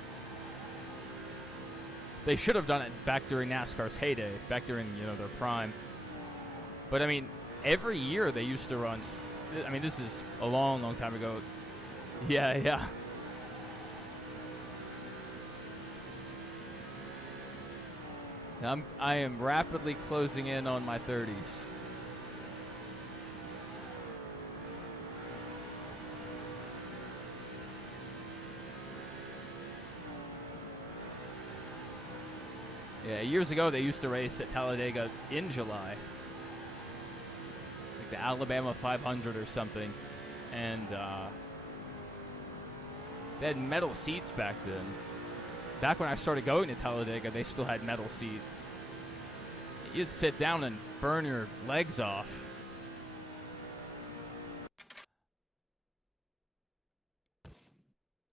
They should have done it back during NASCAR's heyday, back during, their prime. But I mean, every year they used to run. I mean, this is a long, long time ago. Yeah. I am rapidly closing in on my 30s. Yeah, years ago they used to race at Talladega in July. Like the Alabama 500 or something. And they had metal seats back then. Back when I started going to Talladega, they still had metal seats. You'd sit down and burn your legs off.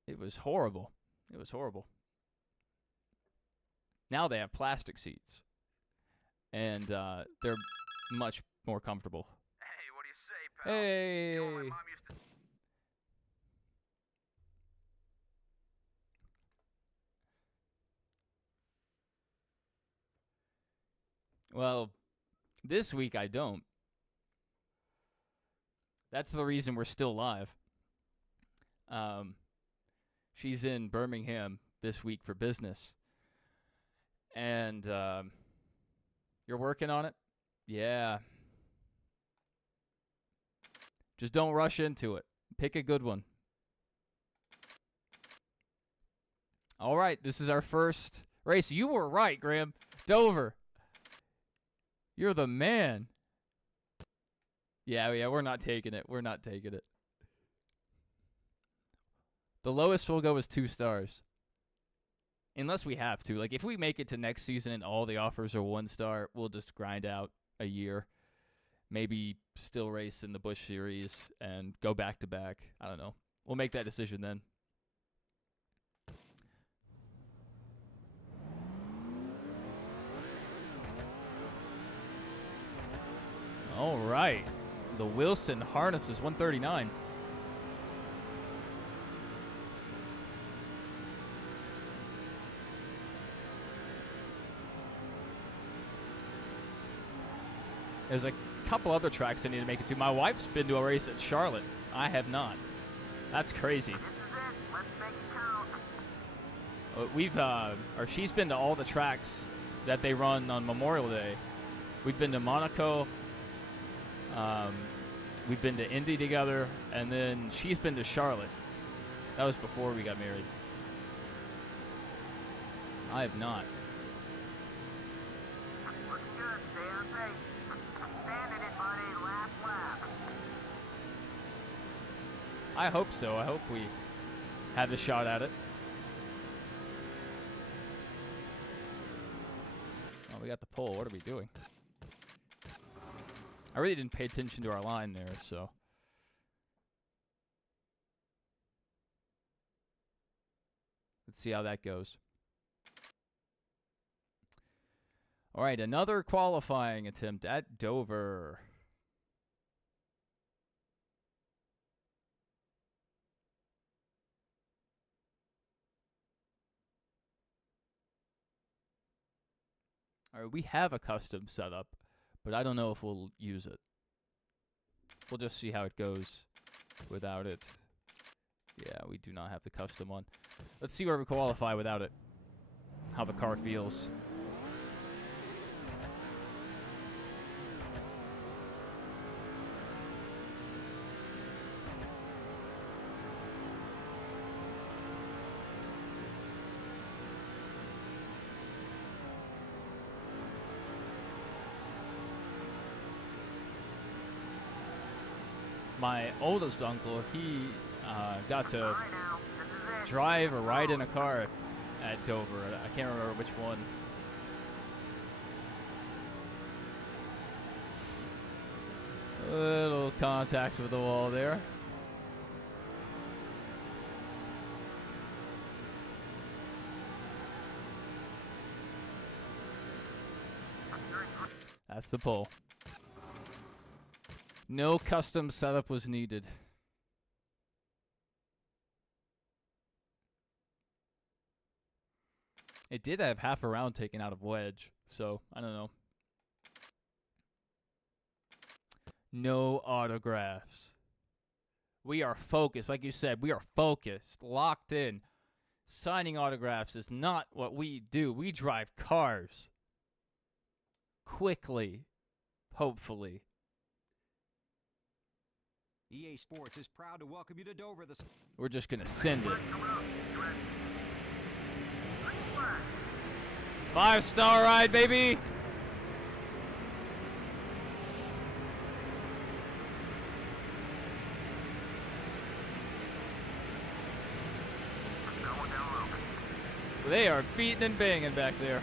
It was horrible. It was horrible. Now they have plastic seats. And they're much more comfortable. Hey, what do you say, pal? Hey! You know, my mom used to... Well, this week I don't. That's the reason we're still live. She's in Birmingham this week for business. And you're working on it? Yeah. Just don't rush into it. Pick a good one. All right, this is our first race. You were right, Graham. Dover. You're the man. Yeah, we're not taking it. We're not taking it. The lowest we'll go is 2 stars. Unless we have to. Like, if we make it to next season and all the offers are 1 star, we'll just grind out a year. Maybe still race in the Busch Series and go back to back. I don't know. We'll make that decision then. All right. The Wilson harness is 139. There's a couple other tracks I need to make it to. My wife's been to a race at Charlotte. I have not. That's crazy. She's been to all the tracks that they run on Memorial Day. We've been to Monaco. We've been to Indy together, and then she's been to Charlotte. That was before we got married. I have not. Looking good. Stay on pace. Standing it, buddy. Lap, lap. I hope so. I hope we have a shot at it. Oh, we got the pole. What are we doing? I really didn't pay attention to our line there, so. Let's see how that goes. All right, another qualifying attempt at Dover. All right, we have a custom setup, but I don't know if we'll use it. We'll just see how it goes without it. Yeah, we do not have the custom one. Let's see where we qualify without it. How the car feels. My oldest uncle, he got to drive or ride in a car at Dover. I can't remember which one. A little contact with the wall there. That's the pole. No custom setup was needed. It did have half a round taken out of wedge, so I don't know. No autographs. We are focused. Like you said, we are focused, locked in. Signing autographs is not what we do. We drive cars. Quickly. Hopefully. EA Sports is proud to welcome you to Dover this. We're just going to send it. 5-star ride, baby! They are beating and banging back there.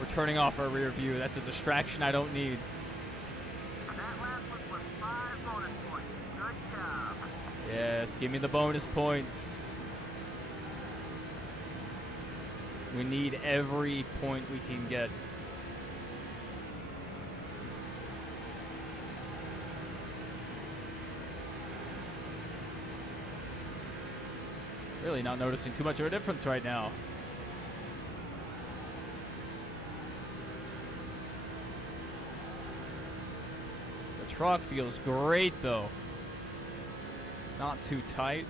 We're turning off our rear view. That's a distraction I don't need. Yes, give me the bonus points. We need every point we can get. Really not noticing too much of a difference right now. The truck feels great though. Not too tight.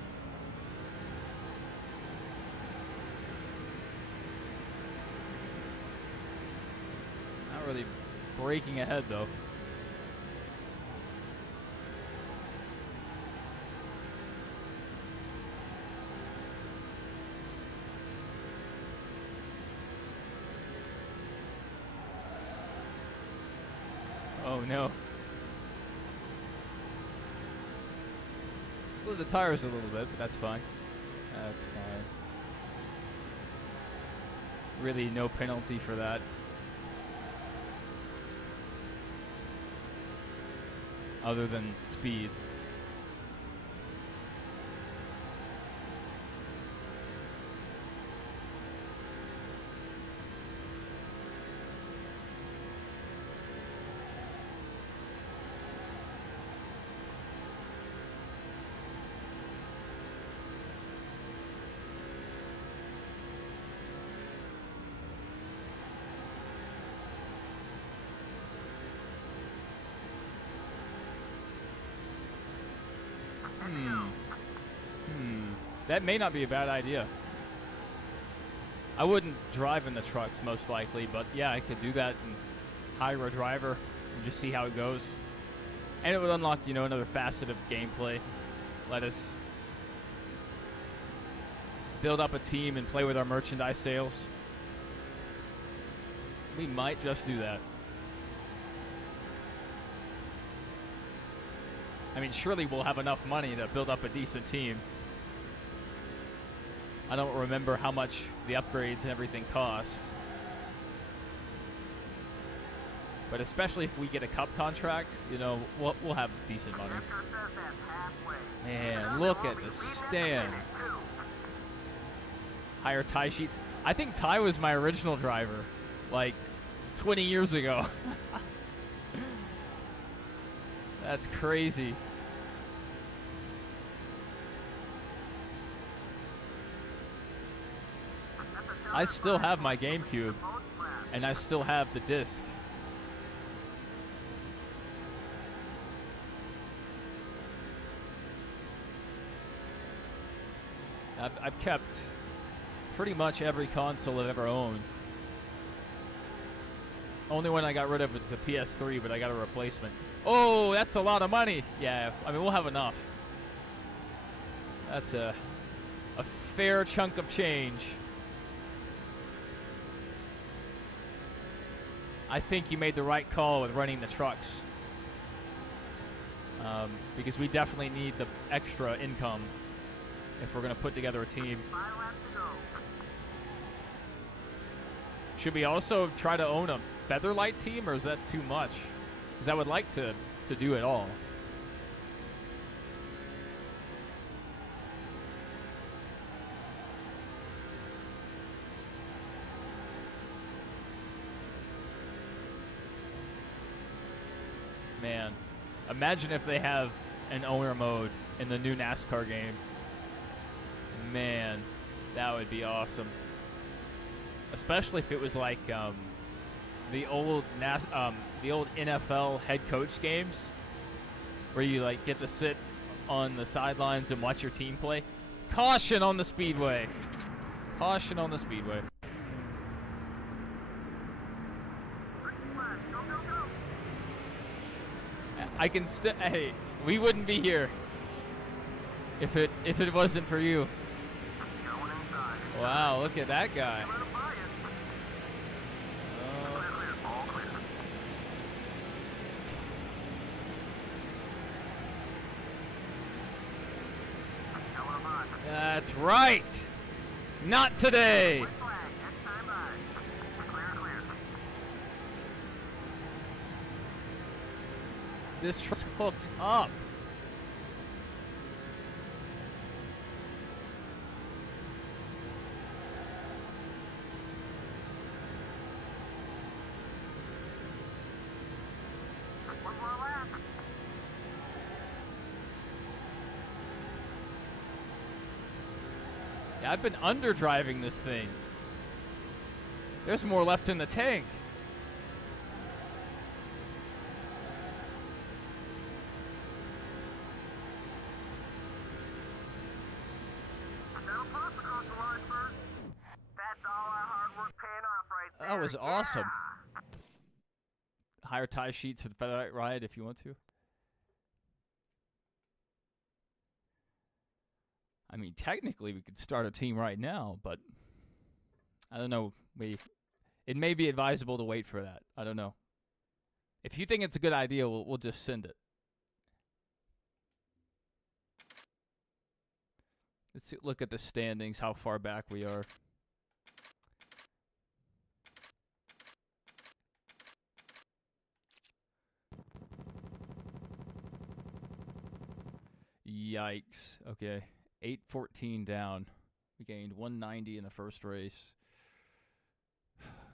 Not really braking ahead though. Oh no. Slid the tires a little bit, but that's fine. That's fine. Really no penalty for that. Other than speed. That may not be a bad idea. I wouldn't drive in the trucks most likely, but yeah, I could do that and hire a driver and just see how it goes. And it would unlock, you know, another facet of gameplay. Let us build up a team and play with our merchandise sales. We might just do that. I mean, surely we'll have enough money to build up a decent team. I don't remember how much the upgrades and everything cost. But especially if we get a cup contract, you know, we'll have decent money. Man, look at the stands. Higher tie sheets. I think Ty was my original driver, like 20 years ago. That's crazy. I still have my GameCube, and I still have the disc. I've kept pretty much every console I've ever owned. Only one I got rid of was the PS3, but I got a replacement. Oh, that's a lot of money. Yeah, I mean, we'll have enough. That's a fair chunk of change. I think you made the right call with running the trucks. Because we definitely need the extra income if we're going to put together a team. Should we also try to own a Featherlight team, or is that too much? Because I would like to do it all. Man, imagine if they have an owner mode in the new NASCAR game. Man, that would be awesome. Especially if it was like the old NFL head coach games, where you like get to sit on the sidelines and watch your team play. Caution on the speedway. Caution on the speedway. I can hey, we wouldn't be here if it wasn't for you. Wow, look at that guy. That's right. Not today. This truck's hooked up. Yeah, I've been underdriving this thing. There's more left in the tank. That was awesome. Higher tie sheets for the Featherlight ride if you want to. I mean, technically we could start a team right now, but I don't know. It may be advisable to wait for that. I don't know. If you think it's a good idea, we'll just send it. Let's look at the standings, how far back we are. Yikes. Okay. 8-14 down. We gained 190 in the first race.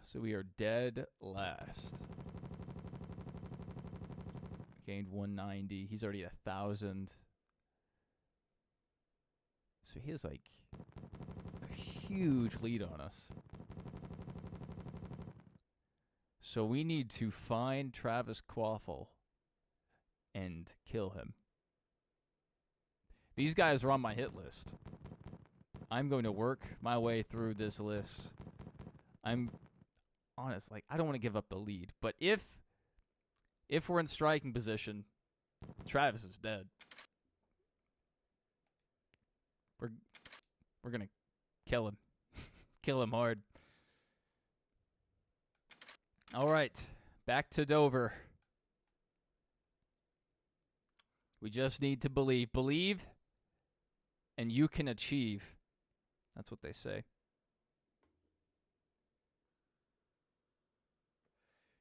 So we are dead last. Gained 190. He's already 1,000. So he has like a huge lead on us. So we need to find Travis Quaffle and kill him. These guys are on my hit list. I'm going to work my way through this list. I'm honest, like I don't want to give up the lead, but if we're in striking position Travis is dead. We're gonna kill him. Kill him hard. All right, back to Dover. We just need to believe. Believe, and you can achieve. That's what they say.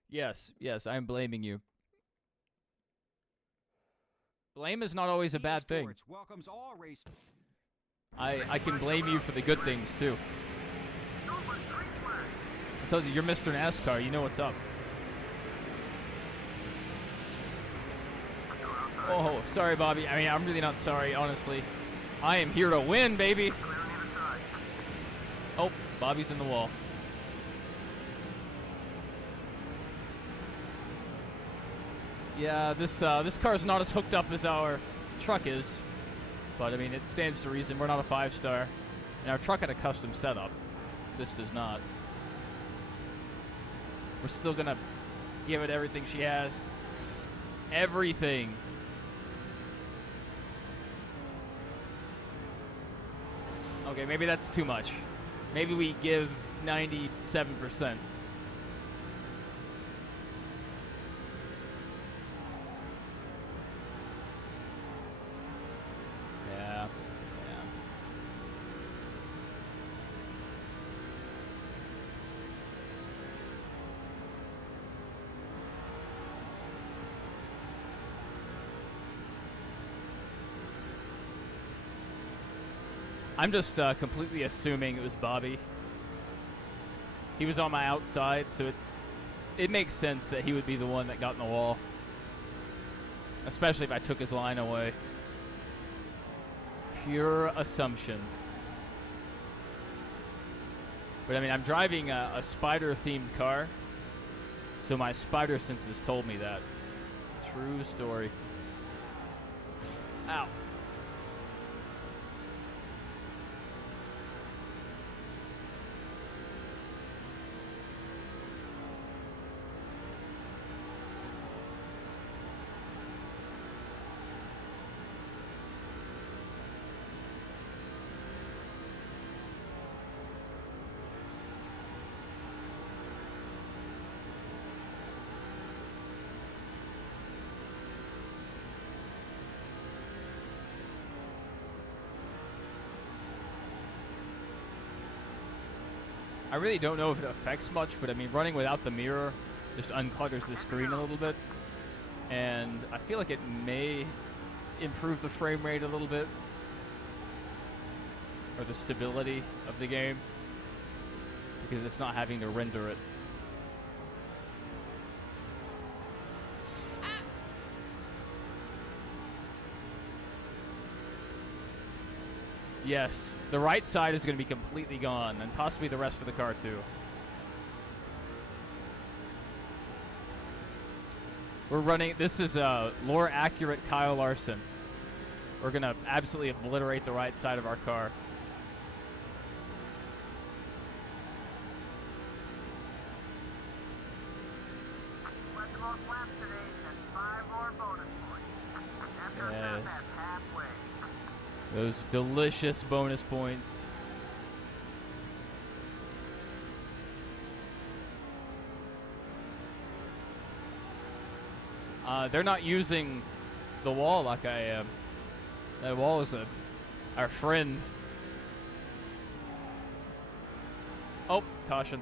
Yes, I'm blaming you. Blame is not always a bad thing. Sports welcomes all race. I can blame you for the good things, too. I told you, you're Mr. NASCAR. You know what's up. Oh, sorry, Bobby. I mean, I'm really not sorry, honestly. I am here to win, baby. Oh, Bobby's in the wall. Yeah, this car is not as hooked up as our truck is. But, I mean, it stands to reason. We're not a 5-star. And our truck had a custom setup. This does not. We're still going to give it everything she has. Everything. Okay, maybe that's too much. Maybe we give 97%. Yeah. I'm just completely assuming it was Bobby. He was on my outside, so it makes sense that he would be the one that got in the wall. Especially if I took his line away. Pure assumption. But I mean, I'm driving a spider-themed car, so my spider senses told me that. True story. Ow. I really don't know if it affects much, but I mean, running without the mirror just unclutters the screen a little bit. And I feel like it may improve the frame rate a little bit. Or the stability of the game. Because it's not having to render it. Yes, the right side is going to be completely gone, and possibly the rest of the car too. We're running, this is lore accurate Kyle Larson. We're going to absolutely obliterate the right side of our car. Yes. Those delicious bonus points. They're not using the wall like I am. That wall is our friend. Oh, caution.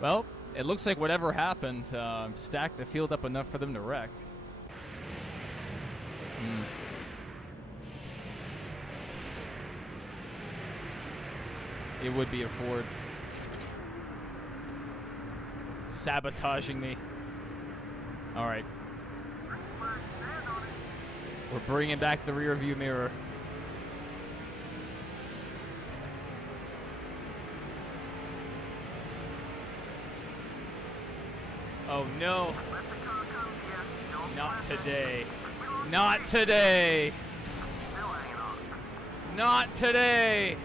Well, it looks like whatever happened stacked the field up enough for them to wreck. It would be a Ford. Sabotaging me. Alright. We're bringing back the rear view mirror. Oh no. Not today. Not today. Not today.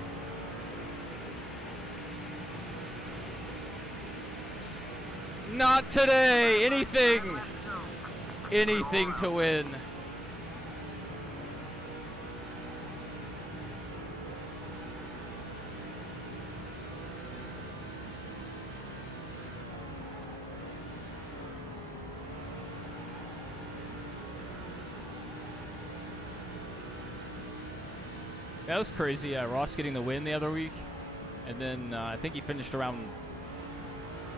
Not today. Anything. anything to win. That was crazy. Ross getting the win the other week, and then I think he finished around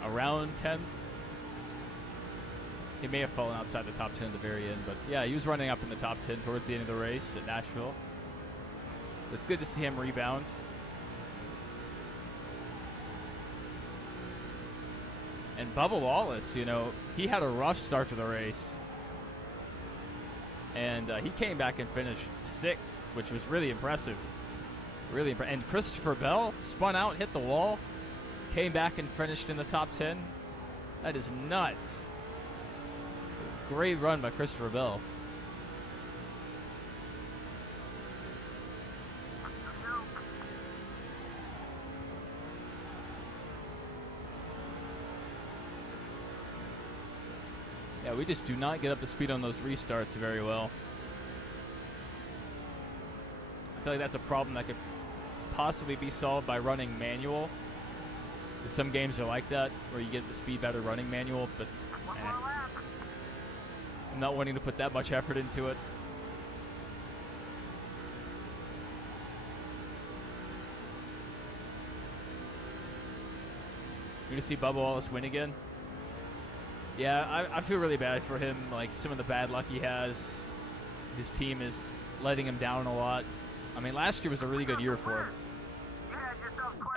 10th. He may have fallen outside the top 10 at the very end, but yeah, he was running up in the top 10 towards the end of the race at Nashville. It's good to see him rebound. And Bubba Wallace, you know, he had a rough start to the race. And he came back and finished 6th, which was really impressive. Really impressive. And Christopher Bell spun out, hit the wall, came back and finished in the top 10. That is nuts. Great run by Christopher Bell. Yeah, we just do not get up to speed on those restarts very well. I feel like that's a problem that could possibly be solved by running manual. Some games are like that, where you get the speed better running manual, but I'm not wanting to put that much effort into it. You're gonna see Bubba Wallace win again? Yeah, I feel really bad for him. Like, some of the bad luck he has. His team is letting him down a lot. I mean, last year was a really good year for him.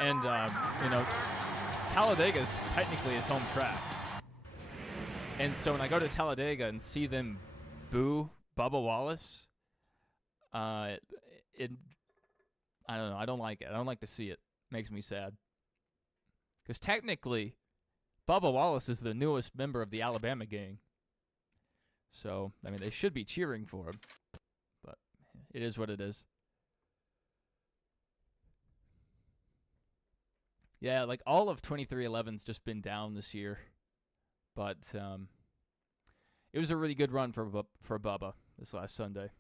And, you know, Talladega is technically his home track. And so when I go to Talladega and see them boo Bubba Wallace, I don't know. I don't like it. I don't like to see it. Makes me sad. Because technically, Bubba Wallace is the newest member of the Alabama gang. So, I mean, they should be cheering for him. But it is what it is. Yeah, like all of 2311's just been down this year. But it was a really good run for Bubba this last Sunday.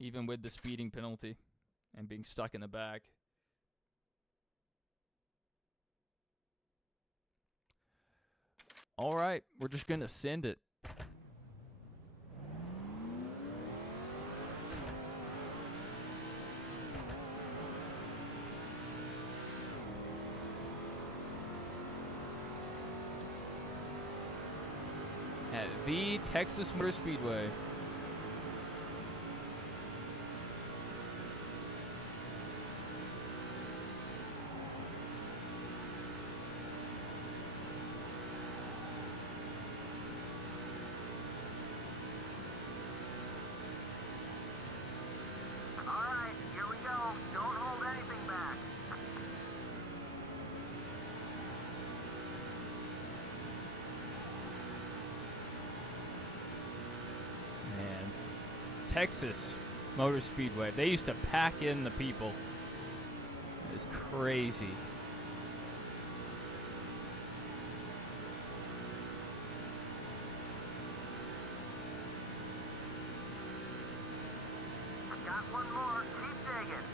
Even with the speeding penalty and being stuck in the back. All right, we're just going to send it. At the Texas Motor Speedway. Texas Motor Speedway. They used to pack in the people. It's crazy. Got one more. Keep digging.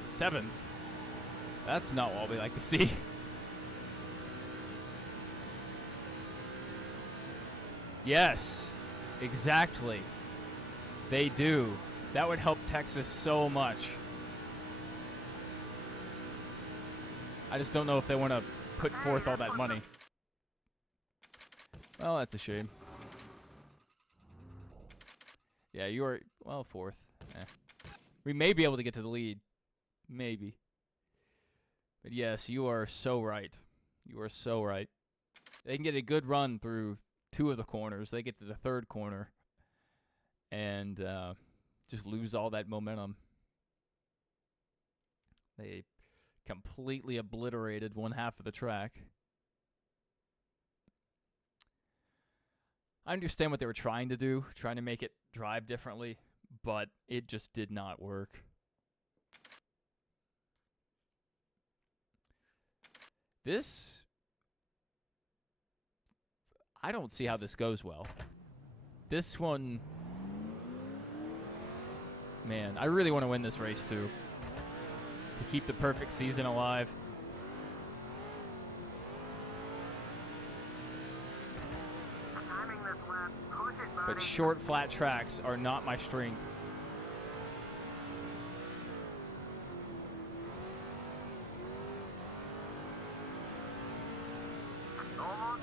Seventh. That's not what we like to see. Yes, exactly. They do. That would help Texas so much. I just don't know if they want to put forth all that money. Well, that's a shame. Yeah, you are, well, 4th. We may be able to get to the lead. Maybe. But yes, you are so right. You are so right. They can get a good run through 2 of the corners. They get to the 3rd corner and just lose all that momentum. They completely obliterated one half of the track. I understand what they were trying to do, trying to make it drive differently, but it just did not work. This, I don't see how this goes well. This one, man, I really want to win this race too, to keep the perfect season alive. Timing this lap. Push it, buddy. But short, flat tracks are not my strength.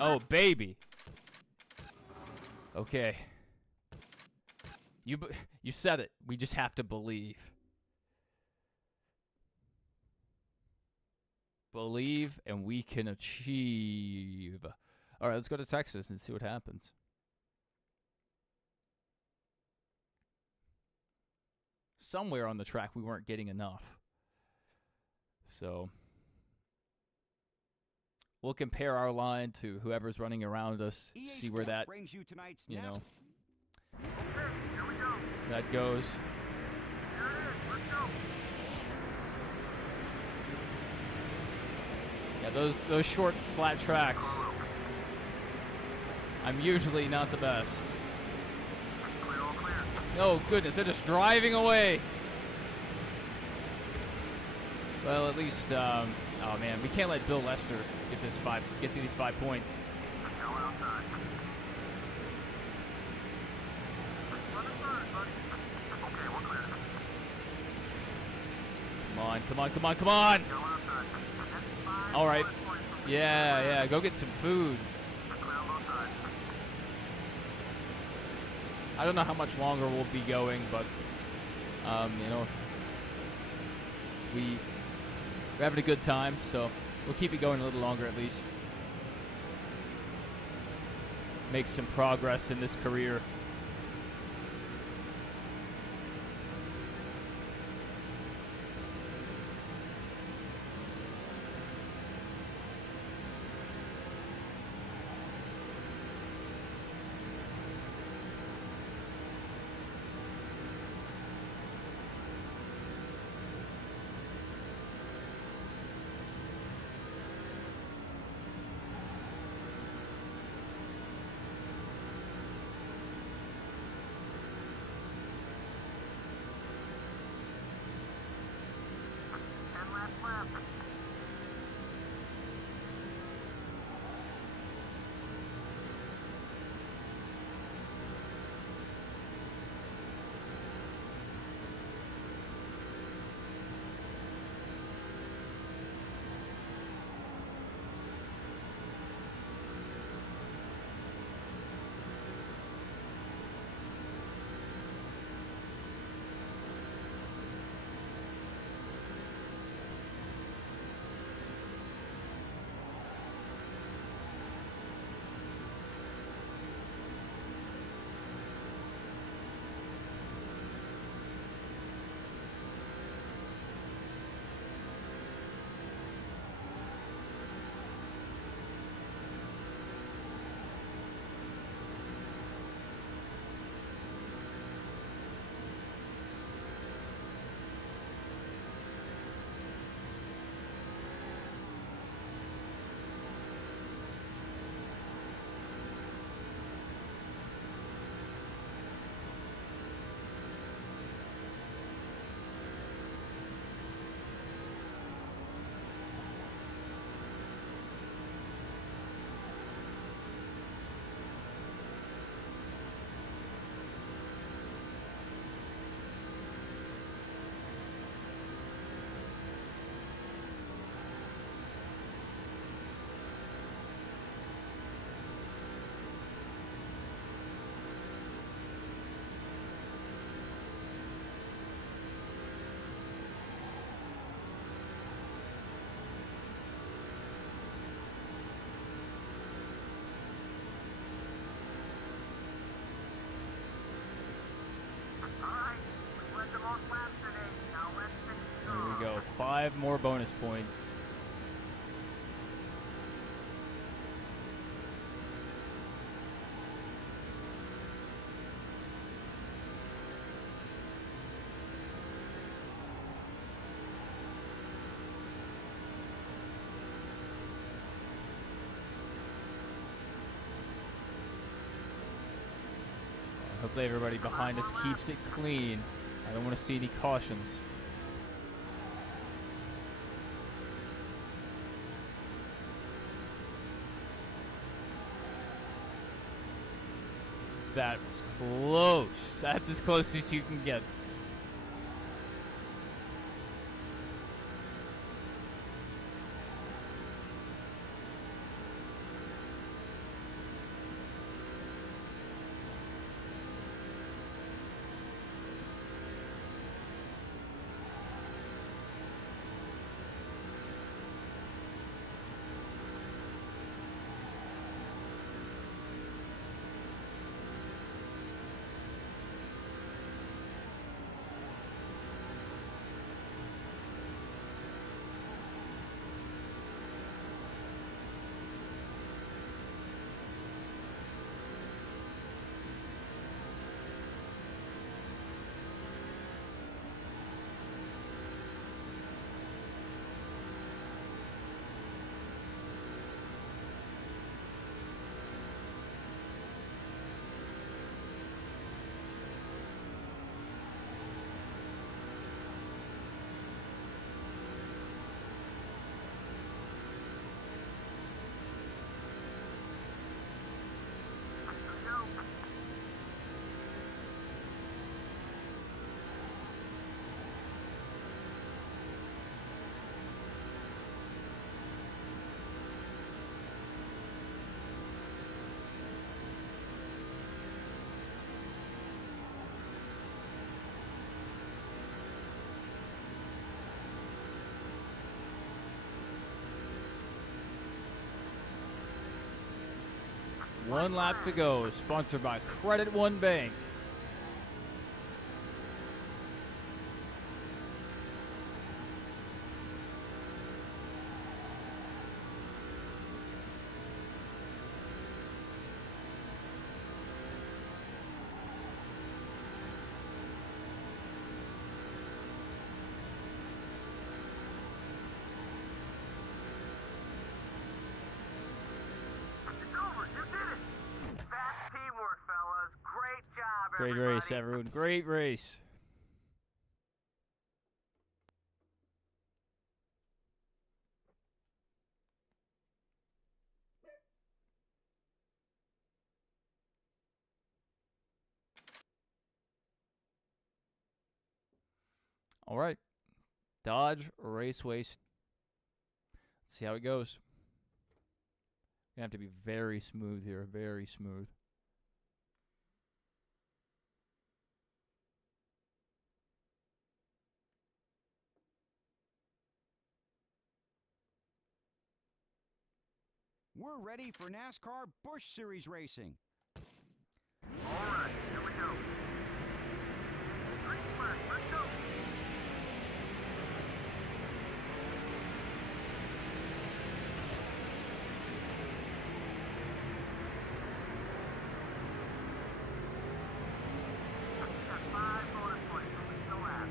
Almost Oh, baby. Okay. You said it. We just have to believe. Believe and we can achieve. All right, let's go to Texas and see what happens. Somewhere on the track we weren't getting enough. So we'll compare our line to whoever's running around us, EA see where Sports that, brings you tonight's you know, Okay, here we go. that goes. Here it is. Let's go. Yeah, those short, flat tracks, I'm usually not the best. Clear, all clear. Oh, goodness, they're just driving away. Well, at least, oh, man, we can't let Bill Lester get these 5 points. Go outside. Run it first, buddy. Okay, we're clear. Come on, come on, come on, come on. Go outside. That's 5 All right. bonus points from the Yeah, go get some food. clear on both sides. I don't know how much longer we'll be going, but, you know, we're having a good time, so we'll keep it going a little longer at least. Make some progress in this career. There we go. 5 more bonus points. Hopefully everybody behind us keeps it clean. I don't want to see any cautions. That was close. That's as close as you can get. One lap to go. Sponsored by Credit One Bank. It's over. You did it. That's teamwork, fellas. Great job, Great everybody. race, everyone. Great race. All right. Dodge Raceway. Let's see how it goes. Gonna have to be very smooth here. Very smooth. We're ready for NASCAR Busch Series racing. All right, here we go. Green flag, let's go. Got 5 bonus points, so we still have.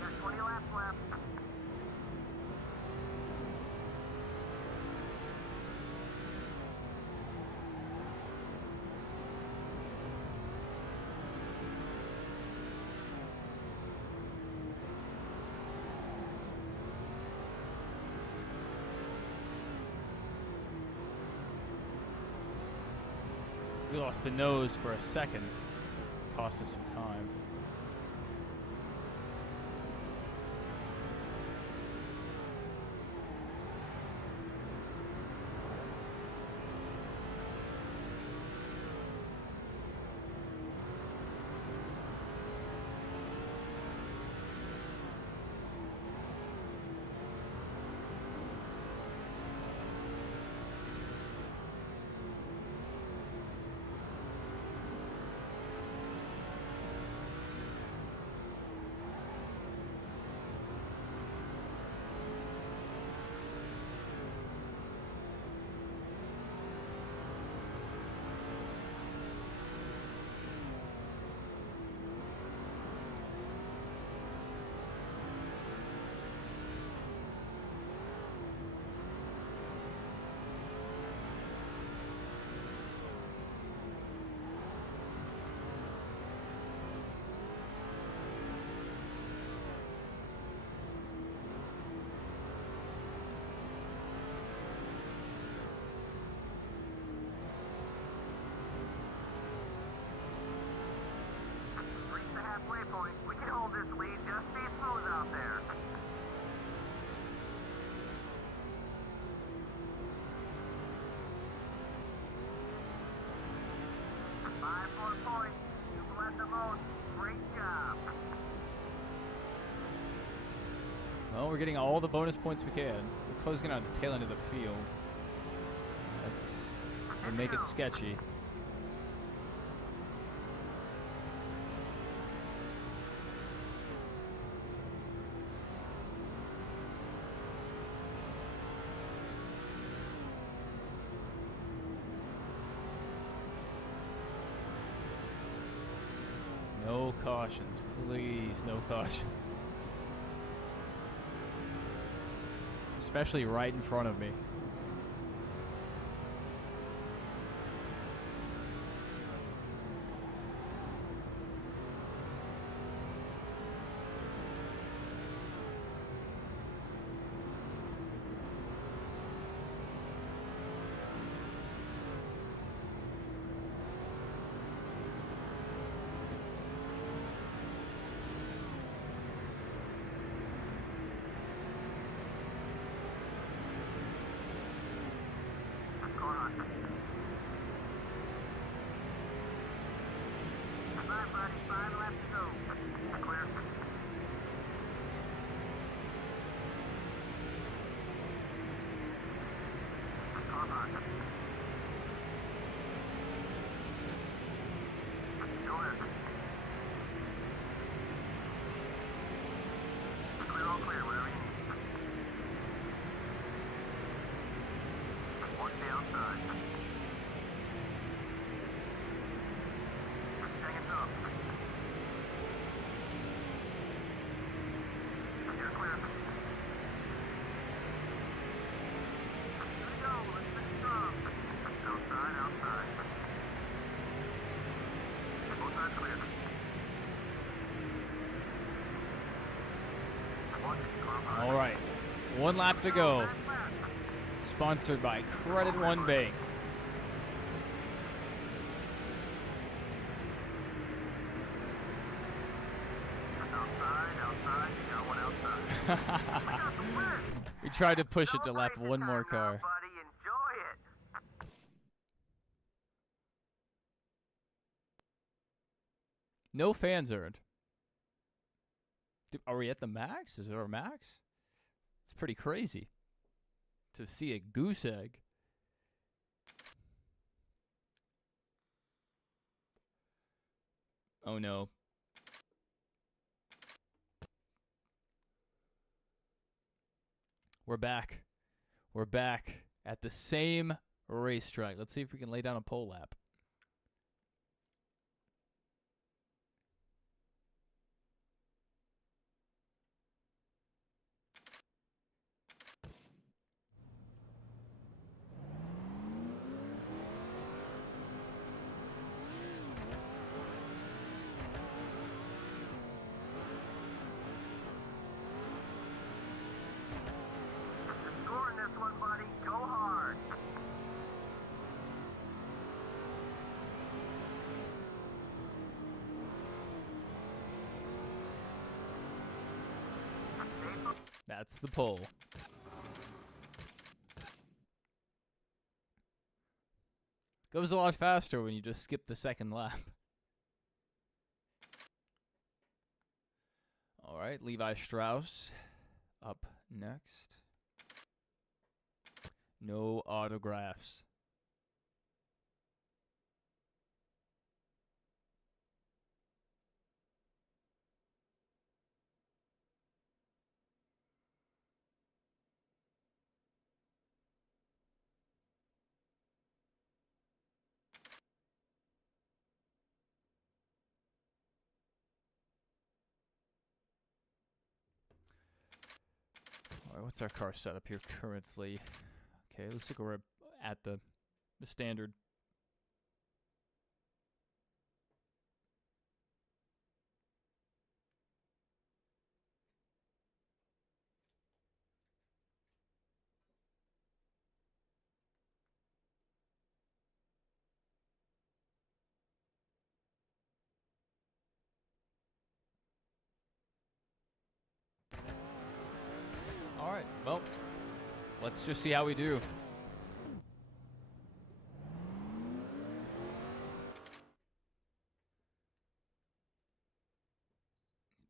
Got 20 laps left. We lost the nose for a second. Cost us some time. point. We can hold this lead. Just be smooth out there. 5 more points. You bled the most. Great job. Well, we're getting all the bonus points we can. We're closing on the tail end of the field. That would make it sketchy. No cautions, please, no cautions. Especially right in front of me. All right, 1 lap to go. Sponsored by Credit One Bank. We tried to push it to lap one more car. Buddy, enjoy it. No fans earned. Are we at the max? Is there a max? It's pretty crazy to see a goose egg. Oh no. We're back. We're back at the same racetrack. Let's see if we can lay down a pole lap. Scoring this one, buddy. Go hard. That's the pole. Goes a lot faster when you just skip the second lap. All right, Levi Strauss up next. No autographs. All right, what's our car setup here currently? Okay, looks like we're at the standard. right. Well, let's just see how we do.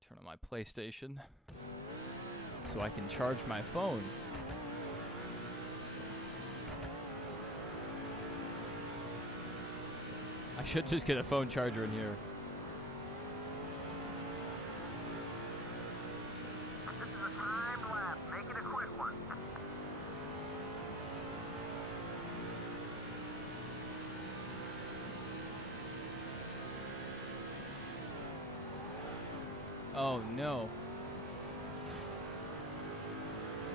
Turn on my PlayStation so I can charge my phone. I should just get a phone charger in here. This is a timed lap. Make it a quick one. Oh no.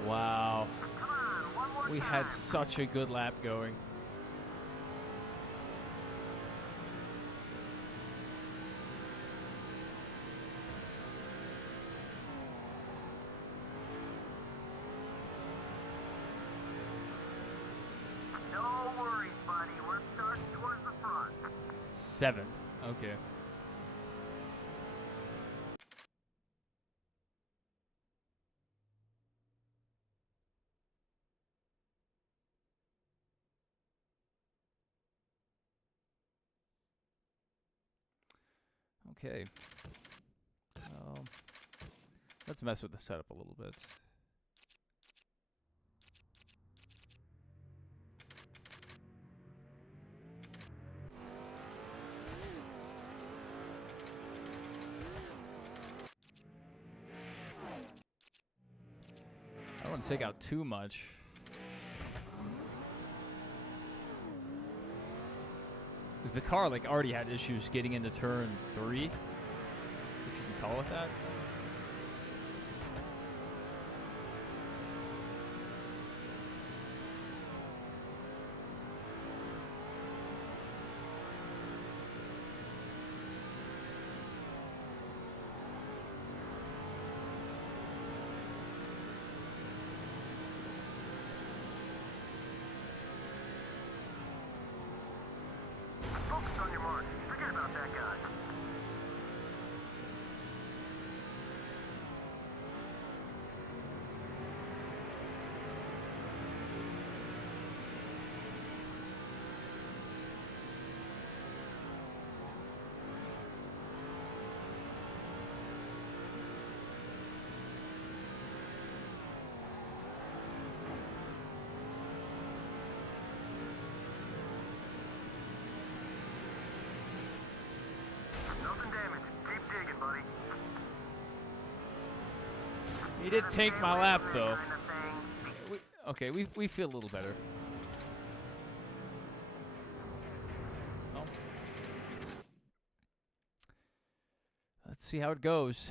Wow. Come on, one more We time. had such a good lap going. No worries, buddy. We're starting towards the front. 7th. Okay. Okay. Let's mess with the setup a little bit. I don't want to take out too much. Because the car like already had issues getting into turn 3, if you can call it that. Focus on your mark. Forget about that guy. Nothing damaged. Keep digging, buddy. He did tank my lap though. Kind of thing. Okay, we feel a little better. Well, let's see how it goes.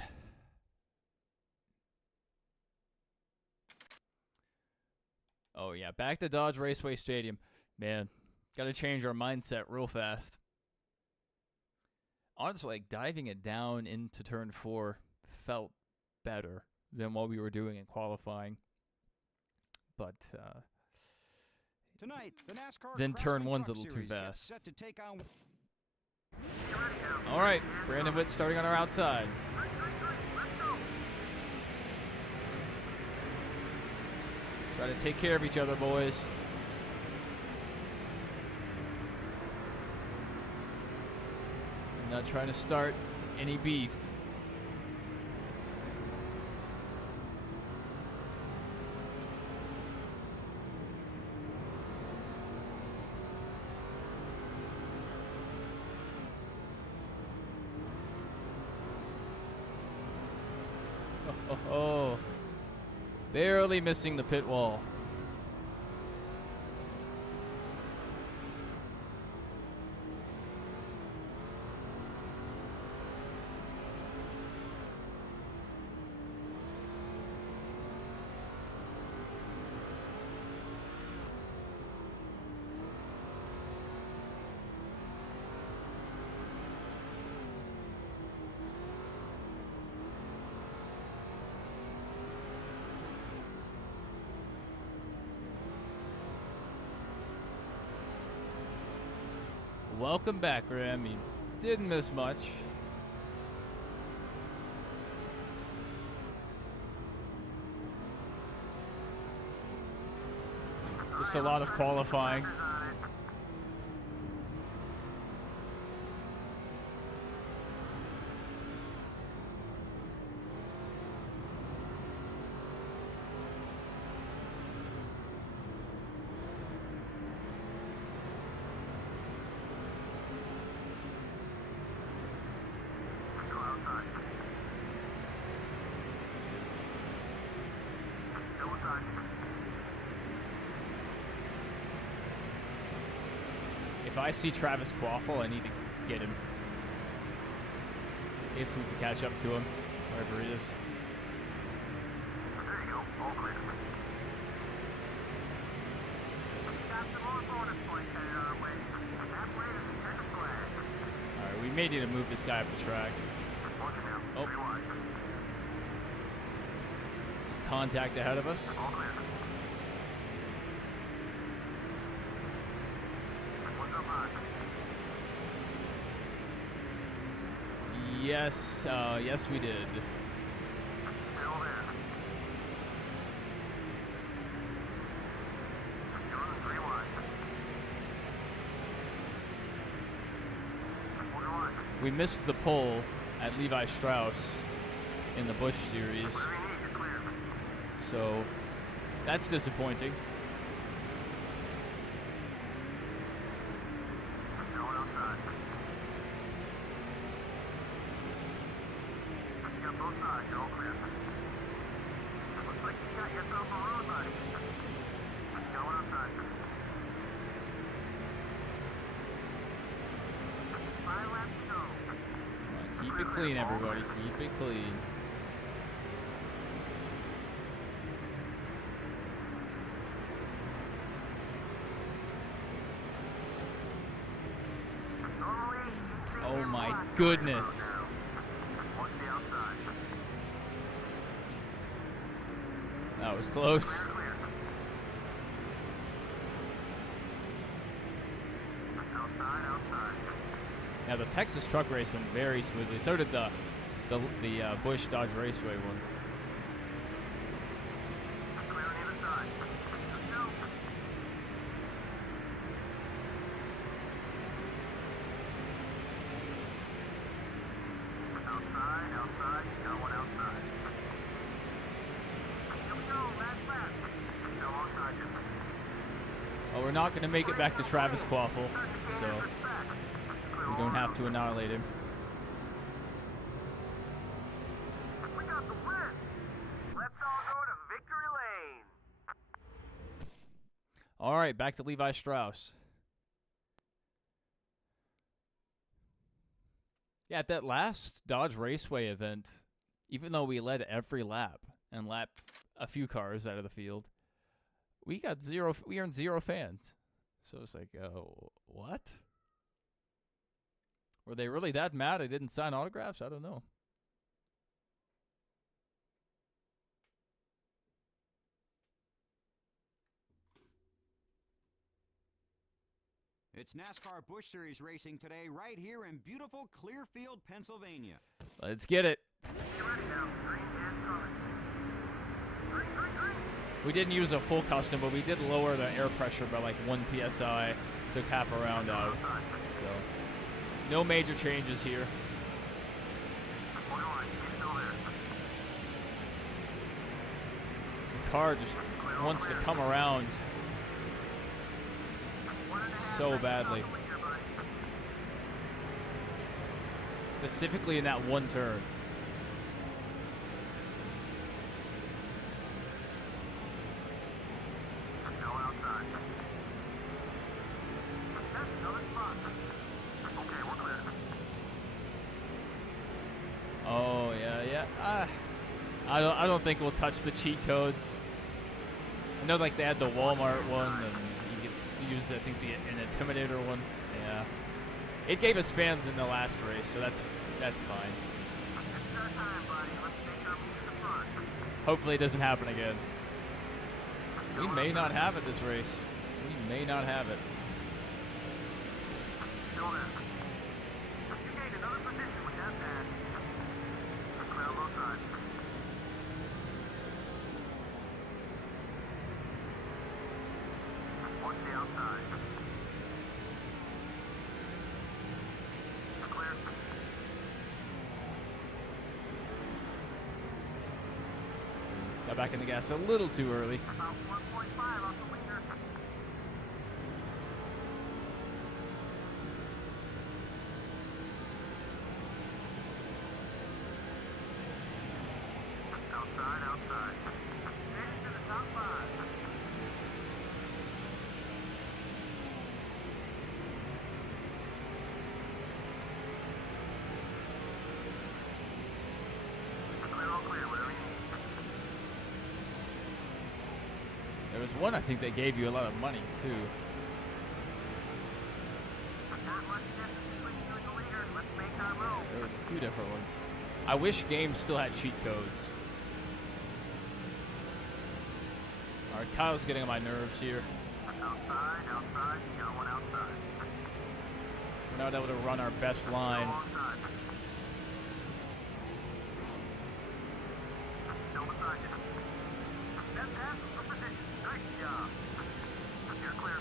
Oh yeah, back to Dodge Raceway Stadium. Man, gotta change our mindset real fast. Honestly, like diving it down into turn 4 felt better than what we were doing in qualifying. But Tonight, the NASCAR Then turn Craftsman one's a Truck little too Series gets fast. Set to take on all right, Brandon Witt starting on our outside. Try to take care of each other, boys. I'm not trying to start any beef. Oh, barely missing the pit wall. Welcome back, Graham. You didn't miss much. Just a lot of qualifying. If I see Travis Quaffle, I need to get him. If we can catch up to him, wherever he is. There you go. All clear. Got some more bonus points headed our way. Halfway to the checkered flag. Alright, we may need to move this guy up the track. Watching now. Oh. Three wide. Contact ahead of us. All clear. One's up high. Yes, yes we did. Still there. You're running three wide. One wide. We missed the pole at Levi Strauss in the Busch series, Whatever you need, you're clear. so that's disappointing. No one outside. You got both sides, you're all clear. Looks like you got yourself a road buddy. No one outside. 5 laps to go. Come on, keep it clean, everybody. Keep it clean. Normally, you'd see Oh him my black goodness. now. Watch the outside. That was close. Clear. Outside, outside. Now the Texas truck race went very smoothly. So did the Busch Dodge Raceway one. Clear on either side. Let's go. Outside, outside, no one outside. Here we go, last lap. No outside. Well, we're not going to make it back to Travis Quaffle, so we don't have to annihilate him. We got the win. Let's all go to victory lane. All right, back to Levi Strauss. Yeah, at that last Dodge Raceway event, even though we led every lap and lapped a few cars out of the field, we earned 0 fans. So it's like, what? Were they really that mad I didn't sign autographs? I don't know. It's NASCAR Busch Series racing today right here in beautiful Clearfield, Pennsylvania. Let's get it. Get ready now. Green is coming. Green, green, green. We didn't use a full custom, but we did lower the air pressure by like 1 psi. Took half a round out. So, no major changes here. One on, he's still there. The car just wants to come around so badly. Specifically in that one turn. No outside. That's another spot. Okay, we're clear. Oh yeah. I don't think we'll touch the cheat codes. I know like they had the Walmart one and you could use I think an Intimidator one. Yeah. It gave us fans in the last race, so that's fine. This is our time, buddy. Let's make our move to the front. Hopefully it doesn't happen again. We may not have it this race. We may not have it. Still there. You gained another position with that pass. Clear on both sides. Got back in the gas a little too early. About 1.5 off the leader. Outside, outside. Headed to the top 5. Clear, all clear, whatever you need. There was one I think they gave you a lot of money too. Not much distance between you and the leader. Let's make our move. There was a few different ones. I wish games still had cheat codes. Alright, Kyle's getting on my nerves here. Outside, outside. You got one outside. We're not able to run our best line. Alongside. Still beside you. Step past for position. Nice job. You're clear.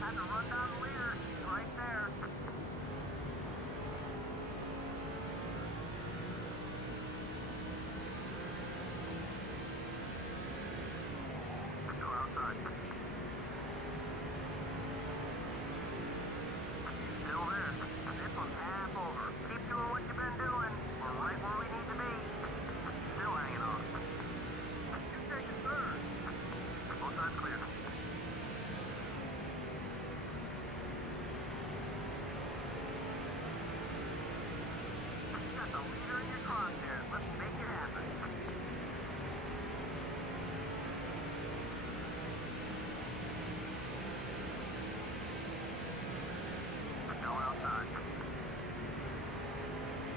Time to run down the leader. He's right there. Go outside. Still there. This one's half over. Keep doing what you've been doing. We're right where we need to be. Still hanging on. You're taking third. Both sides clear. You got the leader in your crosshairs. Let's make it happen. Go outside.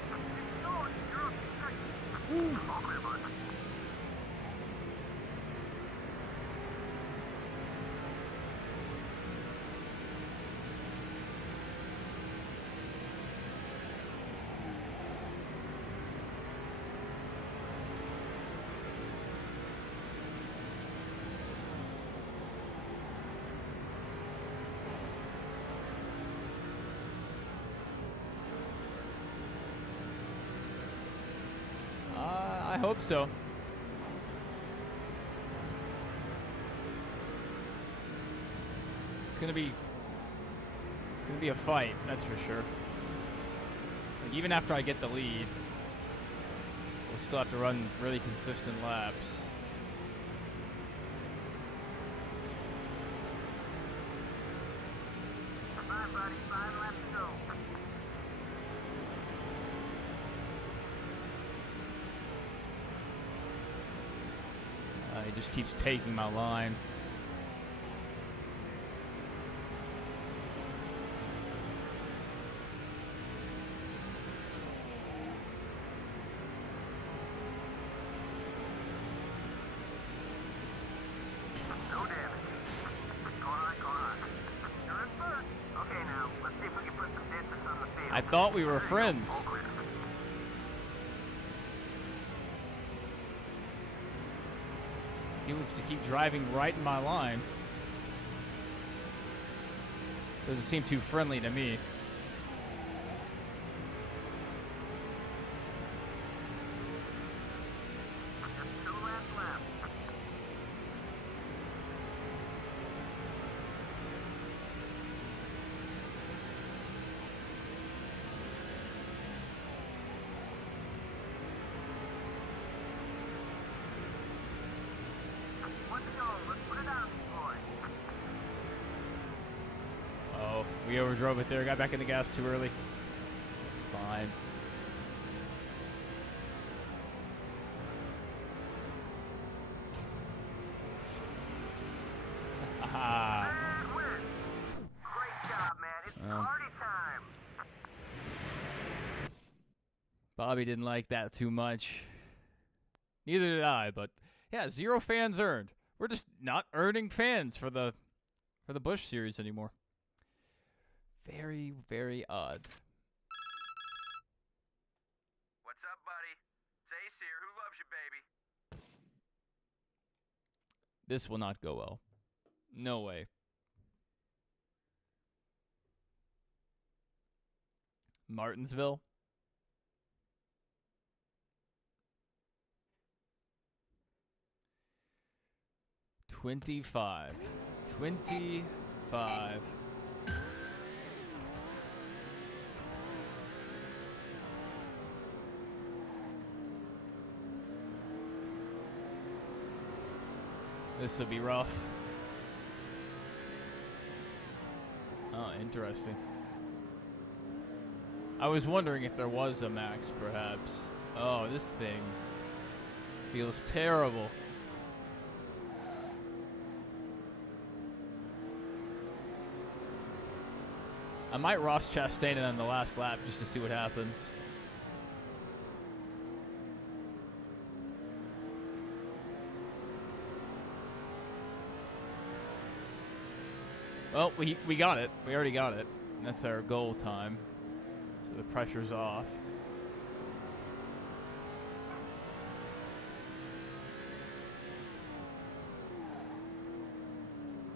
Keep going. You're up to second. All clear, bud. I hope so. It's gonna be a fight, that's for sure. Like, even after I get the lead, we'll still have to run really consistent laps. Bye, buddy. 5 laps to go. He just keeps taking my line. No damage. Go on, go on. You're in first. Okay, now, let's see if we can put some distance on the field. I thought we were friends. All clear. He wants to keep driving right in my line. Doesn't seem too friendly to me. Just 2 last laps. One to go. Let's put it on, boy. Oh, we overdrove it there. Got back in the gas too early. It's fine. Haha. And win. Great job, man. It's party time. Bobby didn't like that too much. Neither did I, but yeah, 0 fans earned. We're just not earning fans for the Busch series anymore. Very, very odd. What's up, buddy? It's Ace here. Who loves you, baby? This will not go well. No way. Martinsville. $25. $25. This would be rough. Oh, interesting. I was wondering if there was a max, perhaps. Oh, this thing feels terrible. I might Ross Chastain it on the last lap just to see what happens. Well, we got it. We already got it. That's our goal time. So the pressure's off.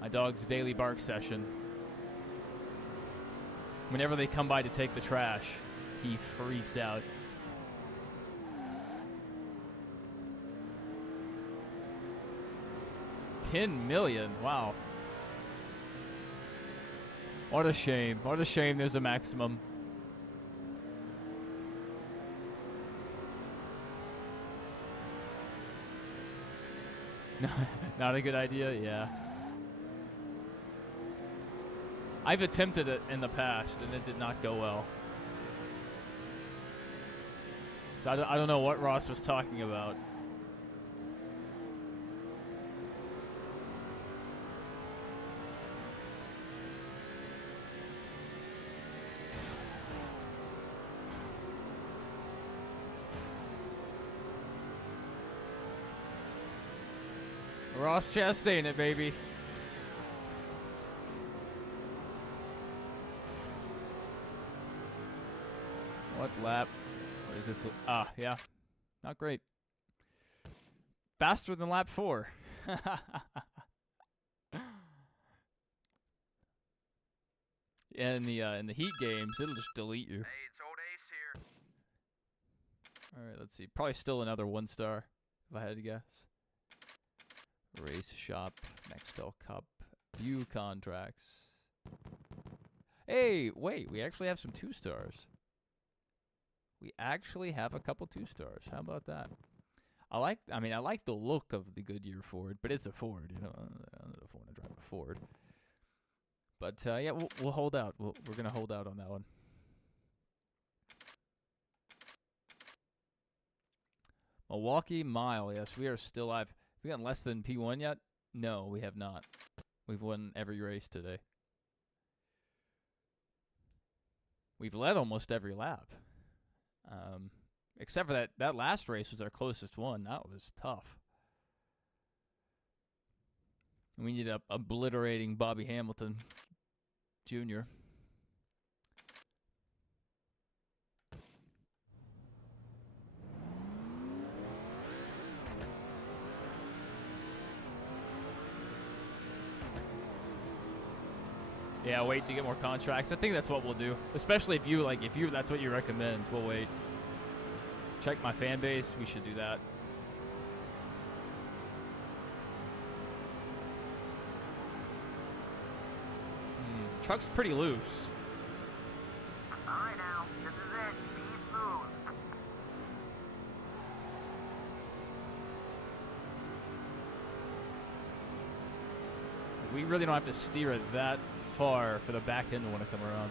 My dog's daily bark session. Whenever they come by to take the trash, he freaks out. $10 million. Wow. What a shame. What a shame there's a maximum. Not a good idea, yeah. I've attempted it in the past, and it did not go well. So I don't know what Ross was talking about. Ross Chastain it, baby. What lap? What is this? Ah, yeah. Not great. Faster than lap 4. In the heat games, it'll just delete you. Hey, it's old Ace here. All right, let's see. Probably still another 1-star, if I had to guess. Race shop, Nextel Cup, view contracts. Hey, wait, we actually have some 2-stars. We actually have a couple 2-stars. How about that? I like the look of the Goodyear Ford, but it's a Ford, you know. I don't know if I want to drive a Ford. But yeah, we'll hold out. We're gonna hold out on that one. Milwaukee Mile. Yes, we are still live. Have we gotten less than P1 yet? No, we have not. We've won every race today. We've led almost every lap. Except for that last race was our closest one. That was tough. We ended up obliterating Bobby Hamilton Jr. Yeah, wait to get more contracts. I think that's what we'll do. Especially if you that's what you recommend. We'll wait. Check my fan base. We should do that. Truck's pretty loose. All right now, this is it. Be smooth. We really don't have to steer it that far for the back end to want to come around.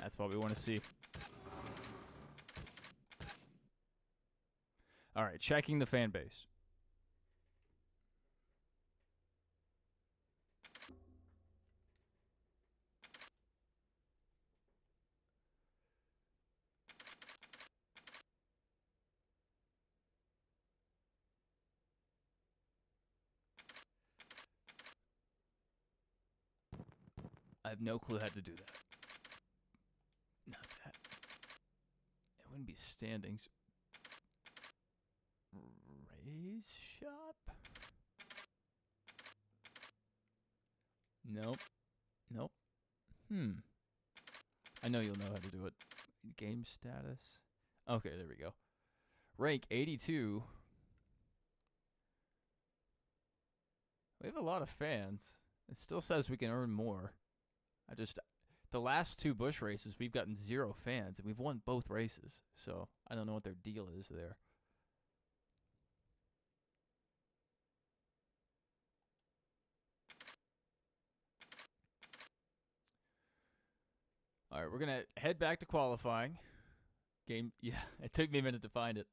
That's what we want to see. All right, checking the fan base. I have no clue how to do that. Not that. It wouldn't be standings. race shop? Nope. Nope. I know you'll know how to do it. Game status. Okay, there we go. Rank 82. We have a lot of fans. It still says we can earn more. The last 2 Busch races, we've gotten 0 fans, and we've won both races. So I don't know what their deal is there. All right, we're going to head back to qualifying. Yeah, it took me a minute to find it.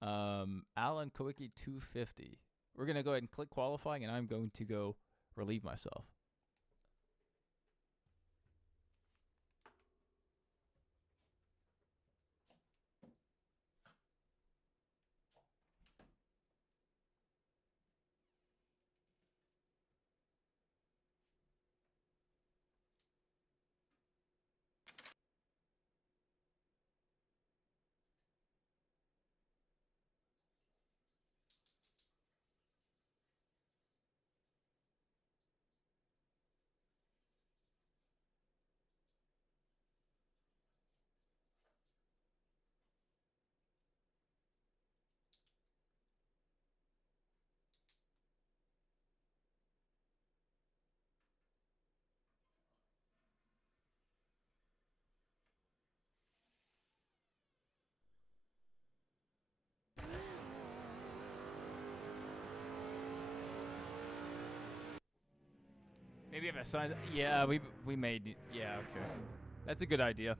Alan Kowicki 250. We're going to go ahead and click qualifying, and I'm going to go relieve myself. Maybe have a sign. Yeah, we made. Yeah, okay. That's a good idea.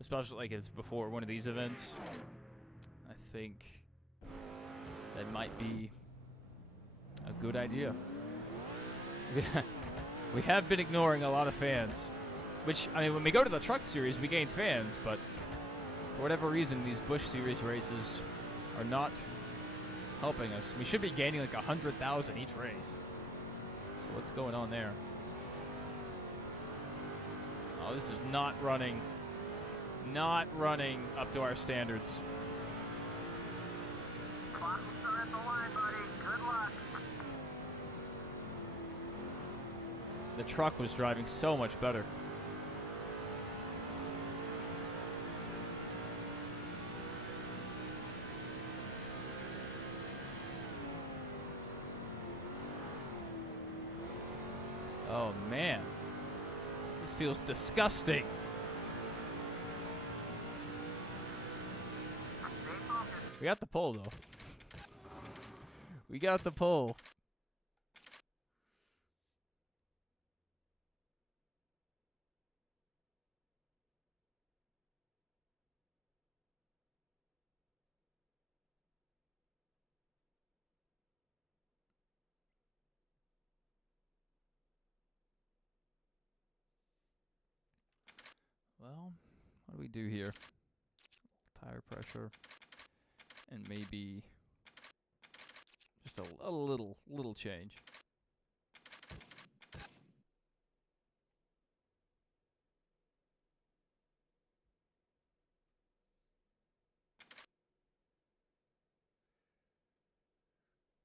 Especially like it's before one of these events. I think that might be a good idea. We have been ignoring a lot of fans. Which, I mean, when we go to the Truck Series, we gain fans, but for whatever reason, these Busch Series races are not helping us. We should be gaining like 100,000 each race. So what's going on there? Oh, this is not running up to our standards. Clock will start at the line, buddy. Good luck. The truck was driving so much better. Oh man, this feels disgusting. We got the pole though. We got the pole. Well, what do we do here? Tire pressure, and maybe just a little change.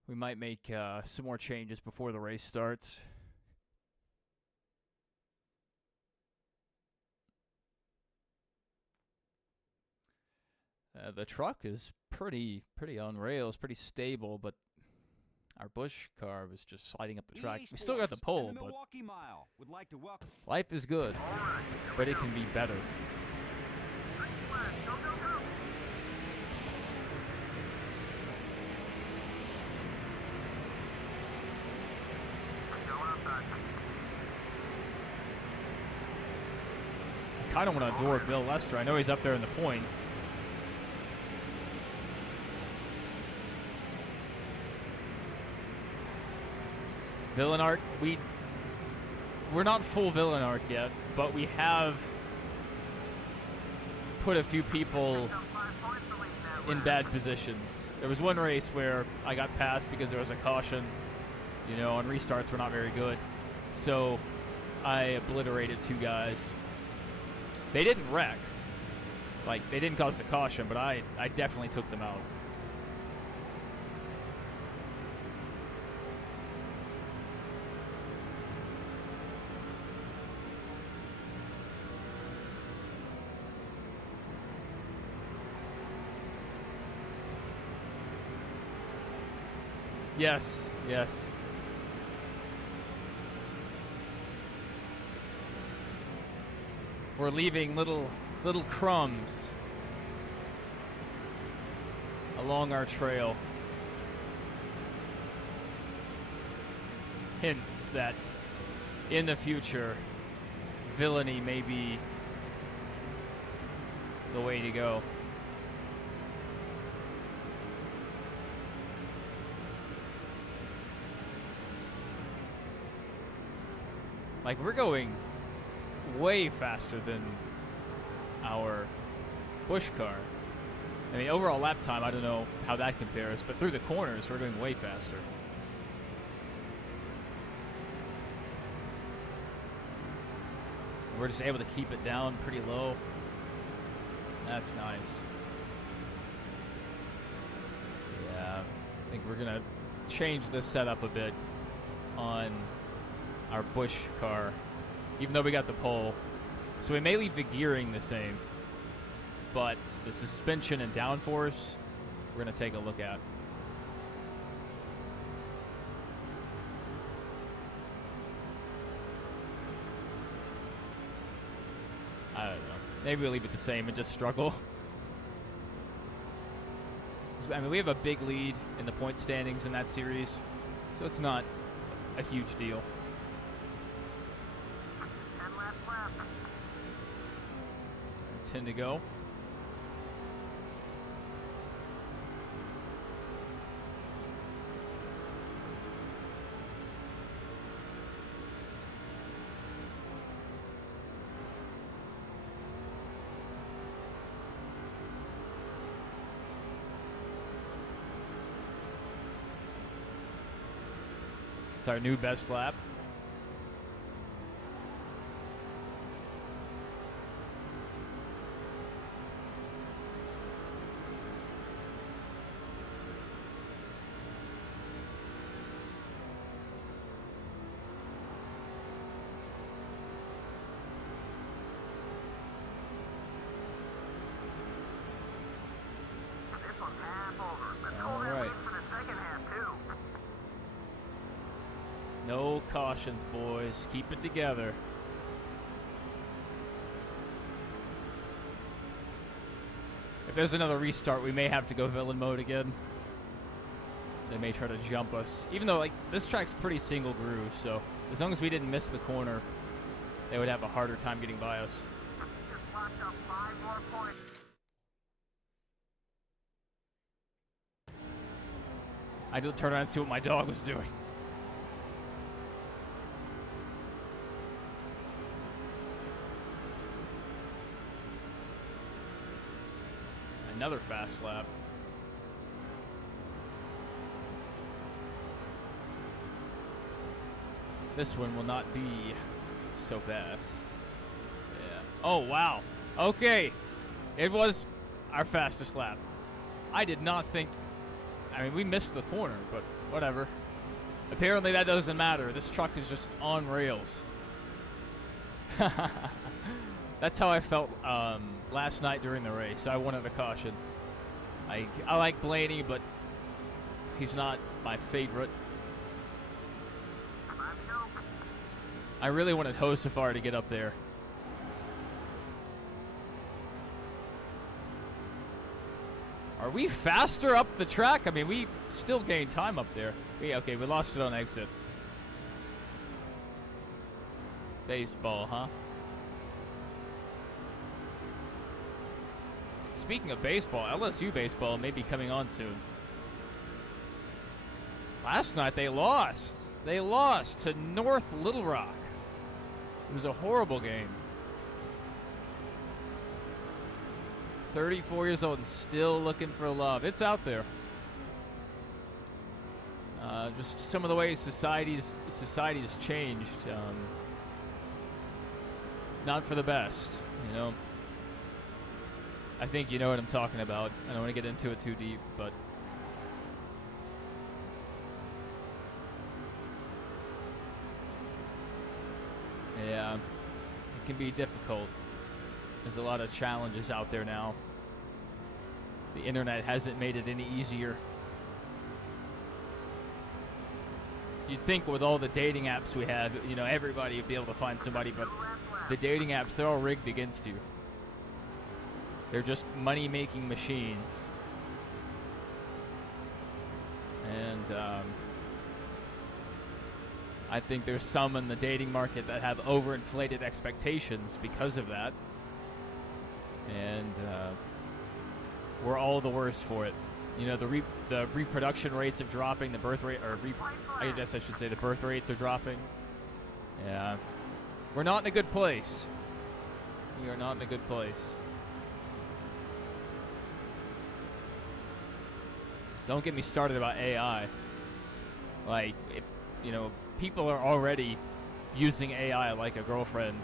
We might make some more changes before the race starts. The truck is pretty on rails, pretty stable, but our Busch car was just sliding up the track. We still got the pole, but life is good, but it can be better. Go, go, go. Going outside. I kind of want to adore Bill Lester. I know he's up there in the points. Villain arc, we're not full villain arc yet, but we have put a few people in bad positions. There was one race where I got passed because there was a caution. You know, on restarts we're not very good. So I obliterated 2 guys. They didn't wreck. Like, they didn't cause the caution, but I definitely took them out. Yes, yes. We're leaving little crumbs along our trail. Hints that in the future, villainy may be the way to go. Like, we're going way faster than our Busch car. I mean, overall lap time, I don't know how that compares, but through the corners, we're going way faster. We're just able to keep it down pretty low. That's nice. Yeah, I think we're going to change the setup a bit on our Busch car, even though we got the pole. So we may leave the gearing the same, but the suspension and downforce, we're going to take a look at. I don't know. Maybe we'll leave it the same and just struggle. I mean, we have a big lead in the point standings in that series, so it's not a huge deal. 10 laps left. 10 to go. It's our new best lap. This one's half over. Let's All hold that right. lead for the second half, too. No cautions, boys. Keep it together. If there's another restart, we may have to go villain mode again. They may try to jump us. Even though, like, this track's pretty single groove, so as long as we didn't miss the corner, they would have a harder time getting by us. Just locked up 5 more points. I did turn around and see what my dog was doing. Another fast lap. This one will not be so fast. Yeah. Oh, wow. Okay. It was our fastest lap. I did not think... I mean, we missed the corner, but whatever. Apparently that doesn't matter. This truck is just on rails. That's how I felt last night during the race. I wanted a caution. I like Blaney, but he's not my favorite. I really wanted Josefar to get up there. Are we faster up the track? I mean, we still gain time up there. Okay, we lost it on exit. Baseball, huh? Speaking of baseball, LSU baseball may be coming on soon. Last night they lost. They lost to North Little Rock. It was a horrible game. 34 years old and still looking for love. It's out there. Just some of the ways society's changed. Not for the best, you know. I think you know what I'm talking about. I don't want to get into it too deep, but yeah, it can be difficult. There's a lot of challenges out there now. The internet hasn't made it any easier. you'd think with all the dating apps we have, you know, everybody would be able to find somebody, but the dating apps, they're all rigged against you. They're just money-making machines. And I think there's some in the dating market that have overinflated expectations because of that. And we're all the worse for it. You know, the reproduction rates are dropping, the birth rate, or I guess I should say the birth rates are dropping. Yeah. We're not in a good place. We are not in a good place. Don't get me started about AI. Like, if, you know, people are already using AI like a girlfriend.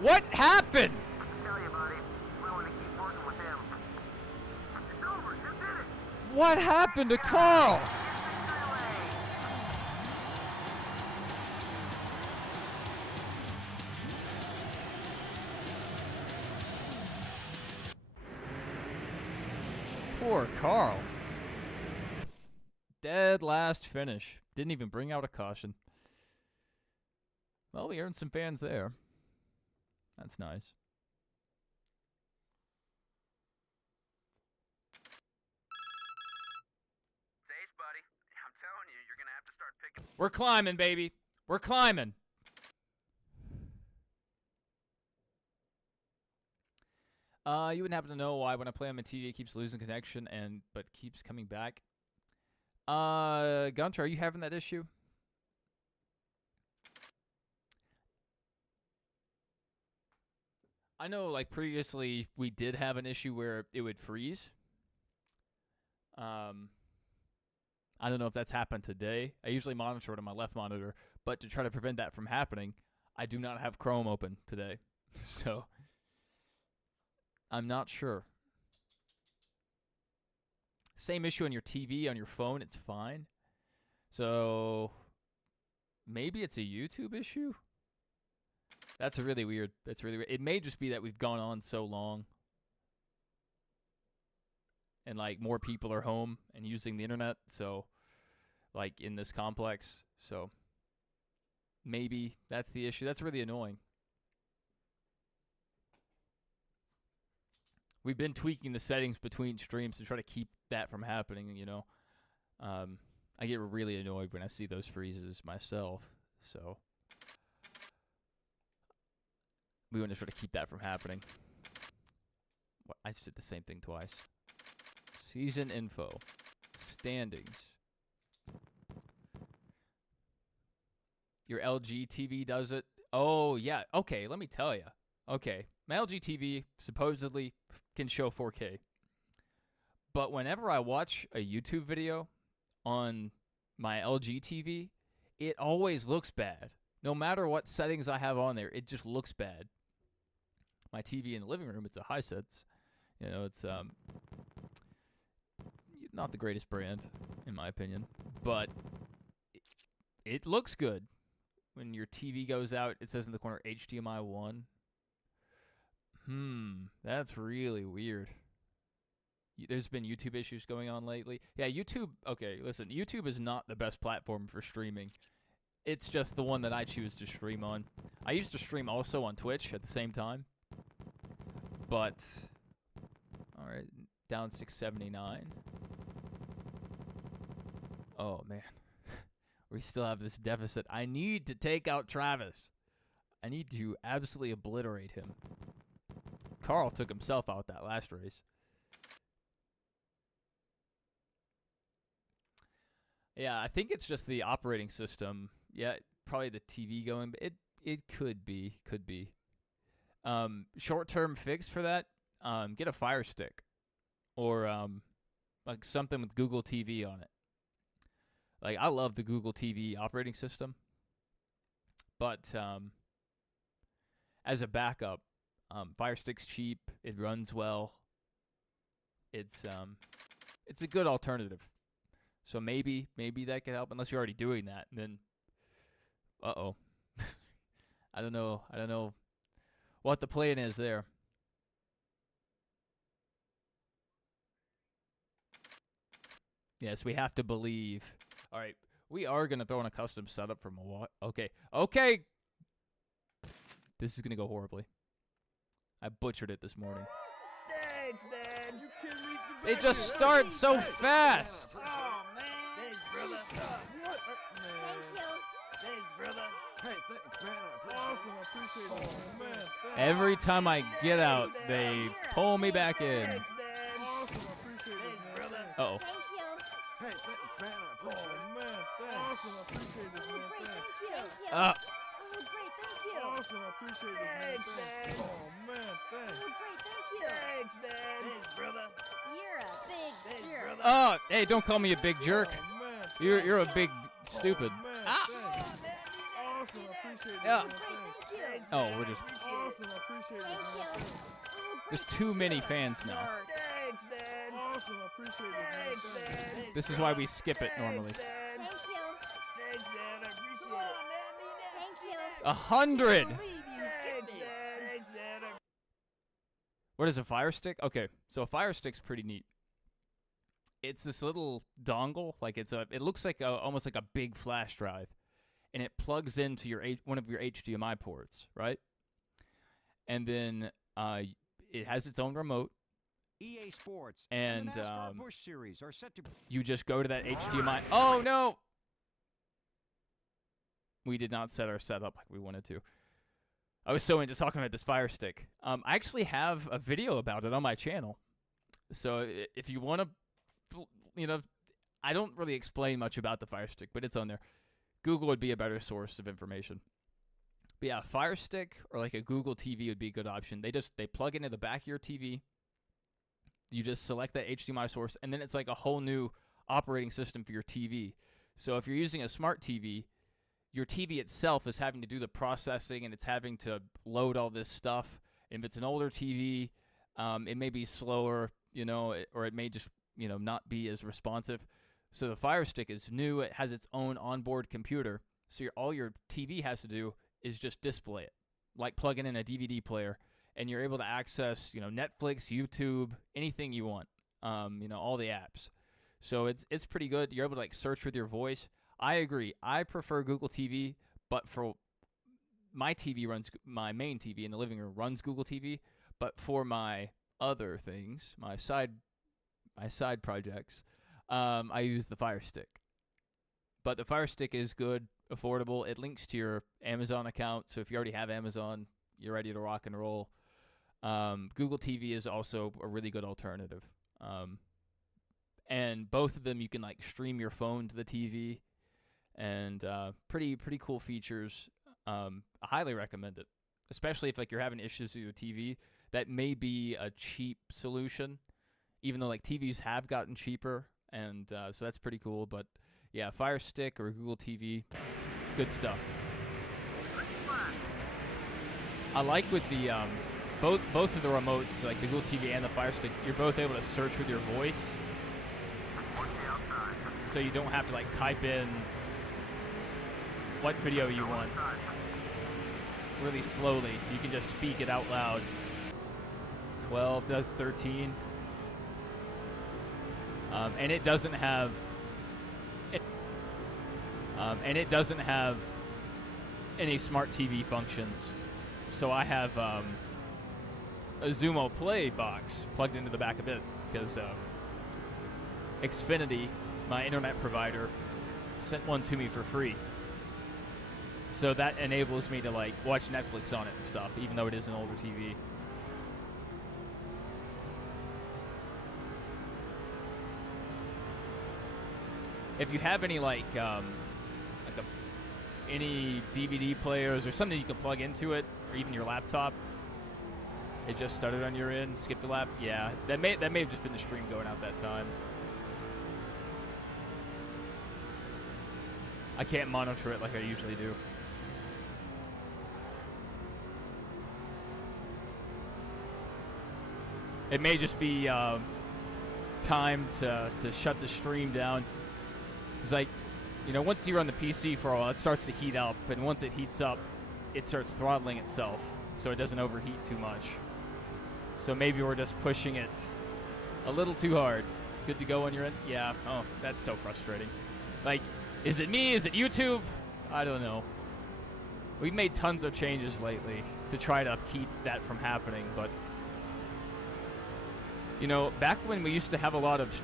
What happened? I tell you, buddy, we want to keep working with him. It's over. You did it. What happened to Carl? Poor Carl. Dead last finish. Didn't even bring out a caution. Well, we earned some fans there. That's nice. Ace, buddy. I'm telling you, you're gonna have to start picking. We're climbing, baby. We're climbing. You wouldn't happen to know why when I play on my TV it keeps losing connection but keeps coming back? Gunter, are you having that issue? I know, like, previously we did have an issue where it would freeze. I don't know if that's happened today. I usually monitor it on my left monitor, but to try to prevent that from happening, I do not have Chrome open today. So, I'm not sure. Same issue on your TV, on your phone, it's fine. So, maybe it's a YouTube issue? That's really weird. That's really weird. It may just be that we've gone on so long. And, like, more people are home and using the internet, so, like, in this complex. So, maybe that's the issue. That's really annoying. We've been tweaking the settings between streams to try to keep that from happening, you know. I get really annoyed when I see those freezes myself, so we want to try to keep that from happening. I just did the same thing twice. Season info. Standings. Your LG TV does it? Oh, yeah. Okay, let me tell you. Okay, my LG TV supposedly can show 4K. But whenever I watch a YouTube video on my LG TV, it always looks bad. No matter what settings I have on there, it just looks bad. My TV in the living room, it's a Hisense. You know, it's not the greatest brand, in my opinion. But it looks good. When your TV goes out, it says in the corner HDMI 1. That's really weird. There's been YouTube issues going on lately. Yeah, YouTube, okay, listen, YouTube is not the best platform for streaming. It's just the one that I choose to stream on. I used to stream also on Twitch at the same time. But, alright, down 679. Oh, man. We still have this deficit. I need to take out Travis. I need to absolutely obliterate him. Carl took himself out that last race. Yeah, I think it's just the operating system. Yeah, probably the TV going, but it could be. Short-term fix for that, get a Fire Stick. Or like something with Google TV on it. Like, I love the Google TV operating system. But as a backup, Fire Stick's cheap. It runs well. It's a good alternative. So maybe that could help. Unless you're already doing that, and then, uh-oh. I don't know what the plan is there. Yes, we have to believe. All right, We are going to throw in a custom setup for Milwaukee. Okay. Okay. This is going to go horribly. I butchered it this morning. Thanks, man. You kidding me? Get They back just here. start so fast. Oh, man. Thanks, brother. What? Man. Thank you. Thanks, brother. Hey, thanks, man. Awesome. I appreciate it, man. Thanks. Every time I get out, they pull me back in. Thanks, man. Awesome. I appreciate it, man. Brother. Uh-oh. Thank you. Hey, thanks, man. Oh, man. Thanks. Awesome. I appreciate it, Oh, man. great. Thanks. Thank you. Thank you. Uh, Oh, great. Thank you. Awesome. I appreciate it, man. Thanks, Thanks. man. Oh, man. Thanks. Oh, great. Thank you. Thanks, man. Thanks, brother. You're a big jerk. oh, hey, don't call me a big jerk. Oh, man. You're a big stupid. Oh, man. Ah. Thanks. Awesome. I appreciate it, Yeah. man. Great. Thanks. Thank you. Oh, we're just... Awesome. I appreciate it, Thank man. you. Thanks. Oh, There's great. too many fans now. Thanks, man. Awesome. I appreciate it, man. Thanks. This is why we skip it normally. Thank you. Thanks, man. I appreciate it. Thank you. 100. Thanks, man. Thanks, man. What is a Fire Stick? Okay, so a Fire Stick's pretty neat. It's this little dongle, like it looks like almost like a big flash drive, and it plugs into your one of your HDMI ports, right? And then it has its own remote. EA Sports And, the NASCAR Busch Series are set to. You just go to that HDMI. Oh no! We did not set our setup like we wanted to. I was so into talking about this Fire Stick. I actually have a video about it on my channel. So if you want to, I don't really explain much about the Fire Stick, but it's on there. Google would be a better source of information. But yeah, Fire Stick or like a Google TV would be a good option. They plug into the back of your TV. You just select that HDMI source, and then it's like a whole new operating system for your TV. So if you're using a smart TV, your TV itself is having to do the processing, and it's having to load all this stuff. If it's an older TV, it may be slower, or it may just, not be as responsive. So the Fire Stick is new. It has its own onboard computer. So all your TV has to do is just display it, like plugging in a DVD player. And you're able to access, Netflix, YouTube, anything you want, all the apps. So it's pretty good. You're able to like search with your voice. I agree. I prefer Google TV, but for my main TV in the living room runs Google TV. But for my other things, my side projects, I use the Fire Stick. But the Fire Stick is good, affordable. It links to your Amazon account. So if you already have Amazon, you're ready to rock and roll. Google TV is also a really good alternative. And both of them you can like stream your phone to the TV, and pretty cool features. I highly recommend it, especially if like you're having issues with your TV. That may be a cheap solution, even though like TVs have gotten cheaper, and so that's pretty cool. But yeah, Fire Stick or Google TV, good stuff. I like with the both of the remotes, like the Google TV and the Fire Stick, you're both able to search with your voice, so you don't have to like type in what video you want really slowly. You can just speak it out loud. 12 does 13, and it doesn't have any smart TV functions. So I have a Xumo Play box plugged into the back of it because Xfinity, my internet provider, sent one to me for free. So that enables me to like watch Netflix on it and stuff, even though it is an older TV. If you have any any DVD players or something you can plug into it, or even your laptop, it just started on your end, skipped a lap. Yeah, that may have just been the stream going out that time. I can't monitor it like I usually do. It may just be time to shut the stream down. It's like, once you run the PC for a while, it starts to heat up, and once it heats up, it starts throttling itself, so it doesn't overheat too much. So maybe we're just pushing it a little too hard. Good to go on your end? Yeah. Oh, that's so frustrating. Like, Is it me? Is it YouTube? I don't know. We've made tons of changes lately to try to keep that from happening, but you know, back when we used to have a lot of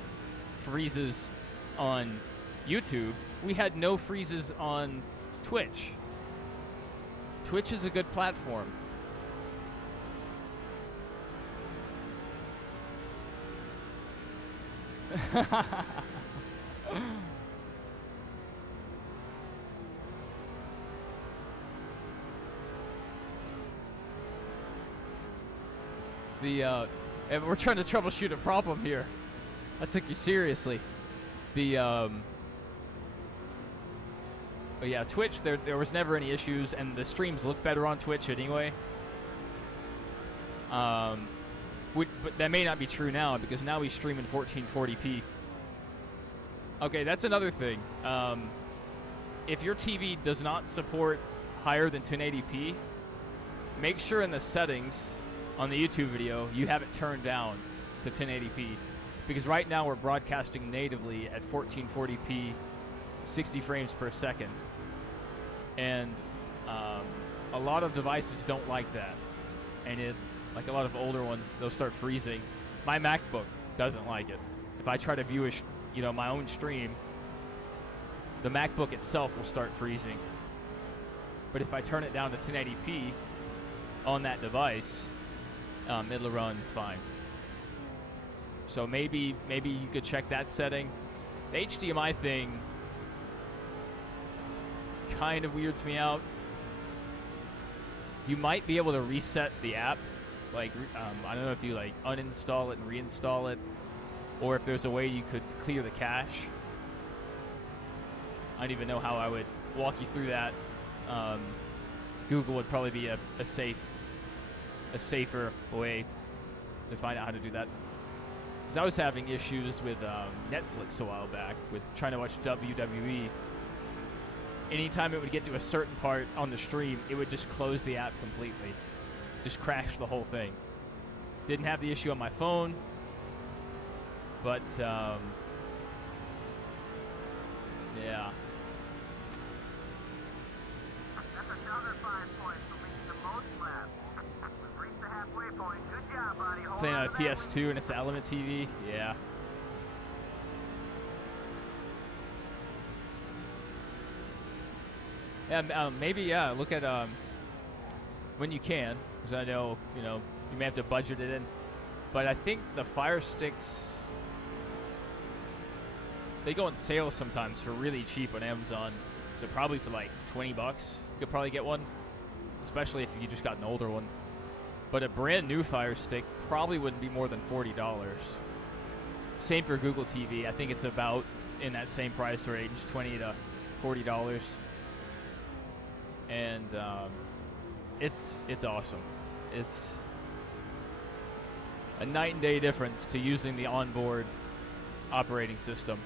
freezes on YouTube, we had no freezes on Twitch. Twitch is a good platform. And we're trying to troubleshoot a problem here. I took you seriously. But yeah, Twitch, there was never any issues, and the streams look better on Twitch anyway. But that may not be true now, because now we stream in 1440p. Okay, that's another thing. If your TV does not support higher than 1080p, make sure in the settings on the YouTube video you have it turned down to 1080p. Because right now we're broadcasting natively at 1440p, 60 frames per second. And a lot of devices don't like that. And like a lot of older ones, they'll start freezing. My MacBook doesn't like it. If I try to view my own stream, the MacBook itself will start freezing. But if I turn it down to 1080p on that device, it'll run fine. So maybe you could check that setting. The HDMI thing kind of weirds me out. You might be able to reset the app. Like, I don't know if you like uninstall it and reinstall it, or if there's a way you could clear the cache. I don't even know how I would walk you through that. Google would probably be a safer way to find out how to do that. Because I was having issues with Netflix a while back with trying to watch WWE. Anytime it would get to a certain part on the stream, it would just close the app completely. Just crash the whole thing. Didn't have the issue on my phone, but yeah. That's another 5 points for reaching the most laps. We've reached the halfway point. Good job, buddy. Hold Playing on on to a that PS2 and it's an Element TV. Yeah. Yeah, maybe, yeah, look at, when you can, because I know, you may have to budget it in, but I think the Fire Sticks, they go on sale sometimes for really cheap on Amazon, so probably for like 20 bucks, you could probably get one, especially if you just got an older one. But a brand new Fire Stick probably wouldn't be more than $40. Same for Google TV, I think it's about in that same price range, $20 to $40. And it's awesome. It's a night and day difference to using the onboard operating system.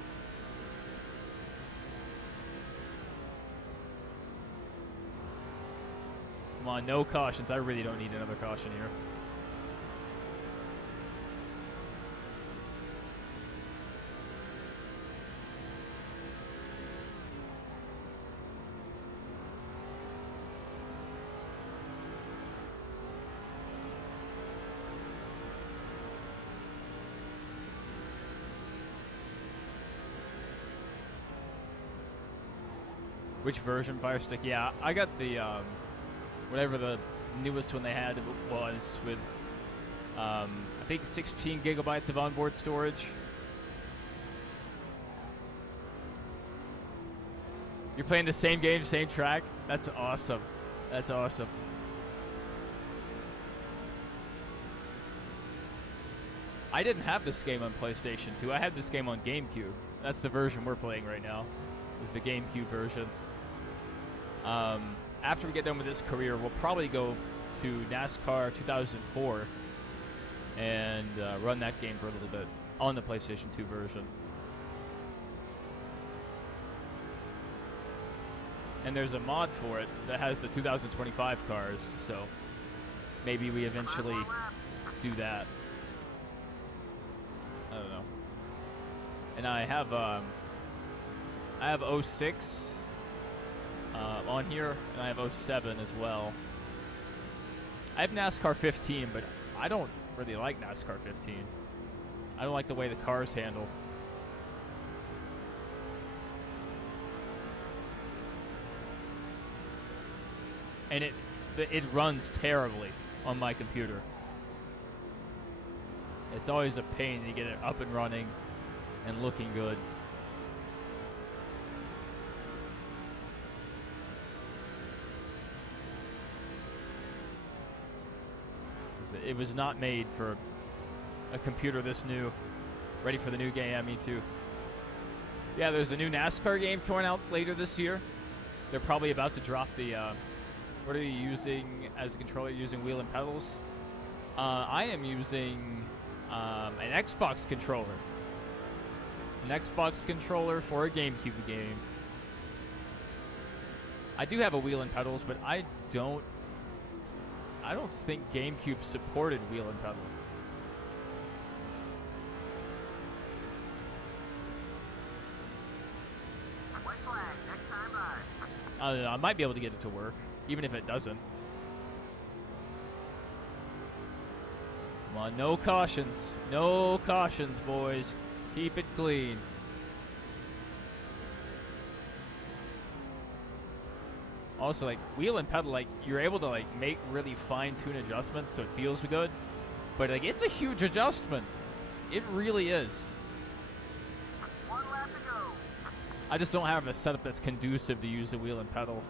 Come on, no cautions. I really don't need another caution here. Which version Fire Stick? Yeah, I got the whatever the newest one they had was with I think 16 gigabytes of onboard storage. You're playing the same game, same track? That's awesome. That's awesome. I didn't have this game on PlayStation 2. I had this game on GameCube. That's the version we're playing right now, is the GameCube version. After we get done with this career, we'll probably go to NASCAR 2004 and run that game for a little bit on the PlayStation 2 version. And there's a mod for it that has the 2025 cars, so maybe we eventually do that. I don't know. And I I have 06 on here, and I have 07 as well. I have NASCAR 15, but I don't really like NASCAR 15. I don't like the way the cars handle. And it runs terribly on my computer. It's always a pain to get it up and running and looking good. It was not made for a computer this new, ready for the new game. Yeah, me too. Yeah, there's a new NASCAR game coming out later this year. They're probably about to drop the, what are you using as a controller? Using wheel and pedals? I am using an Xbox controller. An Xbox controller for a GameCube game. I do have a wheel and pedals, but I don't think GameCube supported wheel and pedal. White flag, next time by. I don't know, I might be able to get it to work, even if it doesn't. Come on, no cautions. No cautions, boys. Keep it clean. Also, like, wheel and pedal, like, you're able to, like, make really fine-tune adjustments so it feels good. But, like, it's a huge adjustment. It really is. 1 lap to go. I just don't have a setup that's conducive to use a wheel and pedal.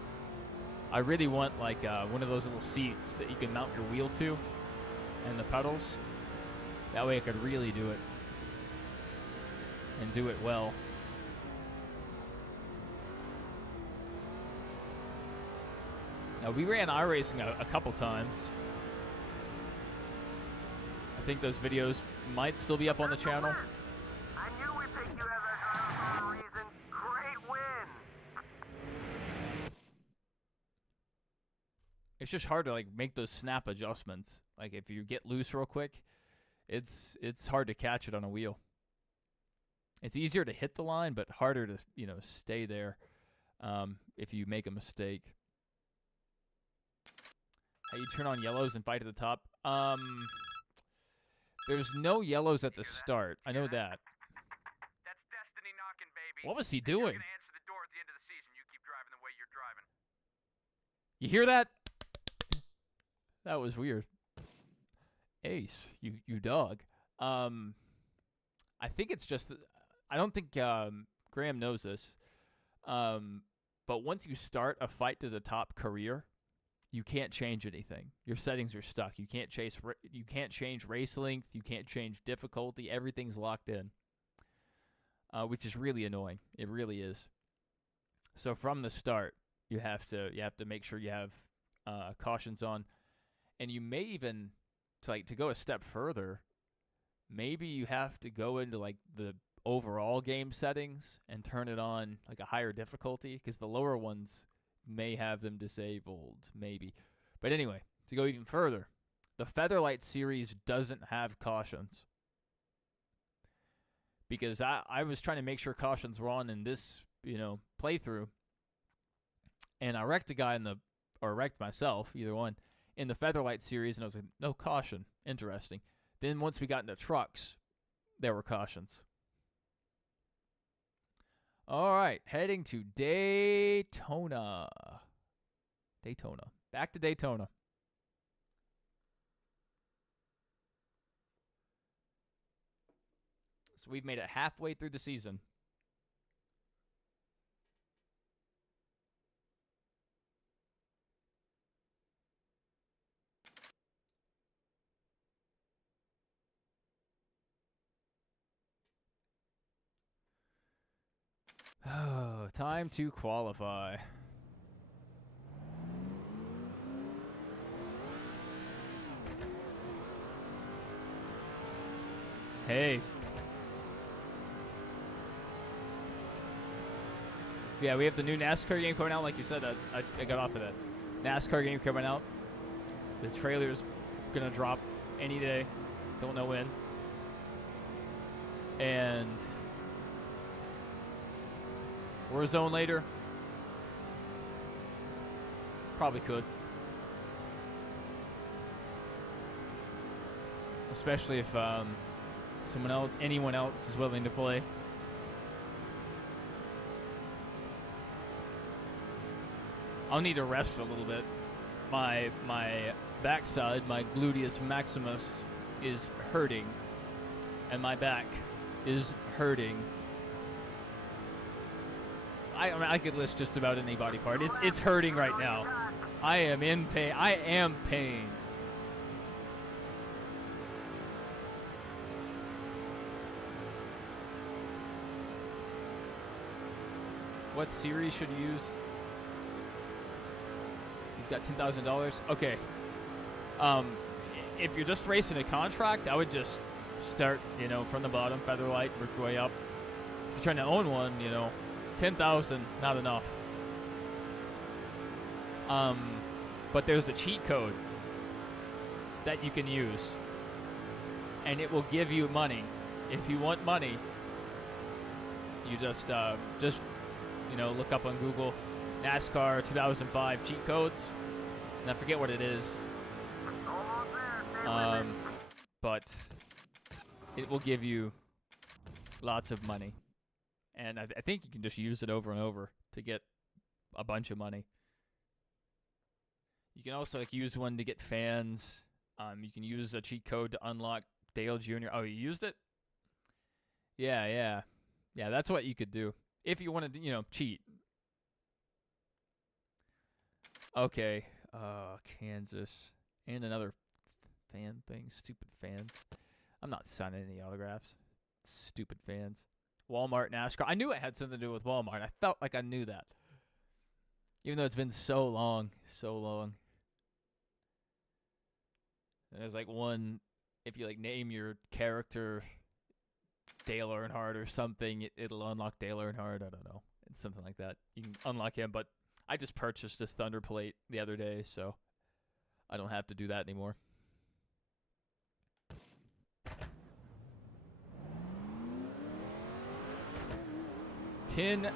I really want, like, one of those little seats that you can mount your wheel to and the pedals. That way I could really do it. And do it well. Now, we ran iRacing a couple times. I think those videos might still be up on the channel. I knew we picked you as our driver for a reason. Great win. It's just hard to, like, make those snap adjustments. Like, if you get loose real quick, it's hard to catch it on a wheel. It's easier to hit the line, but harder to, you know, stay there if you make a mistake. How you turn on yellows and fight at the top? There's no yellows at the start. I know that. That's destiny knocking, baby. What was he And you're doing? gonna answer the door at the end of the season. You keep driving the way you're driving. You hear that? That was weird. Ace, you dog. I think it's just, I don't think Graham knows this. But once you start a fight to the top career, you can't change anything. Your settings are stuck. You can't change race length. You can't change difficulty. Everything's locked in, which is really annoying. It really is. So from the start, you have to make sure you have cautions on, and you may even to go a step further. Maybe you have to go into like the overall game settings and turn it on like a higher difficulty, because the lower ones may have them disabled, maybe. But anyway, to go even further, the Featherlight series doesn't have cautions. Because I was trying to make sure cautions were on in this, playthrough. And I wrecked a guy or wrecked myself, either one, in the Featherlight series, and I was like, no caution. Interesting. Then once we got into trucks, there were cautions. All right, heading to Daytona. Back to Daytona. So we've made it halfway through the season. Oh, time to qualify. Hey. Yeah, we have the new NASCAR game coming out, like you said. I got off of that. NASCAR game coming out. The trailer's gonna drop any day. Don't know when. And Warzone later? Probably could. Especially if anyone else is willing to play. I'll need to rest a little bit. My backside, my gluteus maximus, is hurting, and my back is hurting. I could list just about any body part. It's hurting right now. I am in pain. I am pain. What series should you use? You've got $10,000. Okay. If you're just racing a contract, I would just start, from the bottom, featherlight, work your way up. If you're trying to own one, 10,000, not enough. But there's a cheat code that you can use, and it will give you money. If you want money, you just look up on Google NASCAR 2005 cheat codes, and I forget what it is. But it will give you lots of money, and I think you can just use it over and over to get a bunch of money. You can also use one to get fans. You can use a cheat code to unlock Dale Jr. Oh, you used it? Yeah. That's what you could do if you wanted to, cheat. Okay, Kansas and another fan thing. Stupid fans. I'm not signing any autographs. Stupid fans. Walmart, NASCAR. I knew it had something to do with Walmart. I felt like I knew that, even though it's been so long. There's one, if you name your character Dale Earnhardt or something, it'll unlock Dale Earnhardt. I don't know. It's something like that. You can unlock him, but I just purchased this Thunder plate the other day, so I don't have to do that anymore. $10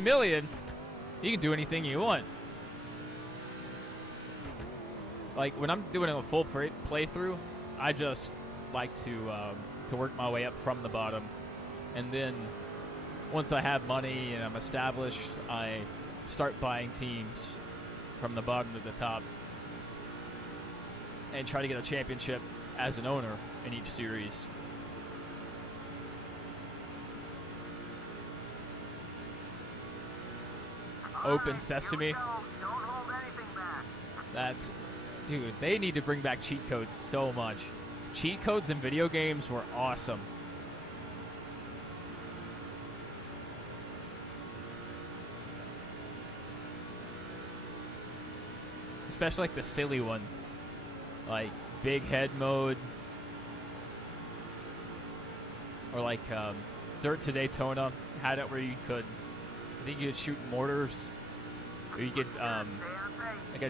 million? You can do anything you want. When I'm doing a full playthrough, I just like to work my way up from the bottom, and then once I have money and I'm established, I start buying teams from the bottom to the top and try to get a championship as an owner in each series. Open Sesame. Dude, they need to bring back cheat codes so much. Cheat codes in video games were awesome. Especially the silly ones. Like Big Head mode. Or Dirt to Daytona had it where you could, I think you could shoot mortars. Or you could, a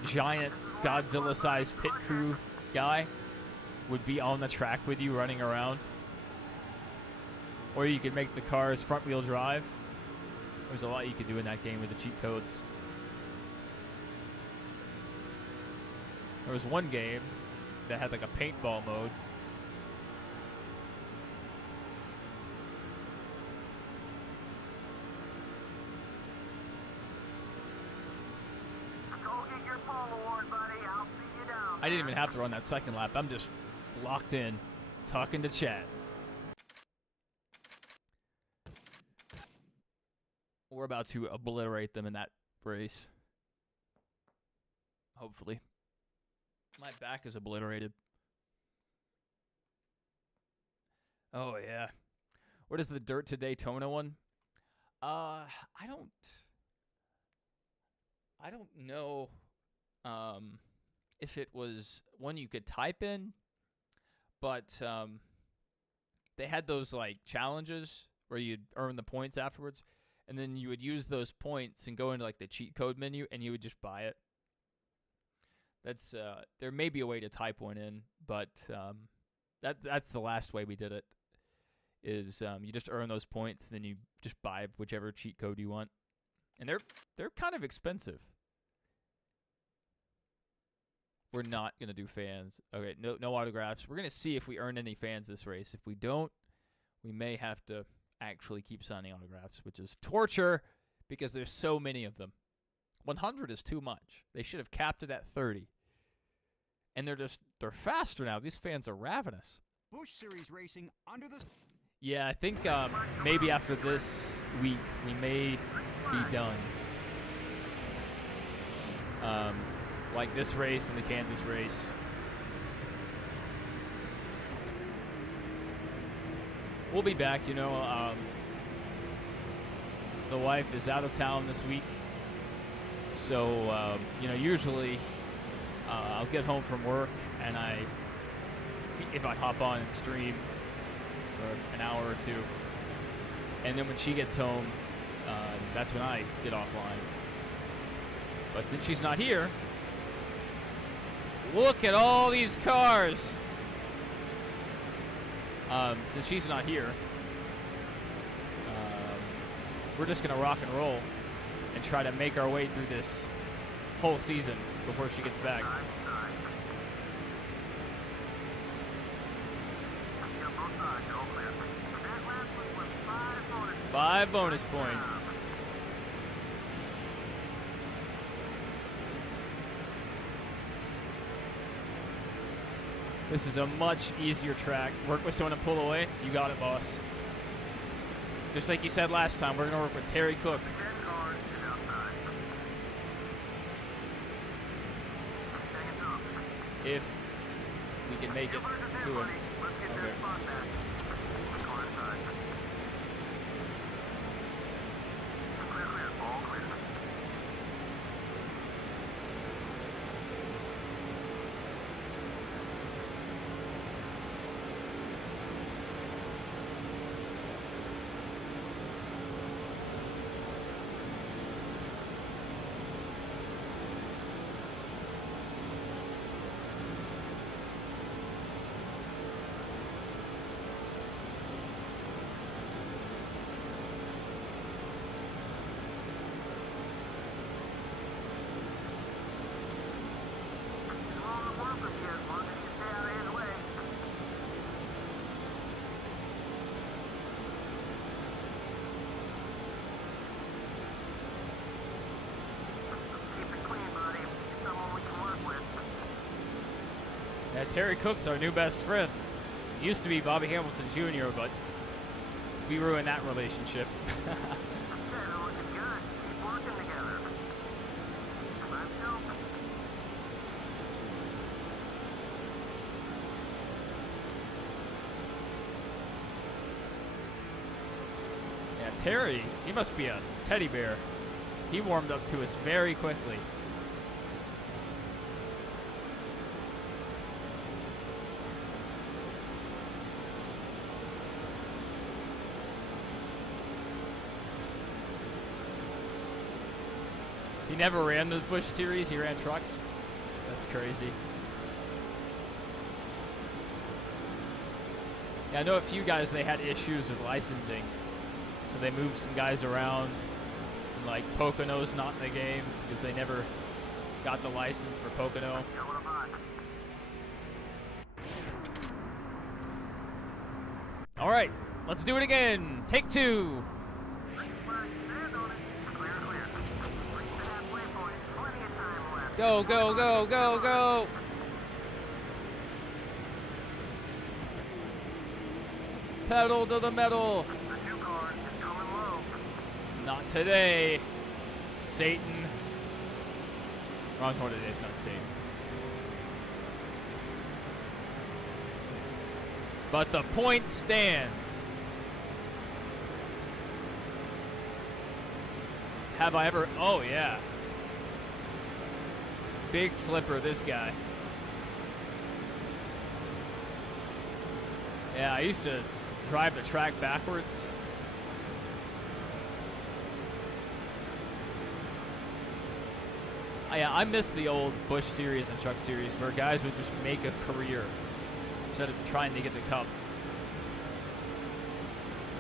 giant Godzilla-sized pit crew guy would be on the track with you running around. Or you could make the cars front-wheel drive. There's a lot you could do in that game with the cheat codes. There was one game that had a paintball mode. I didn't even have to run that second lap. I'm just locked in, talking to chat. We're about to obliterate them in that race. Hopefully. My back is obliterated. Oh, yeah. What is the Dirt to Daytona one? I don't know if it was one you could type in, but they had those challenges where you'd earn the points afterwards, and then you would use those points and go into the cheat code menu, and you would just buy it. That's there may be a way to type one in, but that's the last way we did it. Is you just earn those points, then you just buy whichever cheat code you want. And they're kind of expensive. We're not going to do fans. Okay, no autographs. We're going to see if we earn any fans this race. If we don't, we may have to actually keep signing autographs, which is torture because there's so many of them. 100 is too much. They should have capped it at 30. And they're faster now. These fans are ravenous. Busch Series racing under the... Yeah, I think maybe after this week we may be done. Like this race and the Kansas race. We'll be back, you know. The wife is out of town this week. So, you know, usually I'll get home from work and if I hop on and stream for an hour or two. And then when she gets home, that's when I get offline. But since she's not here, look at all these cars. Since she's not here, we're just going to rock and roll and try to make our way through this whole season before she gets back. Five bonus points. This is a much easier track. Work with someone to pull away. You got it, boss. Just like you said last time, we're going to work with Terry Cook. If we can make it to him. Okay. Yeah, Terry Cook's our new best friend. He used to be Bobby Hamilton Jr., but we ruined that relationship. Yeah, Terry, he must be a teddy bear. He warmed up to us very quickly. He never ran the Busch Series, he ran trucks. That's crazy. Yeah, I know a few guys, they had issues with licensing. So they moved some guys around. And like Pocono's not in the game because they never got the license for Pocono. All right, let's do it again. Take two. Go, go, go, go, go. Pedal to the metal. Not today, Satan. Wrong one today, it's not Satan. But the point stands. Have I ever? Oh, yeah. Big flipper, this guy. Yeah, I used to drive the track backwards. Yeah, I miss the old Busch Series and Truck Series where guys would just make a career instead of trying to get the Cup.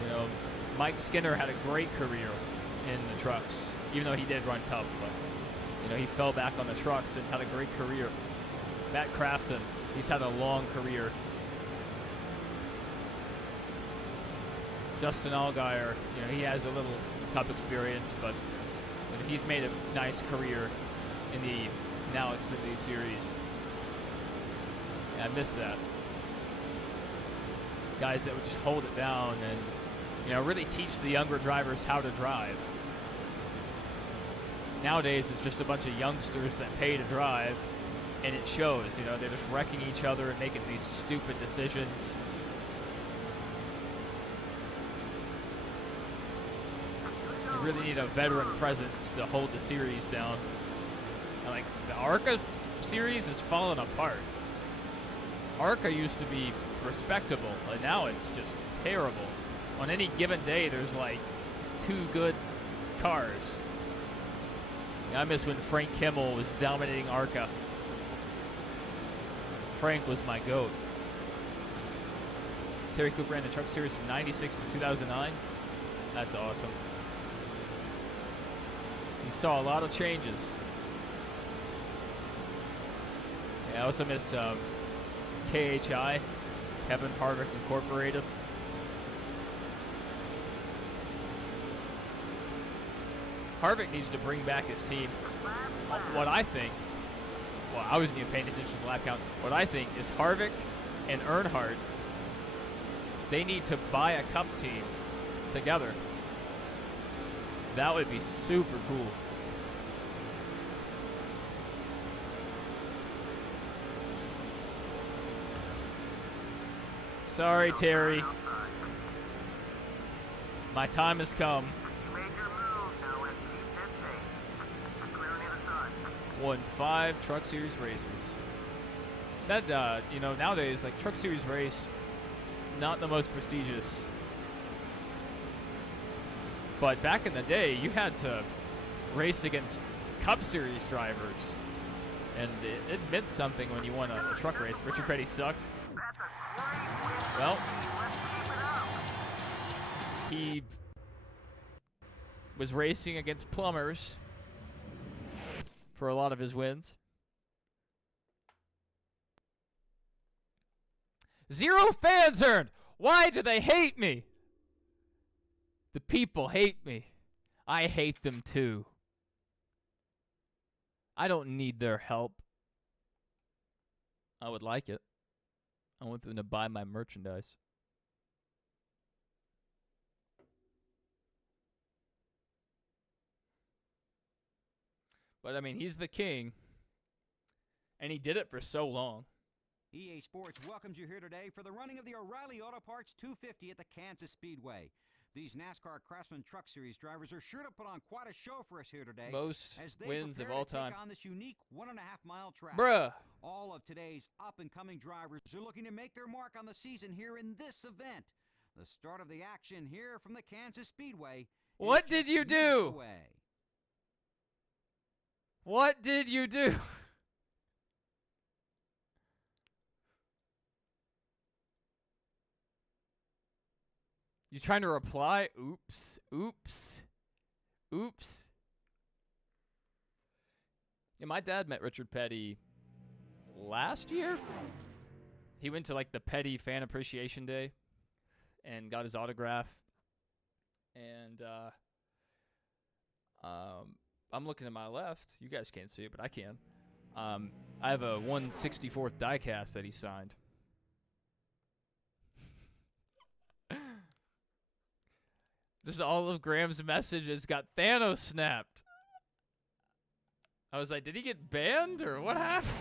You know, Mike Skinner had a great career. in the trucks, even though he did run Cup. But you know, he fell back on the trucks and had a great career. Matt Crafton, he's had a long career. Justin Allgaier, you know, he has a little Cup experience, but you know, he's made a nice career in the now Xfinity Series. Yeah, I miss that. Guys that would just hold it down and, you know, really teach the younger drivers how to drive. Nowadays, it's just a bunch of youngsters that pay to drive, and it shows. You know, they're just wrecking each other and making these stupid decisions. You really need a veteran presence to hold the series down. And, like, the ARCA series is falling apart. ARCA used to be respectable, and now it's just terrible. On any given day, there's like 2 good cars. I miss when Frank Kimmel was dominating ARCA. Frank was my GOAT. Terry Cook ran the truck series from 96 to 2009. That's awesome. He saw a lot of changes. Yeah, I also missed KHI, Kevin Harvick Incorporated. Harvick needs to bring back his team. What I think, well, I wasn't even paying attention to the lap count. What I think is Harvick and Earnhardt, they need to buy a Cup team together. That would be super cool. Sorry, Terry. My time has come. Won 5 Truck Series races. That, you know, nowadays, like, Truck Series race, not the most prestigious. But back in the day, you had to race against Cup Series drivers. And it meant something when you won a truck race. Richard Petty sucked. Well, he was racing against plumbers for a lot of his wins. 0 fans earned. Why do they hate me? The people hate me. I hate them too. I don't need their help. I would like it. I want them to buy my merchandise. But, I mean, he's the king. And he did it for so long. EA Sports welcomes you here today for the running of the O'Reilly Auto Parts 250 at the Kansas Speedway. These NASCAR Craftsman Truck Series drivers are sure to put on quite a show for us here today. Most as they wins of prepare all to take time. on this unique 1.5-mile track. Bruh. All of today's up-and-coming drivers are looking to make their mark on the season here in this event. The start of the action here from the Kansas Speedway. What did you do? What did you do? You trying to reply? Oops. Oops. Oops. Yeah, my dad met Richard Petty last year. He went to like the Petty Fan Appreciation Day and got his autograph. And I'm looking to my left. You guys can't see it, but I can. I have a 1/64th diecast that he signed. Just all of Graham's messages got Thanos snapped. I was like, did he get banned or what happened?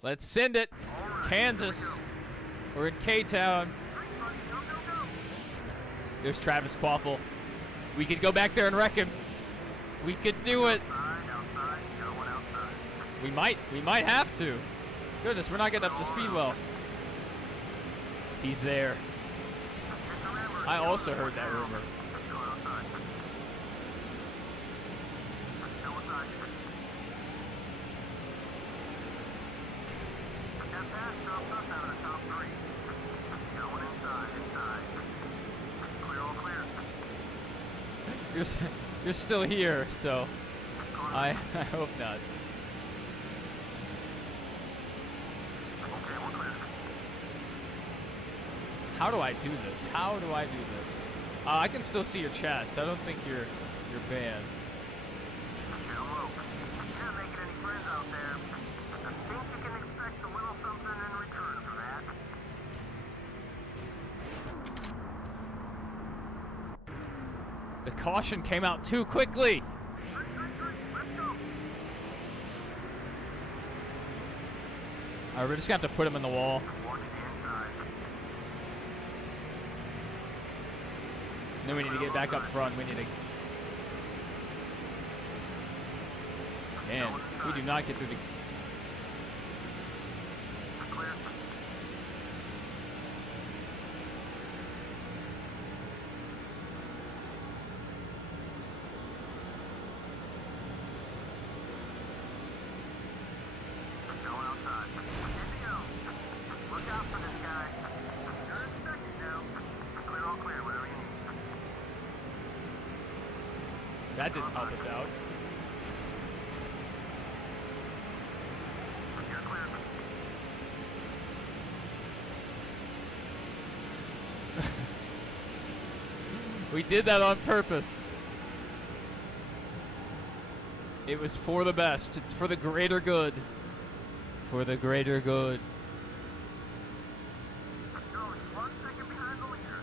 Let's send it. Kansas. We're in K-Town. There's Travis Quaffle. We could go back there and wreck him. We could do it. We might have to. Goodness, we're not getting up to speed well. He's there. I also heard that rumor. you're still here, so I hope not. Okay, we're clear. How do I do this? How do I do this? I can still see your chats. I don't think you're banned. Down low. You're not making any friends out there. I think you can expect a little something in return for that. The caution came out too quickly. Good. Let's go. Alright, we're just gonna have to put him in the wall. One to the inside. And then we need to get back up front. We need to. Man, we do not get through the. Clear. Going outside. Good to go. Look out for this guy. You're inspected now. Clear, all clear, whatever you need. That didn't help us out. You're clear. We did that on purpose. It was for the best. It's for the greater good. For the greater good. You're only 1 second behind the leader.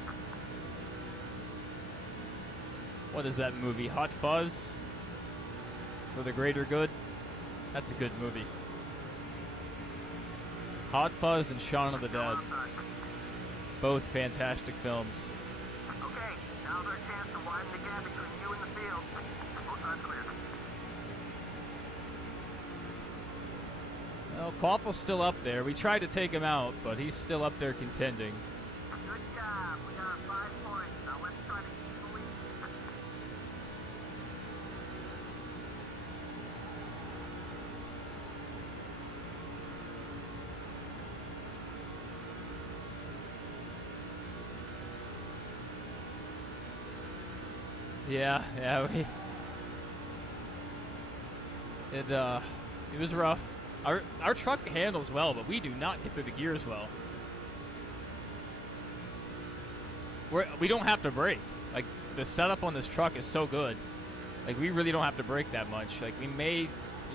What is that movie? Hot Fuzz? For the greater good? That's a good movie. Hot Fuzz and Shaun of the Dead. Outside. Both fantastic films. Okay, now's our chance to widen the gap between you and the field. Both sides clear. Well, Quaffle's still up there. We tried to take him out, but he's still up there contending. Good job. We got 5 points. Now let's try to keep the lead. Yeah, it was rough. Our truck handles well, but we do not get through the gears well. We don't have to brake. Like, the setup on this truck is so good. Like, we really don't have to brake that much. Like, we may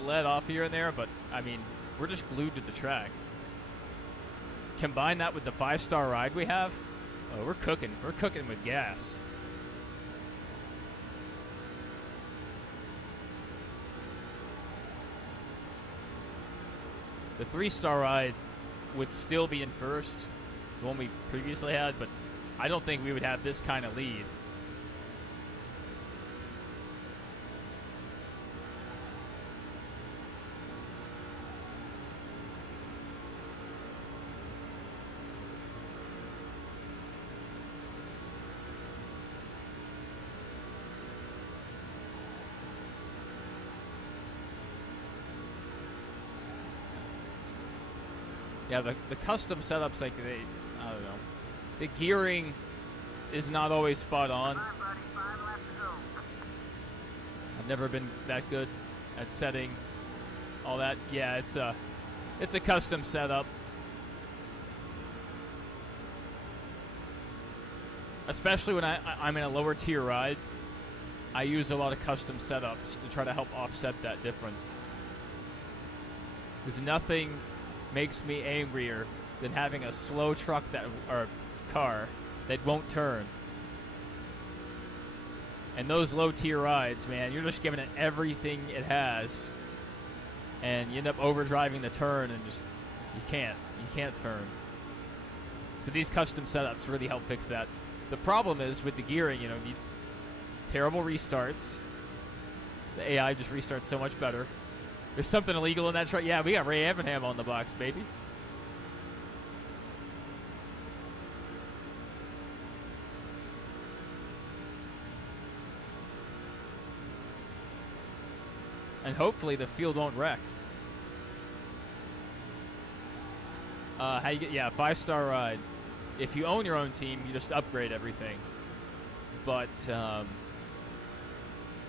let off here and there, but I mean, we're just glued to the track. Combine that with the 5-star ride we have, oh, we're cooking. We're cooking with gas. The 3-star ride would still be in first, the one we previously had, but I don't think we would have this kind of lead. Yeah, the custom setups, like, I don't know. The gearing is not always spot on. 5, buddy. 5 left to go. I've never been that good at setting all that. Yeah, it's a custom setup. Especially when I'm in a lower tier ride, I use a lot of custom setups to try to help offset that difference. Because nothing makes me angrier than having a slow truck or car that won't turn. And those low tier rides, man, you're just giving it everything it has, and you end up overdriving the turn and just you can't turn. So these custom setups really help fix that. The problem is with the gearing, terrible restarts. The AI just restarts so much better. There's something illegal in that truck. Yeah, we got Ray Evanham on the box, baby. And hopefully the field won't wreck. How you get? Yeah, 5-star ride. If you own your own team, you just upgrade everything. But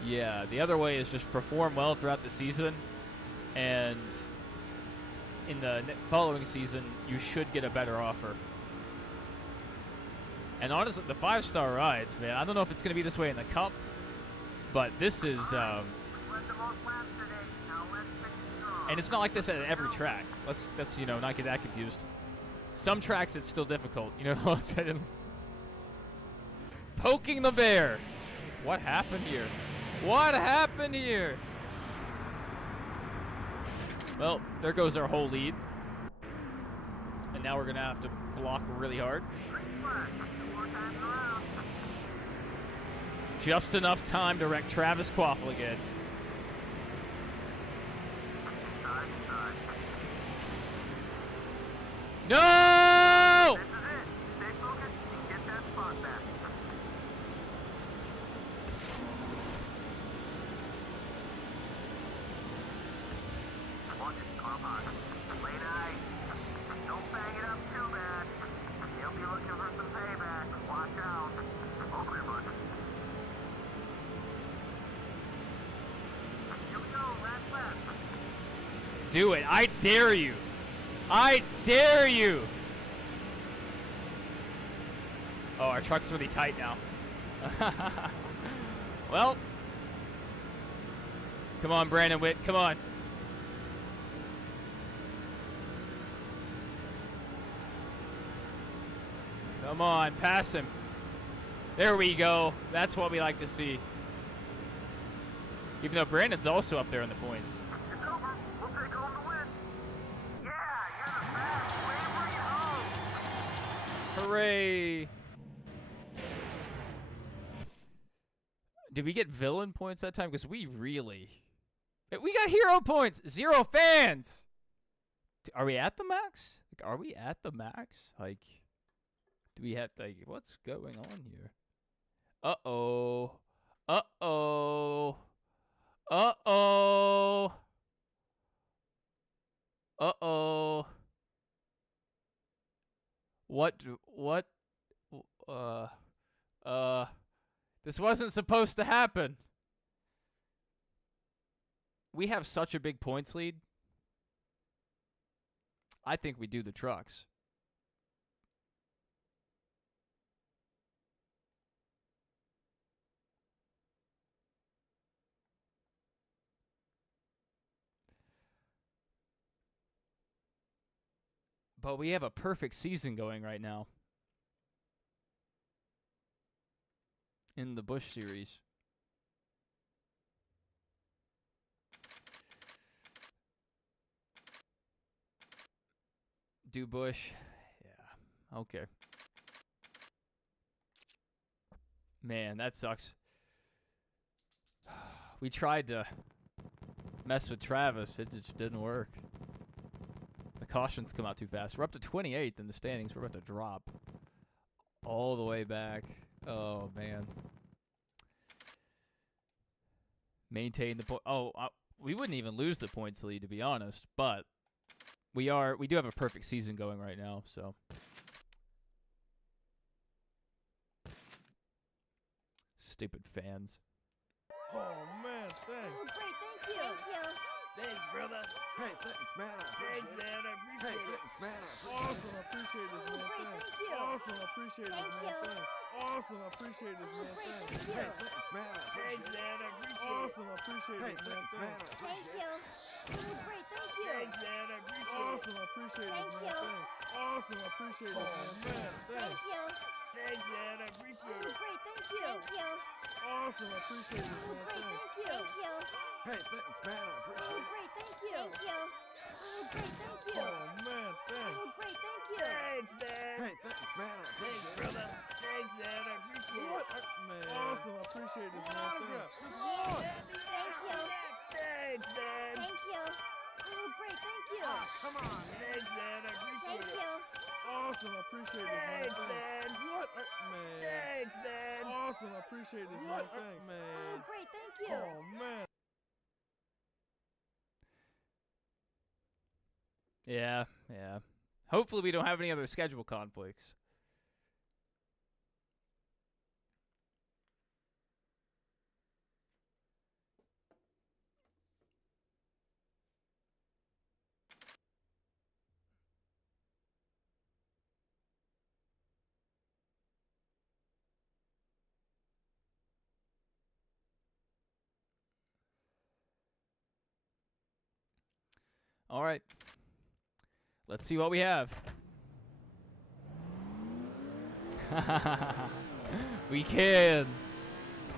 Yeah, the other way is just perform well throughout the season, and in the following season, you should get a better offer. And honestly, the 5-star rides, man, I don't know if it's going to be this way in the Cup, but this is, Led the most laps today. Now let's finish strong. and it's not like this at every track. Let's not get that confused. Some tracks it's still difficult, Poking the bear. What happened here? What happened here? Well, there goes our whole lead. And now we're going to have to block really hard. Green flag. 2 more times around. Just enough time to wreck Travis Quaffle again. Inside, inside. No! This is it. Stay focused and get that spot back. Watch it, car park. Late eye. Don't bang it up too bad. He'll be looking for some payback. Watch out. All clear, bud. Here we go, last lap. Do it. I dare you. I dare you. Oh, our truck's really tight now. Well. Come on, Brandon Witt. Come on. Come on, pass him. There we go. That's what we like to see. Even though Brandon's also up there in the points. It's over. We'll take home the win. Yeah, you're the best. Way to bring it home. Hooray! Did we get villain points that time? Because we got hero points. 0 fans. Are we at the max? Like, are we at the max? Like, do we have what's going on here? Uh-oh. Uh-oh. Uh-oh. Uh-oh. This wasn't supposed to happen. We have such a big points lead. I think we do the trucks. But we have a perfect season going right now in the Busch Series. Do Busch? Yeah. Okay. Man, that sucks. We tried to mess with Travis. It just didn't work. The cautions come out too fast. We're up to 28th in the standings. We're about to drop all the way back. Oh, man. Maintain the point. Oh, we wouldn't even lose the points lead, to be honest. But we do have a perfect season going right now, so. Stupid fans. Oh, man, thanks. Oh, great. Thank you. Thank you. Thanks, brother. Hey, thanks, man. I Thanks, appreciate man. I it. appreciate Hey, it. thanks, man. Awesome. I appreciate this, Oh, man. great. Thanks. Thank you. Awesome. I appreciate this, Thank man. you. Thanks. Awesome. I appreciate this, Oh, man. great. Thanks. Thank you. Hey, thanks, man. I Thanks, appreciate it. man. I appreciate it. Awesome. I appreciate Hey, this, man. thanks, man. I Thanks. Thank appreciate you. it. Oh, great. Thank you. Thanks, man. I appreciate it. Awesome. I appreciate this, Thank man. you. Thanks. Awesome. I appreciate this, man. Man, Thank thanks. you. Thanks, man. I Oh, appreciate great. it. Thank you. Thank you. Awesome. I appreciate this, Oh, man. great. Thanks. Thank you. Thank you. Hey, thanks, man. I Oh, appreciate it. great. Thank you. Thank you. Oh, great. Thank you. Oh, man. Thanks. Oh, great. Thank you. Thanks, man. Hey, thanks, man. I Thanks, appreciate it. brother. Thanks, man. I appreciate What? it. Man. Awesome. I appreciate this, man. Thanks. Thank you. Thanks, man. Thank you. Oh, great. Thank you. Come on. Thanks, man. I appreciate Thank it. you. Awesome. I appreciate this, man. Thanks, Thanks. man. What? Man. Thanks, man. Awesome. I appreciate this, man. What? Thanks. Oh, Man. great. Thank you. Oh, man. Yeah, yeah. Hopefully we don't have any other schedule conflicts. All right. Let's see what we have. We can.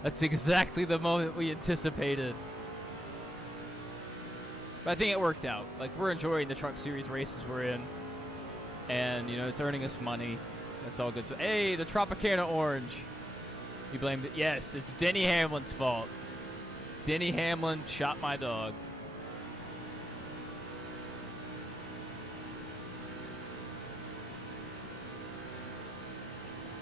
That's exactly the moment we anticipated. But I think it worked out. Like, we're enjoying the Truck Series races we're in. And, you know, it's earning us money. That's all good. So, hey, the Tropicana Orange. You blamed it. Yes, it's Denny Hamlin's fault. Denny Hamlin shot my dog.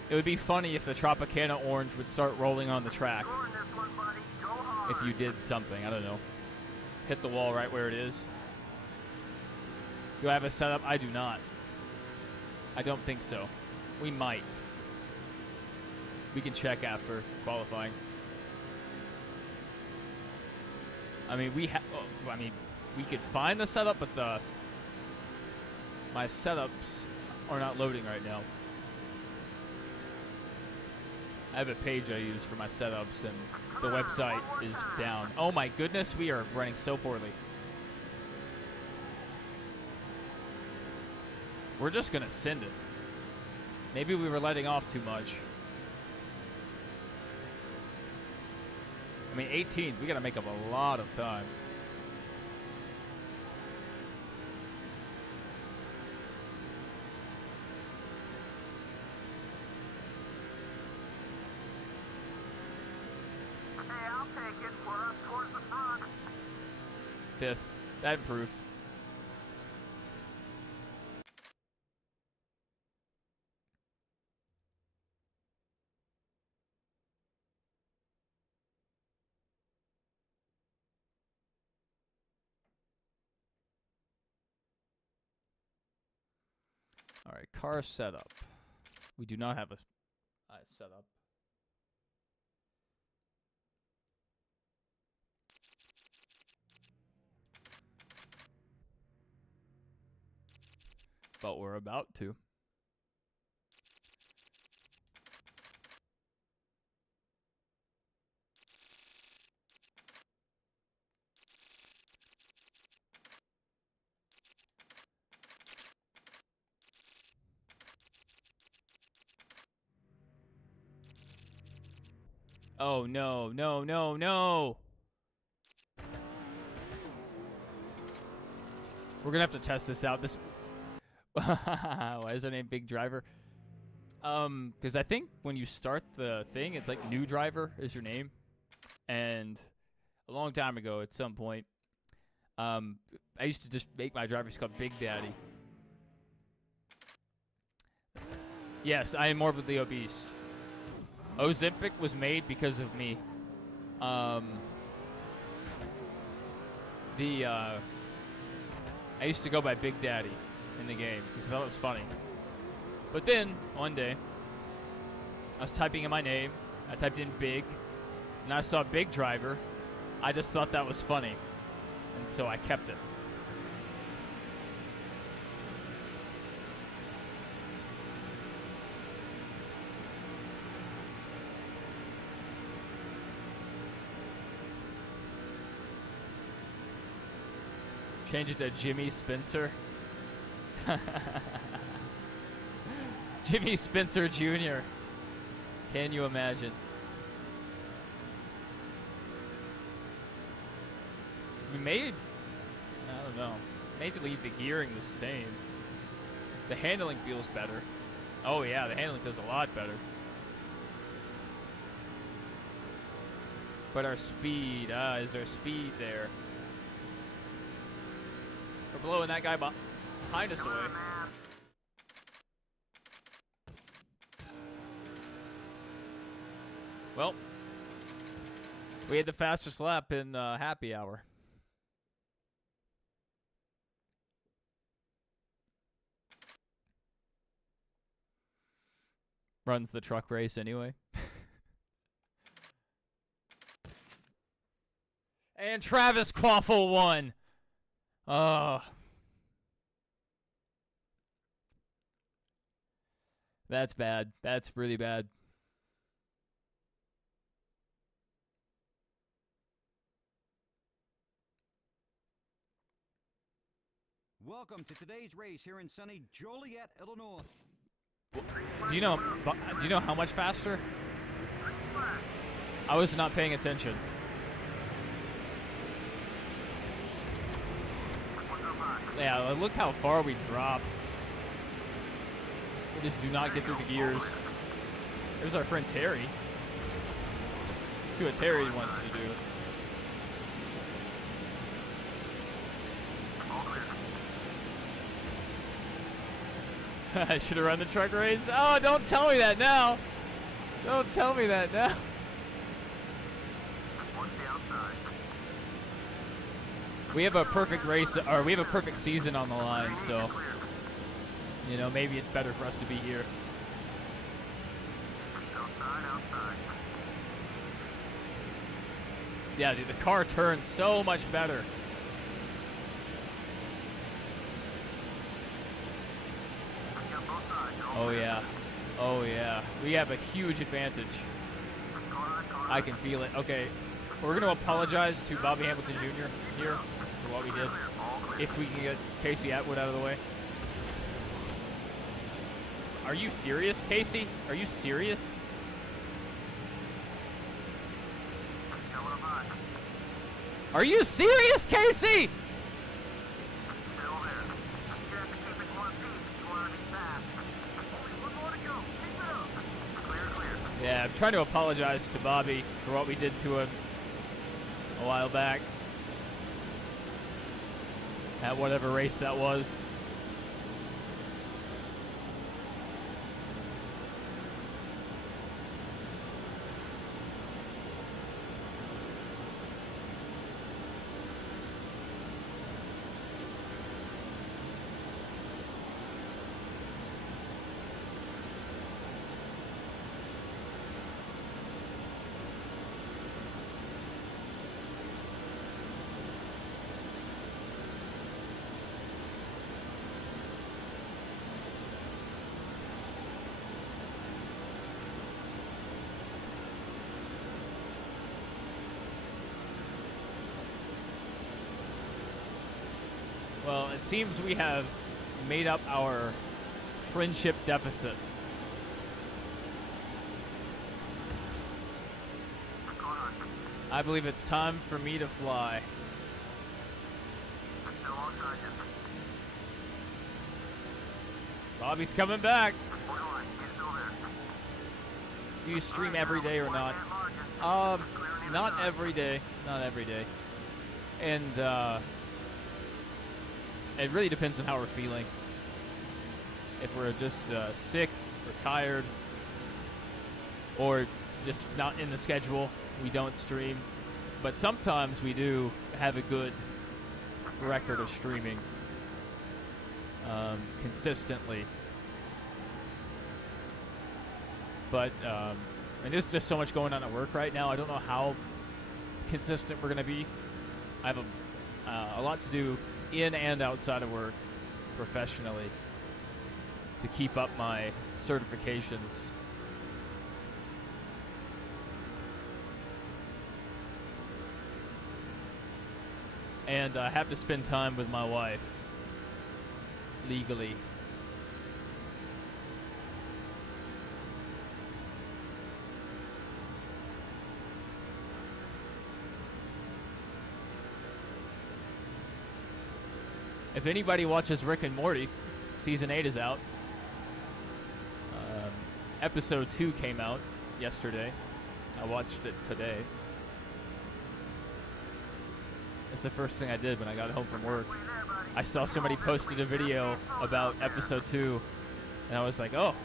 It would be funny if the Tropicana Orange would start rolling on the track. Scoring this one, buddy. Go hard. If you did something, I don't know. Hit the wall right where it is. Do I have a setup? I do not. I don't think so. We might. We can check after qualifying. I mean, we could find the setup, but my setups are not loading right now. I have a page I use for my setups, and the website is down. Oh my goodness, we are running so poorly. We're just gonna send it. Maybe we were letting off too much. I mean, 18th, we gotta make up a lot of time. Hey, I'll take it. We're up towards the front. 5th. That improved. All right, car setup. We do not have a setup. But we're about to. Oh, no, no, no, no. We're going to have to test this out. This. Why is her name Big Driver? Because I think when you start the thing, it's like New Driver is your name. And a long time ago, at some point, I used to just make my drivers called Big Daddy. Yes, I am morbidly obese. Ozempic was made because of me. I used to go by Big Daddy in the game because I thought it was funny. But then, one day, I was typing in my name. I typed in Big, and I saw Big Driver. I just thought that was funny, and so I kept it. Change it to Jimmy Spencer. Jimmy Spencer Jr. Can you imagine? We made, I don't know, made to leave the gearing the same. The handling feels better. Oh yeah, the handling feels a lot better. But our speed, is our speed there? We're blowing that guy behind us away. Well, we had the fastest lap in happy hour. Runs the truck race anyway. And Travis Quaffle won. Oh. That's bad. That's really bad. Welcome to today's race here in sunny Joliet, Illinois. Do you know how much faster? I was not paying attention. Yeah, look how far we dropped. We just do not get through the gears. There's our friend Terry. Let's see what Terry wants to do. I should have run the truck race. Oh, don't tell me that now. Don't tell me that now. We have a perfect race, or we have a perfect season on the line, so, you know, maybe it's better for us to be here. Yeah, dude, the car turns so much better. Oh, yeah. Oh, yeah. We have a huge advantage. I can feel it. Okay, we're going to apologize to Bobby Hamilton Jr. here for what we did. If we can get Casey Atwood out of the way. Are you serious, Casey? Are you serious? Are you serious, Casey? Yeah, I'm trying to apologize to Bobby for what we did to him a while back. At whatever race that was. Well, it seems we have made up our friendship deficit. I believe it's time for me to fly. Bobby's coming back. Do you stream every day or not? Not every day. Not every day. And, it really depends on how we're feeling. If we're just sick or tired or just not in the schedule, we don't stream. But sometimes we do have a good record of streaming consistently. But and there's just so much going on at work right now. I don't know how consistent we're going to be. I have a lot to do in and outside of work professionally to keep up my certifications. And I have to spend time with my wife legally. If anybody watches Rick and Morty, season 8 is out. Episode 2 came out yesterday. I watched it today. It's the first thing I did when I got home from work. I saw somebody posted a video about episode 2, and I was like, oh,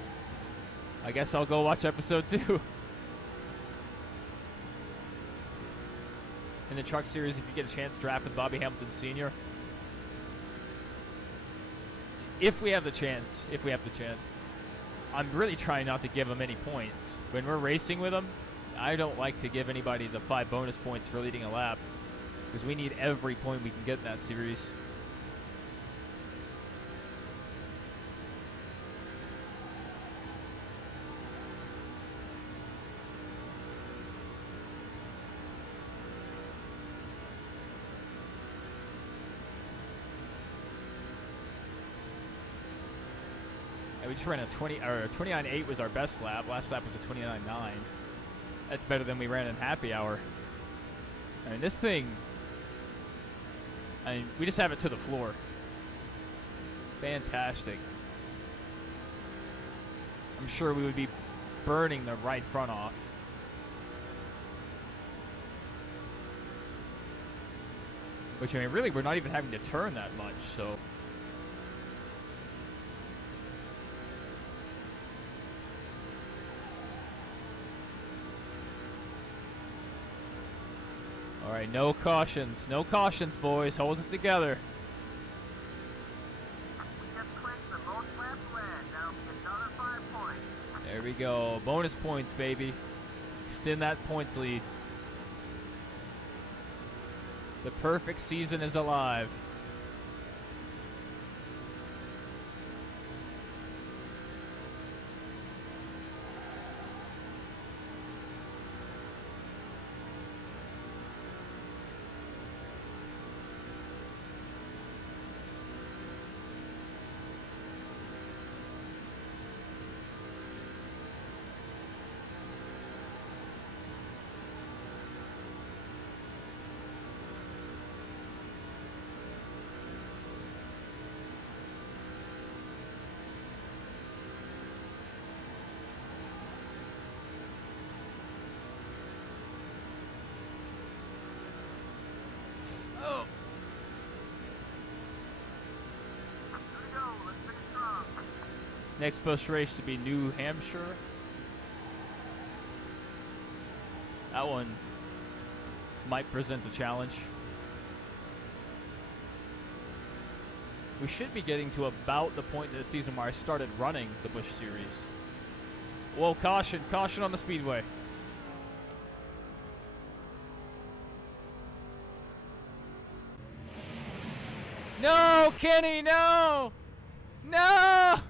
I guess I'll go watch episode 2. In the truck series, if you get a chance, draft with Bobby Hamilton Sr. If we have the chance. I'm really trying not to give him any points. When we're racing with him, I don't like to give anybody the 5 bonus points for leading a lap, because we need every point we can get in that series. And we just ran a 29.8 was our best lap. Last lap was a 29.9. That's better than we ran in happy hour. I mean, this thing, I mean, we just have it to the floor. Fantastic. I'm sure we would be burning the right front off. Which, I mean, really, we're not even having to turn that much, so. All right, no cautions. No cautions, boys. Hold it together. We just clinched the most laps led. That'll be another 5 points. There we go. Bonus points, baby. Extend that points lead. The perfect season is alive. Oh. Here we go. Let's finish strong. Next bus race to be New Hampshire. That one might present a challenge. We should be getting to about the point in the season where I started running the Busch Series. Whoa, caution, caution on the speedway. No, Kenny, no! No!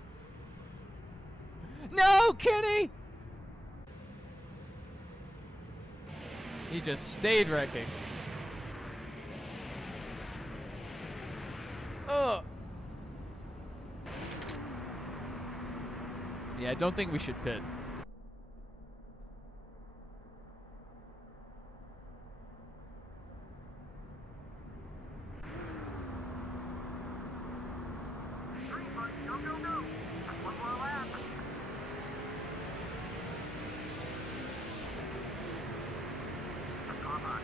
No, Kenny! He just stayed wrecking. Ugh. Yeah, I don't think we should pit. Green light. Go, go, go. One more lap. Come on.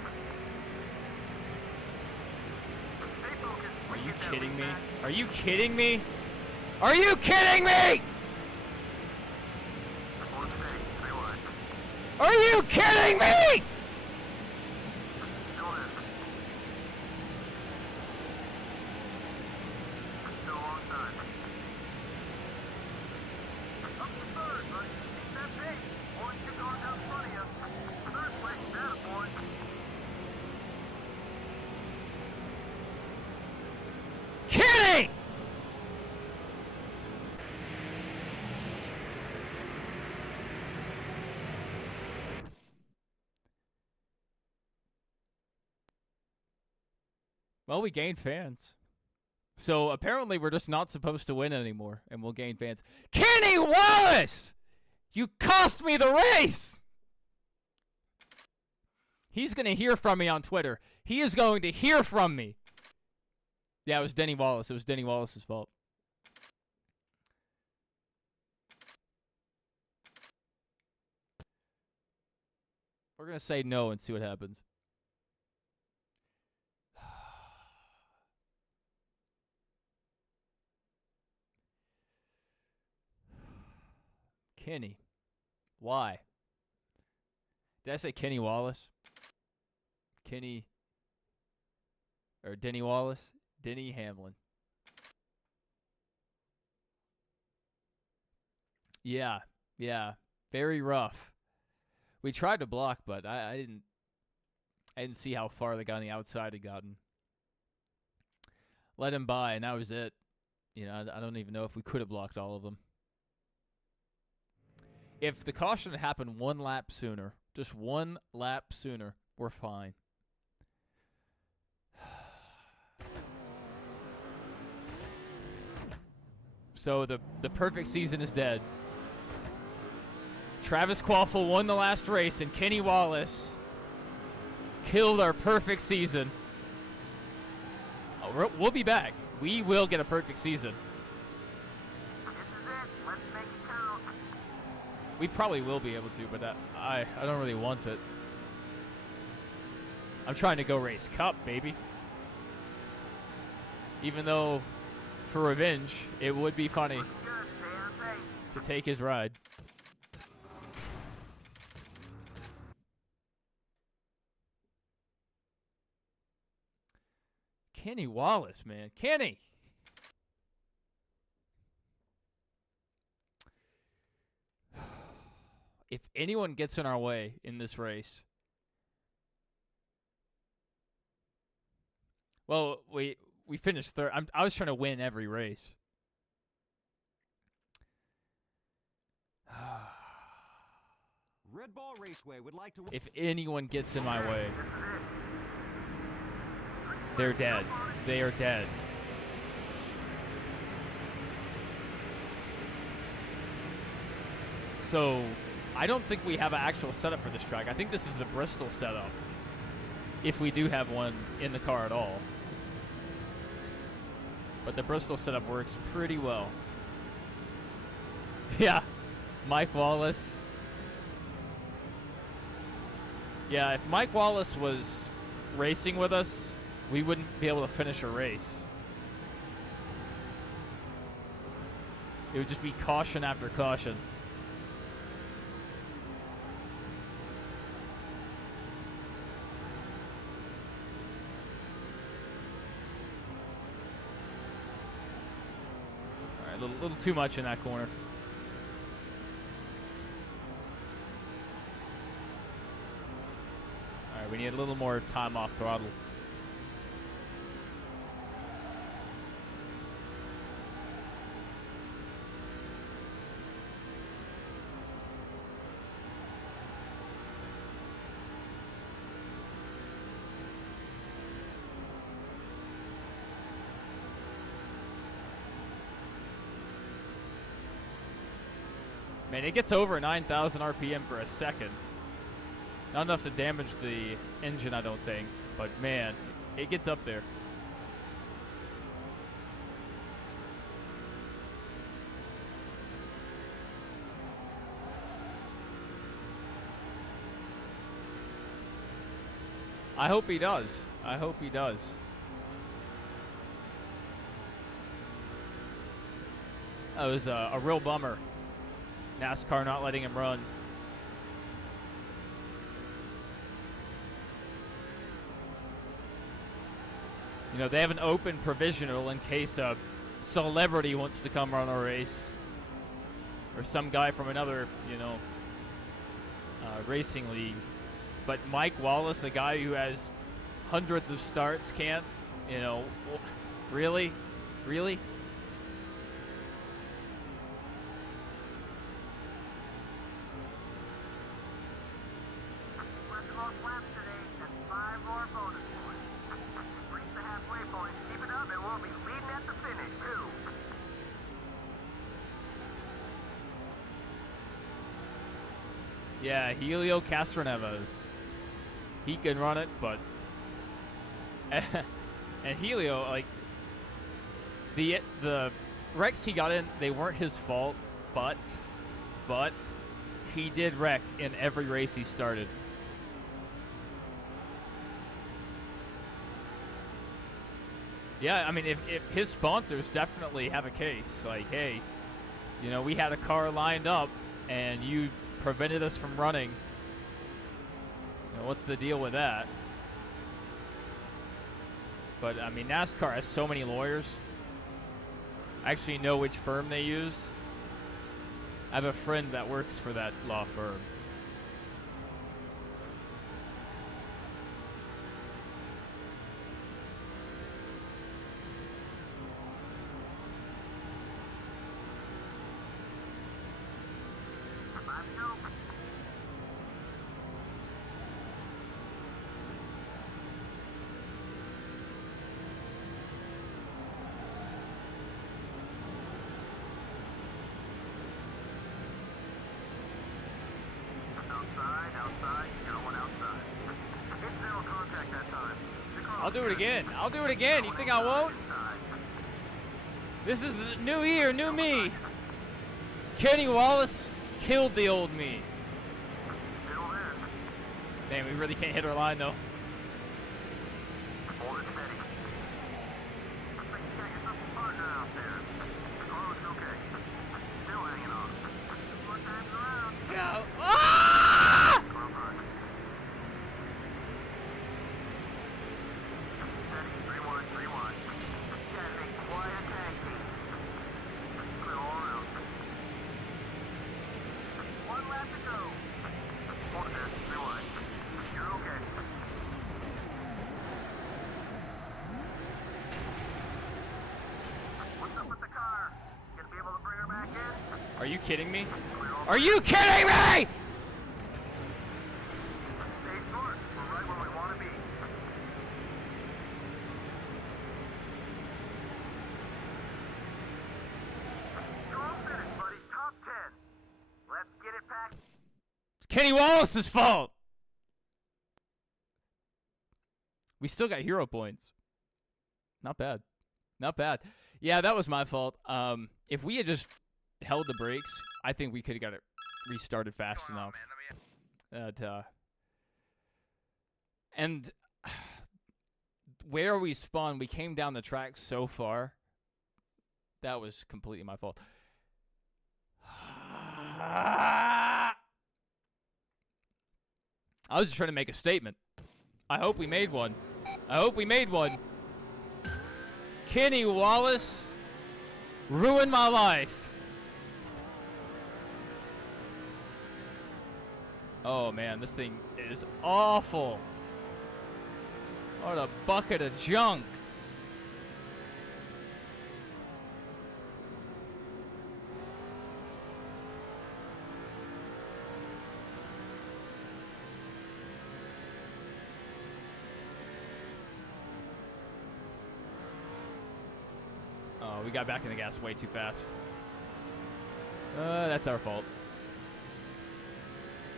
Stay focused. Are We you get that kidding me? lead back. Are you kidding me? Are you kidding me? Hold steady. Stay wide. Are you kidding me? Still in. Still a long time. Up to third, buddy. Keep that pace. Boys, you're going down in front of you. Third place, that boy. Kenny! Well, we gained fans. So apparently we're just not supposed to win anymore, and we'll gain fans. Kenny Wallace! You cost me the race! He's going to hear from me on Twitter. He is going to hear from me. Yeah, it was Denny Wallace. It was Denny Wallace's fault. We're going to say no and see what happens. Kenny. Why? Did I say Kenny Wallace? Kenny. Or Denny Wallace? Denny Hamlin. Yeah. Yeah. Very rough. We tried to block, but I didn't see how far the guy on the outside had gotten. Let him by, and that was it. You know, I don't even know if we could have blocked all of them. If the caution had happened one lap sooner, just one lap sooner, we're fine. So the perfect season is dead. Travis Quaffle won the last race, and Kenny Wallace killed our perfect season. Oh, we'll be back. We will get a perfect season. This is it. Let's make it count. We probably will be able to, but I don't really want it. I'm trying to go race Cup, baby. Even though, for revenge, it would be funny Good. Stay on pace. to take his ride. Kenny Wallace, man. Kenny! If anyone gets in our way in this race, well, we finished third. I was trying to win every race. Red Ball Raceway would like to. If anyone gets in my way, they're dead. They are dead. So, I don't think we have an actual setup for this track. I think this is the Bristol setup, if we do have one in the car at all. But the Bristol setup works pretty well. Yeah, Mike Wallace. Yeah, if Mike Wallace was racing with us, we wouldn't be able to finish a race. It would just be caution after caution. All right, a little too much in that corner. All right, we need a little more time off throttle. Man, it gets over 9,000 RPM for a second. Not enough to damage the engine, I don't think. But man, it gets up there. I hope he does. I hope he does. That was a real bummer. NASCAR not letting him run. You know, they have an open provisional in case a celebrity wants to come run a race. Or some guy from another, racing league. But Mike Wallace, a guy who has hundreds of starts, can't, really? Really? What's the most laps today? That's 5 more bonus points. Reach the halfway point. Keep it up, and we'll be leading at the finish, too. Yeah, Helio Castroneves. He can run it, but and Helio, like the wrecks he got in, they weren't his fault, but he did wreck in every race he started. Yeah, I mean, if his sponsors definitely have a case, like, hey, we had a car lined up and you prevented us from running. What's the deal with that? But, I mean, NASCAR has so many lawyers. I actually know which firm they use. I have a friend that works for that law firm. I'll do it again. I'll do it again. You think I won't? This is the new year, new me. Kenny Wallace killed the old me. Still there. Damn, we really can't hit our line though. Hold it steady. Looks like you got yourself a partner out there. Oh, it's okay. Still hanging on. Two more times around. Go. Ah! Come on. Steady. 3-1, 3-1. You guys make quite a tag team. Clear all around. One lap to go. Hold it there. 3-1. You're okay. What's up with the car? Gonna be able to bring her back in? Are you kidding me? Clear all Are you kidding me? Stay short. We're right where we want to be. Strong finish, buddy. Top 10. Let's get it back. It's Kenny Wallace's fault. We still got hero points. Not bad. Not bad. Yeah, that was my fault. If we had just held the brakes, I think we could have got it restarted fast enough. And where we spawned, we came down the track so far. That was completely my fault. I was just trying to make a statement. I hope we made one. I hope we made one. Kenny Wallace ruined my life. Oh man, this thing is awful. What a bucket of junk. Oh, we got back in the gas way too fast. That's our fault.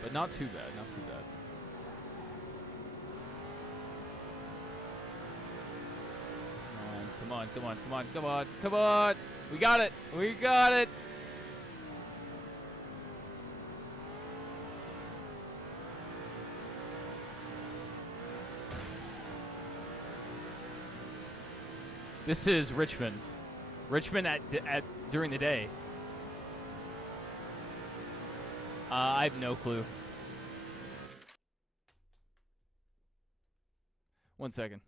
But not too bad, not too bad. Come on, come on, come on, come on, come on! We got it! We got it! This is Richmond. Richmond at during the day. I have no clue. 1 second.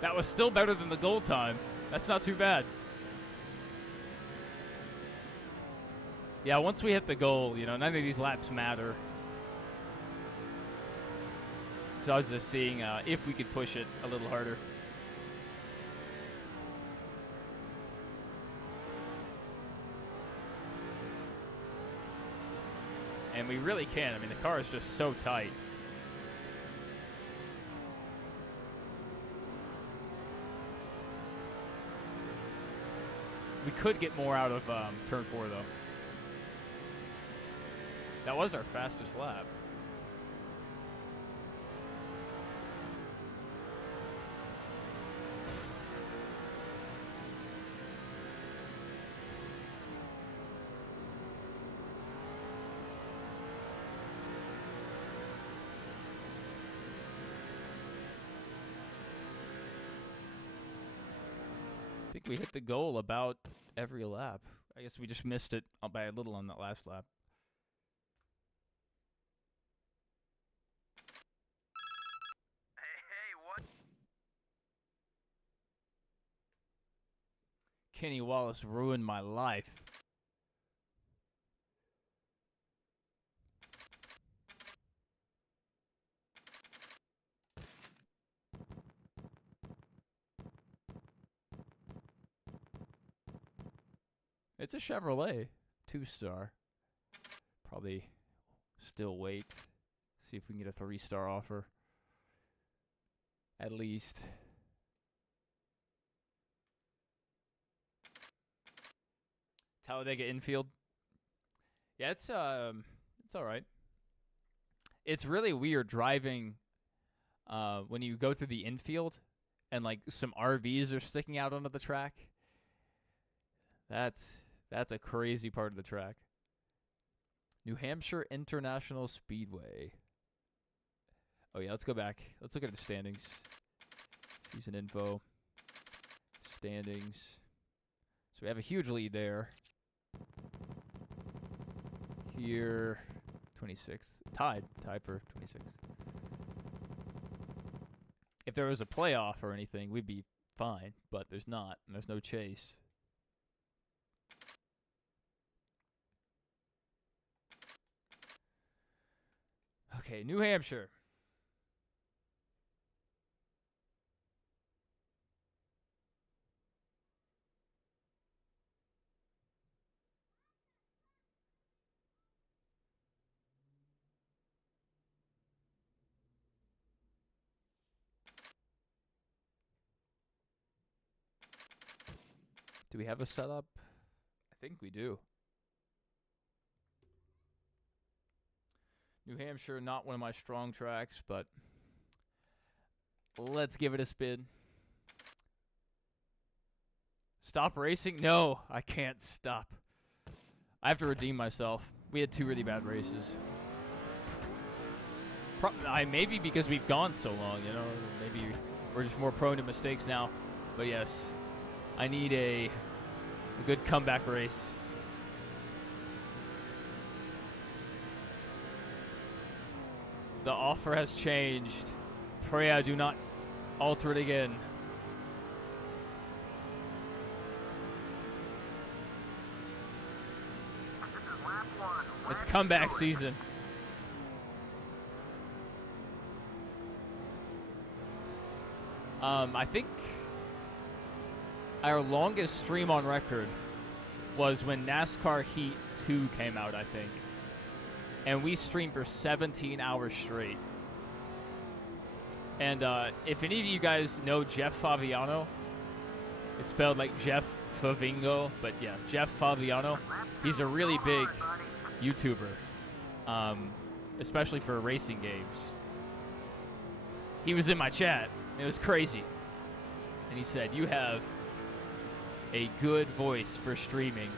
That was still better than the goal time. That's not too bad. Yeah, once we hit the goal, you know, none of these laps matter. So I was just seeing if we could push it a little harder. And we really can. I mean, the car is just so tight. We could get more out of turn 4, though. That was our fastest lap. I think we hit the goal about every lap. I guess we just missed it by a little on that last lap. Hey, what? Kenny Wallace ruined my life. It's a Chevrolet 2-star. Probably still wait. See if we can get a 3-star offer. At least. Talladega infield. Yeah, it's all right. It's really weird driving when you go through the infield and like some RVs are sticking out onto the track. That's a crazy part of the track. New Hampshire International Speedway. Oh yeah, let's go back. Let's look at the standings. Season info. Standings. So we have a huge lead there. Here, 26th. Tied for 26th. If there was a playoff or anything, we'd be fine, but there's not, and there's no chase. Okay, New Hampshire. Do we have a setup? I think we do. New Hampshire, not one of my strong tracks, but let's give it a spin. Stop racing? No, I can't stop. I have to redeem myself. We had 2 really bad races. Maybe because we've gone so long, you know. Maybe we're just more prone to mistakes now. But yes, I need a good comeback race. The offer has changed. Pray I do not alter it again. It's comeback season. I think our longest stream on record was when NASCAR Heat 2 came out, I think. And we streamed for 17 hours straight. And if any of you guys know Jeff Favignano, it's spelled like Jeff Favingo, but yeah, Jeff Favignano. He's a really big YouTuber, especially for racing games. He was in my chat. It was crazy. And he said, "You have a good voice for streaming."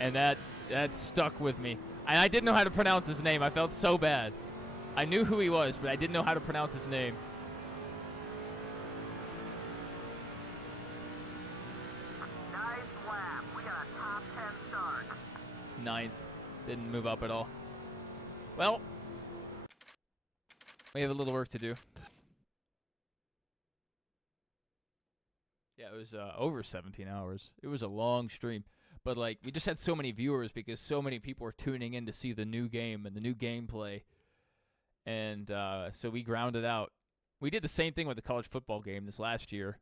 And that stuck with me. And I didn't know how to pronounce his name. I felt so bad. I knew who he was, but I didn't know how to pronounce his name. Nice lap. We got a top 10 start. 9th. Didn't move up at all. Well, we have a little work to do. Yeah, it was over 17 hours. It was a long stream. But, like, we just had so many viewers because so many people were tuning in to see the new game and the new gameplay. And so we ground it out. We did the same thing with the college football game this last year.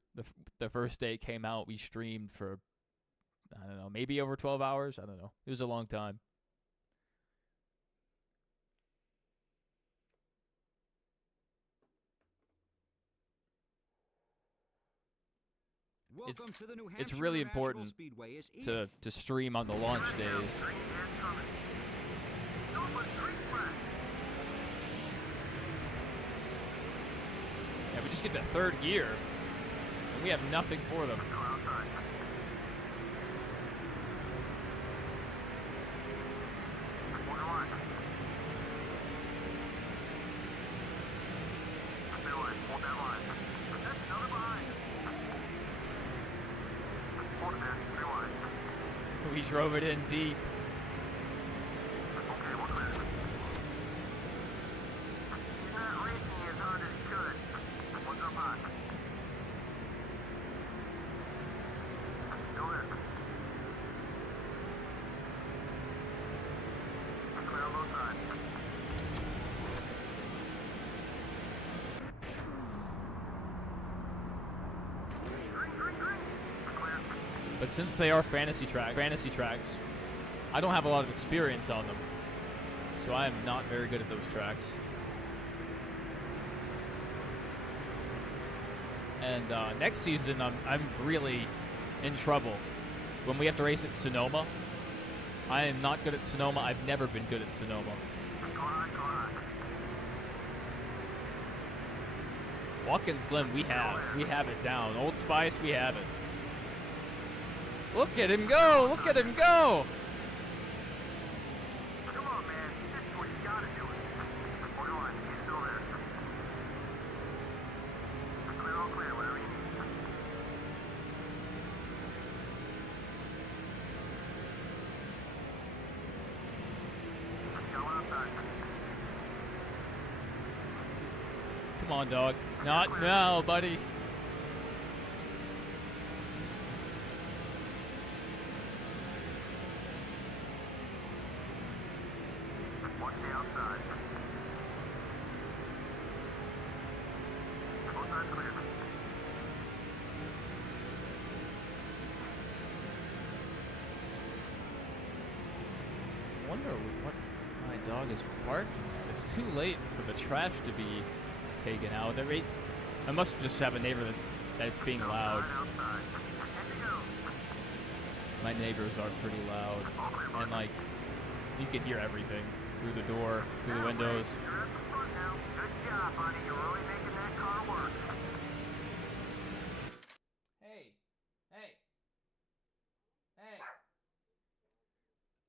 The first day it came out, we streamed for, I don't know, maybe over 12 hours. I don't know. It was a long time. Welcome to the New It's Hampshire really International important Speedway. It's easy. to stream on the launch days. Yeah, we just get to 3rd gear, and we have nothing for them. We drove it in deep. But since they are fantasy tracks, I don't have a lot of experience on them, so I am not very good at those tracks. And next season, I'm really in trouble when we have to race at Sonoma. I am not good at Sonoma. I've never been good at Sonoma. Watkins Glen, we have it down. Old Spice, we have it. Look at him go! Look at him go! Come on, man. This is what you gotta do. Hold on, he's still there. Clear, all clear, whatever you need. Go outside. Come on, dog. Not now, buddy. Watch the outside. Both sides clear. I wonder what my dog is barking at. It's too late for the trash to be taken out. I must just have a neighbor that it's being loud. Outside. And to go. My neighbors are pretty loud, and like you can hear everything through the door, through the windows. You're at the front now. Good job, buddy. You're really making that car work. Hey.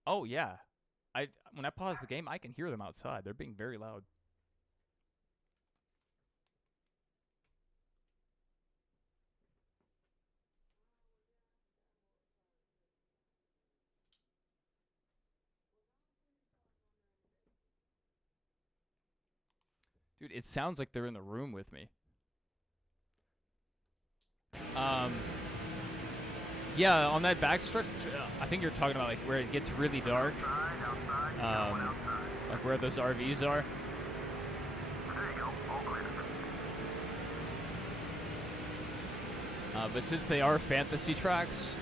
Oh yeah, when I pause the game, I can hear them outside. They're being very loud. Dude, it sounds like they're in the room with me. Yeah, on that backstretch, I think you're talking about like where it gets really dark, like where those RVs are. There you go. All clear. But since they are fantasy tracks,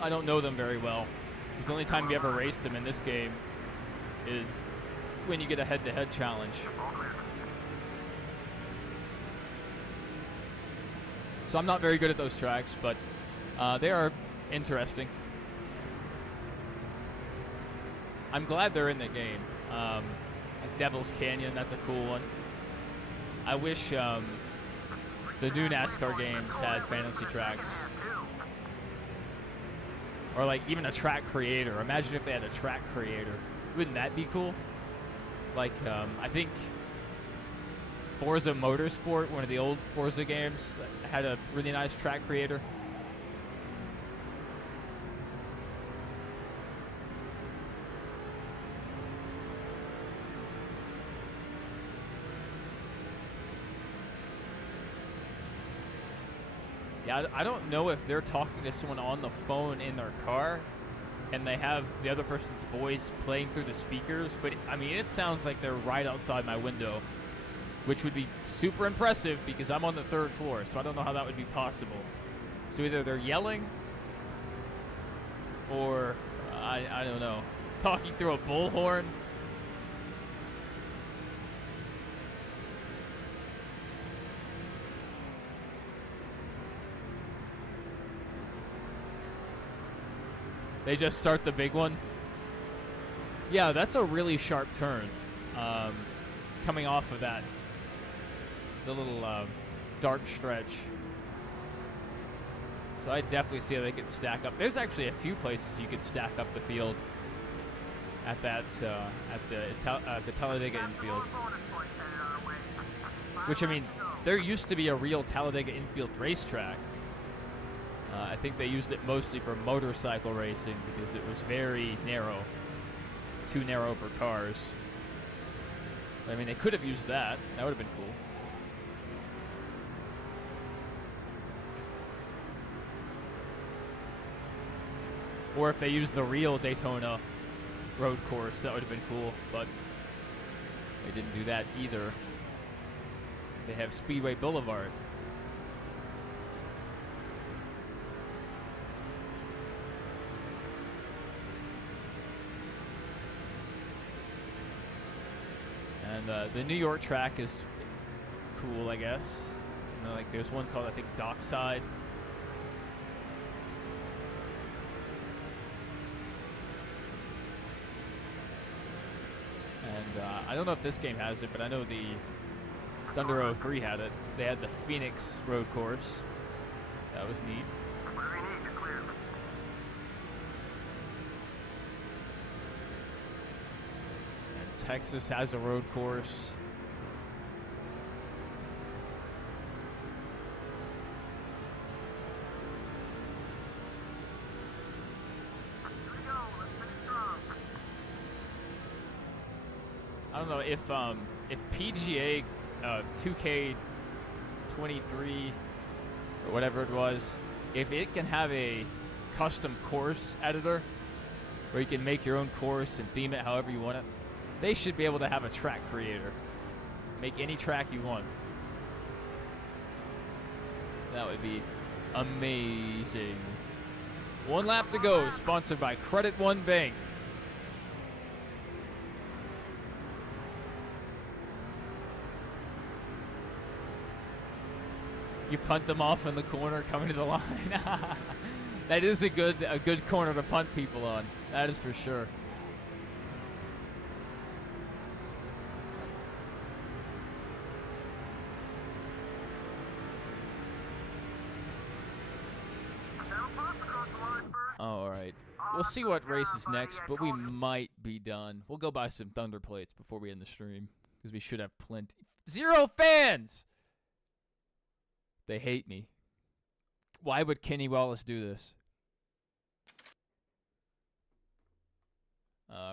I don't know them very well. Because the only time you ever race them in this game is when you get a head-to-head challenge. All clear. So I'm not very good at those tracks, but they are interesting. I'm glad they're in the game. Like Devil's Canyon, that's a cool one. I wish the new NASCAR games had fantasy tracks. Or like even a track creator. Imagine if they had a track creator. Wouldn't that be cool? Like, I think Forza Motorsport, one of the old Forza games, had a really nice track creator. Yeah, I don't know if they're talking to someone on the phone in their car and they have the other person's voice playing through the speakers, but I mean, it sounds like they're right outside my window, which would be super impressive because I'm on the 3rd floor, so I don't know how that would be possible. So either they're yelling or, I don't know, talking through a bullhorn. They just start the big one. Yeah, that's a really sharp turn. Coming off of that, the little dark stretch. So I definitely see how they could stack up. There's actually a few places you could stack up the field at that at the Talladega infield. Which, I mean, there used to be a real Talladega infield racetrack. I think they used it mostly for motorcycle racing because it was very narrow. Too narrow for cars. But, I mean, they could have used that. That would have been cool. Or if they used the real Daytona road course, that would have been cool. But they didn't do that either. They have Speedway Boulevard. And the New York track is cool, I guess. You know, like there's one called, I think, Dockside. And I don't know if this game has it, but I know the Thunder 03 had it. They had the Phoenix road course. That was neat. Whatever you need, you're clear. And Texas has a road course. Here we go. Let's finish strong. I don't know if PGA 2K23 or whatever it was, if it can have a custom course editor where you can make your own course and theme it however you want it, they should be able to have a track creator. Make any track you want. That would be amazing. One lap to go, sponsored by Credit One Bank. You punt them off in the corner coming to the line. That is a good corner to punt people on. That is for sure. Down close across the line first. All right. We'll see what race is next, but we might be done. We'll go buy some Thunder plates before we end the stream because we should have plenty. 0 fans! They hate me. Why would Kenny Wallace do this?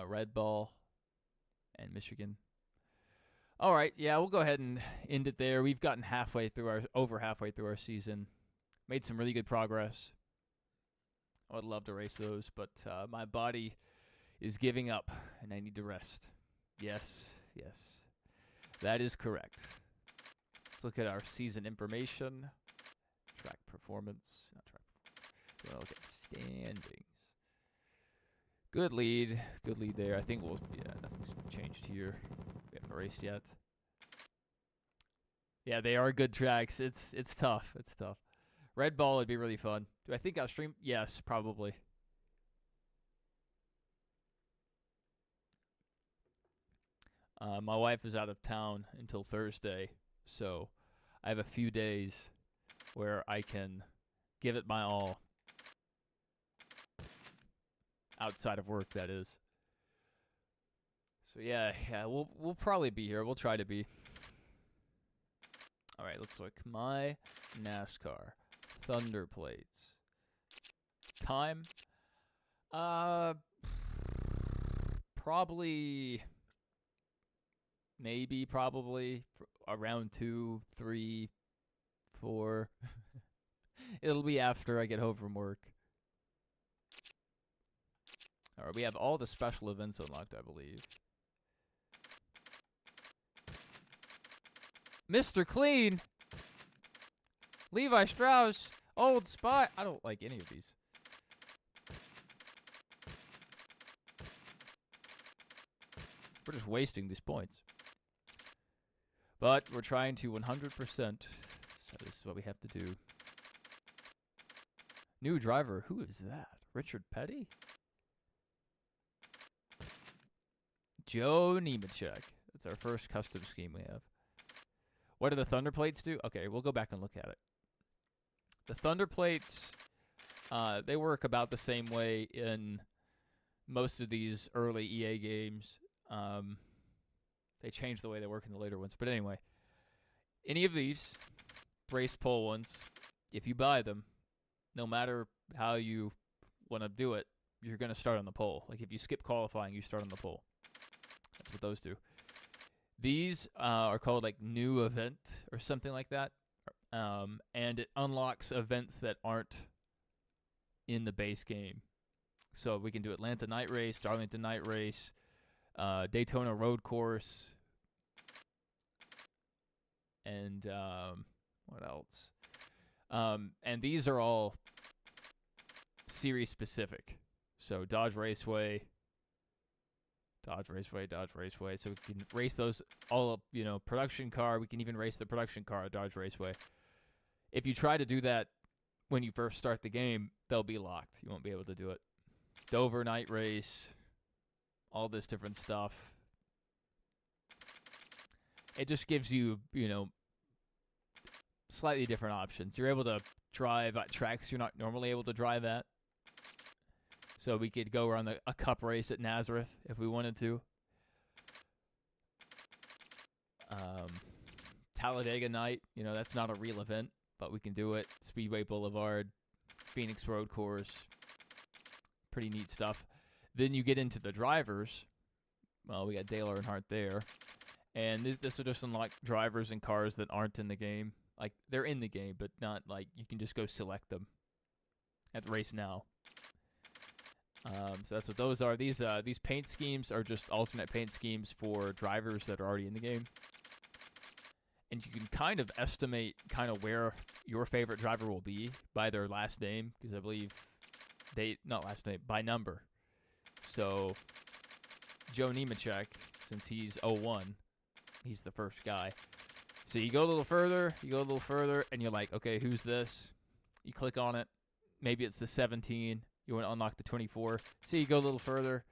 Red Ball and Michigan. All right, yeah, we'll go ahead and end it there. We've gotten over halfway through our season. Made some really good progress. I would love to race those, but my body is giving up, and I need to rest. Yes, that is correct. Let's look at our season information. Track performance. Not track performance. We'll look at standings. Good lead there. I think nothing's changed here. We haven't raced yet. Yeah, they are good tracks. It's tough. It's tough. Red Ball would be really fun. Do I think I'll stream? Yes, probably. My wife is out of town until Thursday, so I have a few days where I can give it my all. Outside of work, that is. So yeah, we'll probably be here. We'll try to be. All right, let's look. My NASCAR Thunder plates. Time. Probably. Maybe, probably around 2, 3, 4. It'll be after I get home from work. All right, we have all the special events unlocked, I believe. Mr. Clean! Levi Strauss! Old Spy! I don't like any of these. We're just wasting these points. But we're trying to 100%, so this is what we have to do. New driver, who is that? Richard Petty? Joe Nemechek. That's our first custom scheme we have. What do the Thunder plates do? Okay, we'll go back and look at it. The Thunder plates, they work about the same way in most of these early EA games. They change the way they work in the later ones. But anyway, any of these race pole ones, if you buy them, no matter how you want to do it, you're going to start on the pole. Like if you skip qualifying, you start on the pole. That's what those do. These are called like new event or something like that. And it unlocks events that aren't in the base game. So we can do Atlanta Night Race, Darlington Night Race, Daytona Road Course, and what else? And these are all series specific. So Dodge Raceway, Dodge Raceway. So we can race those all up, production car. We can even race the production car at Dodge Raceway. If you try to do that when you first start the game, they'll be locked. You won't be able to do it. Dover night race, all this different stuff. It just gives you, slightly different options. You're able to drive at tracks you're not normally able to drive at. So we could go around a cup race at Nazareth if we wanted to. Talladega night, that's not a real event, but we can do it. Speedway Boulevard, Phoenix Road Course, pretty neat stuff. Then you get into the drivers. Well, we got Dale Earnhardt there. And this will just unlock drivers and cars that aren't in the game. Like, they're in the game, but not like you can just go select them at the race now. So that's what those are. These paint schemes are just alternate paint schemes for drivers that are already in the game. And you can kind of estimate kind of where your favorite driver will be by their last name, because I believe not last name, by number. So Joe Nemechek, since he's 01, he's the first guy. So you go a little further, and you're like, okay, who's this? You click on it. Maybe it's the 17. You want to unlock the 24. So you go a little further,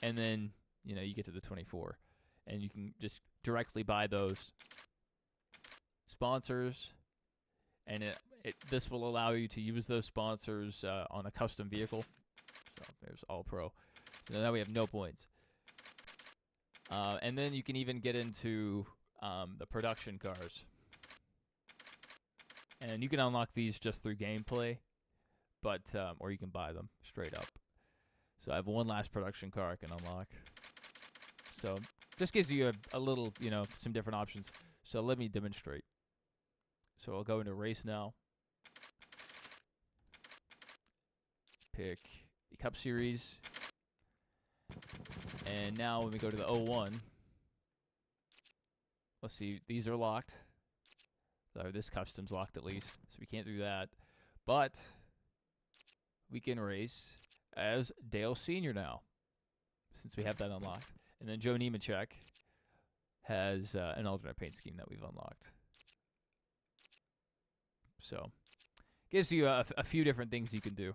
and then, you get to the 24. And you can just directly buy those sponsors. And this will allow you to use those sponsors on a custom vehicle. So there's All Pro. So now we have no points. And then you can even get into the production cars. And you can unlock these just through gameplay. But, or you can buy them straight up. So I have one last production car I can unlock. So this gives you a little, some different options. So let me demonstrate. So I'll go into race now. Pick the Cup Series. And now when we go to the 01, let's see, these are locked. So this custom's locked at least, so we can't do that. But we can race as Dale Sr. now, since we have that unlocked. And then Joe Nemechek has an alternate paint scheme that we've unlocked. So gives you a few different things you can do.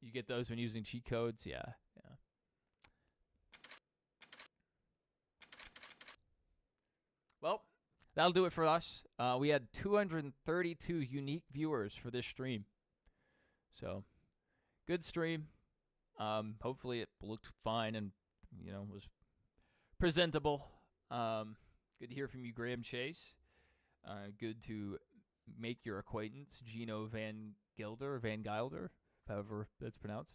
You get those when using cheat codes, yeah. Well, that'll do it for us. We had 232 unique viewers for this stream. So, good stream. Hopefully it looked fine and, was presentable. Good to hear from you, Graham Chase. Good to make your acquaintance, Gino Van Gilder, however that's pronounced.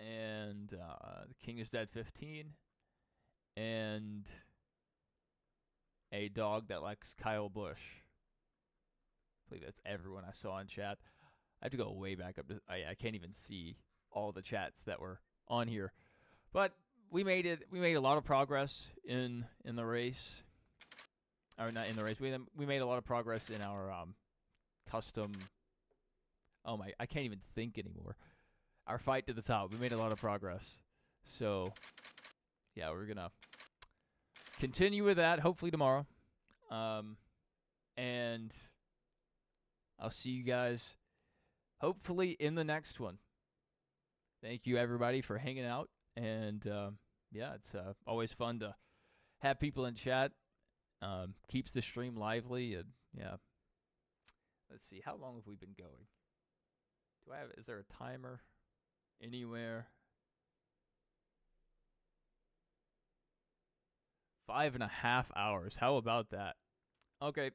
And the King is Dead 15. And a dog that likes Kyle Busch. I believe that's everyone I saw in chat. I have to go way back up. I can't even see all the chats that were on here. But we made it. We made a lot of progress in the race. Or not in the race. We made a lot of progress in our custom. Oh my! I can't even think anymore. Our fight to the top. We made a lot of progress. So yeah, we're gonna continue with that. Hopefully tomorrow. And I'll see you guys hopefully in the next one. Thank you everybody for hanging out. And yeah, it's always fun to have people in chat. Keeps the stream lively. And yeah. Let's see. How long have we been going? Is there a timer anywhere? 5.5 hours. How about that? Okay.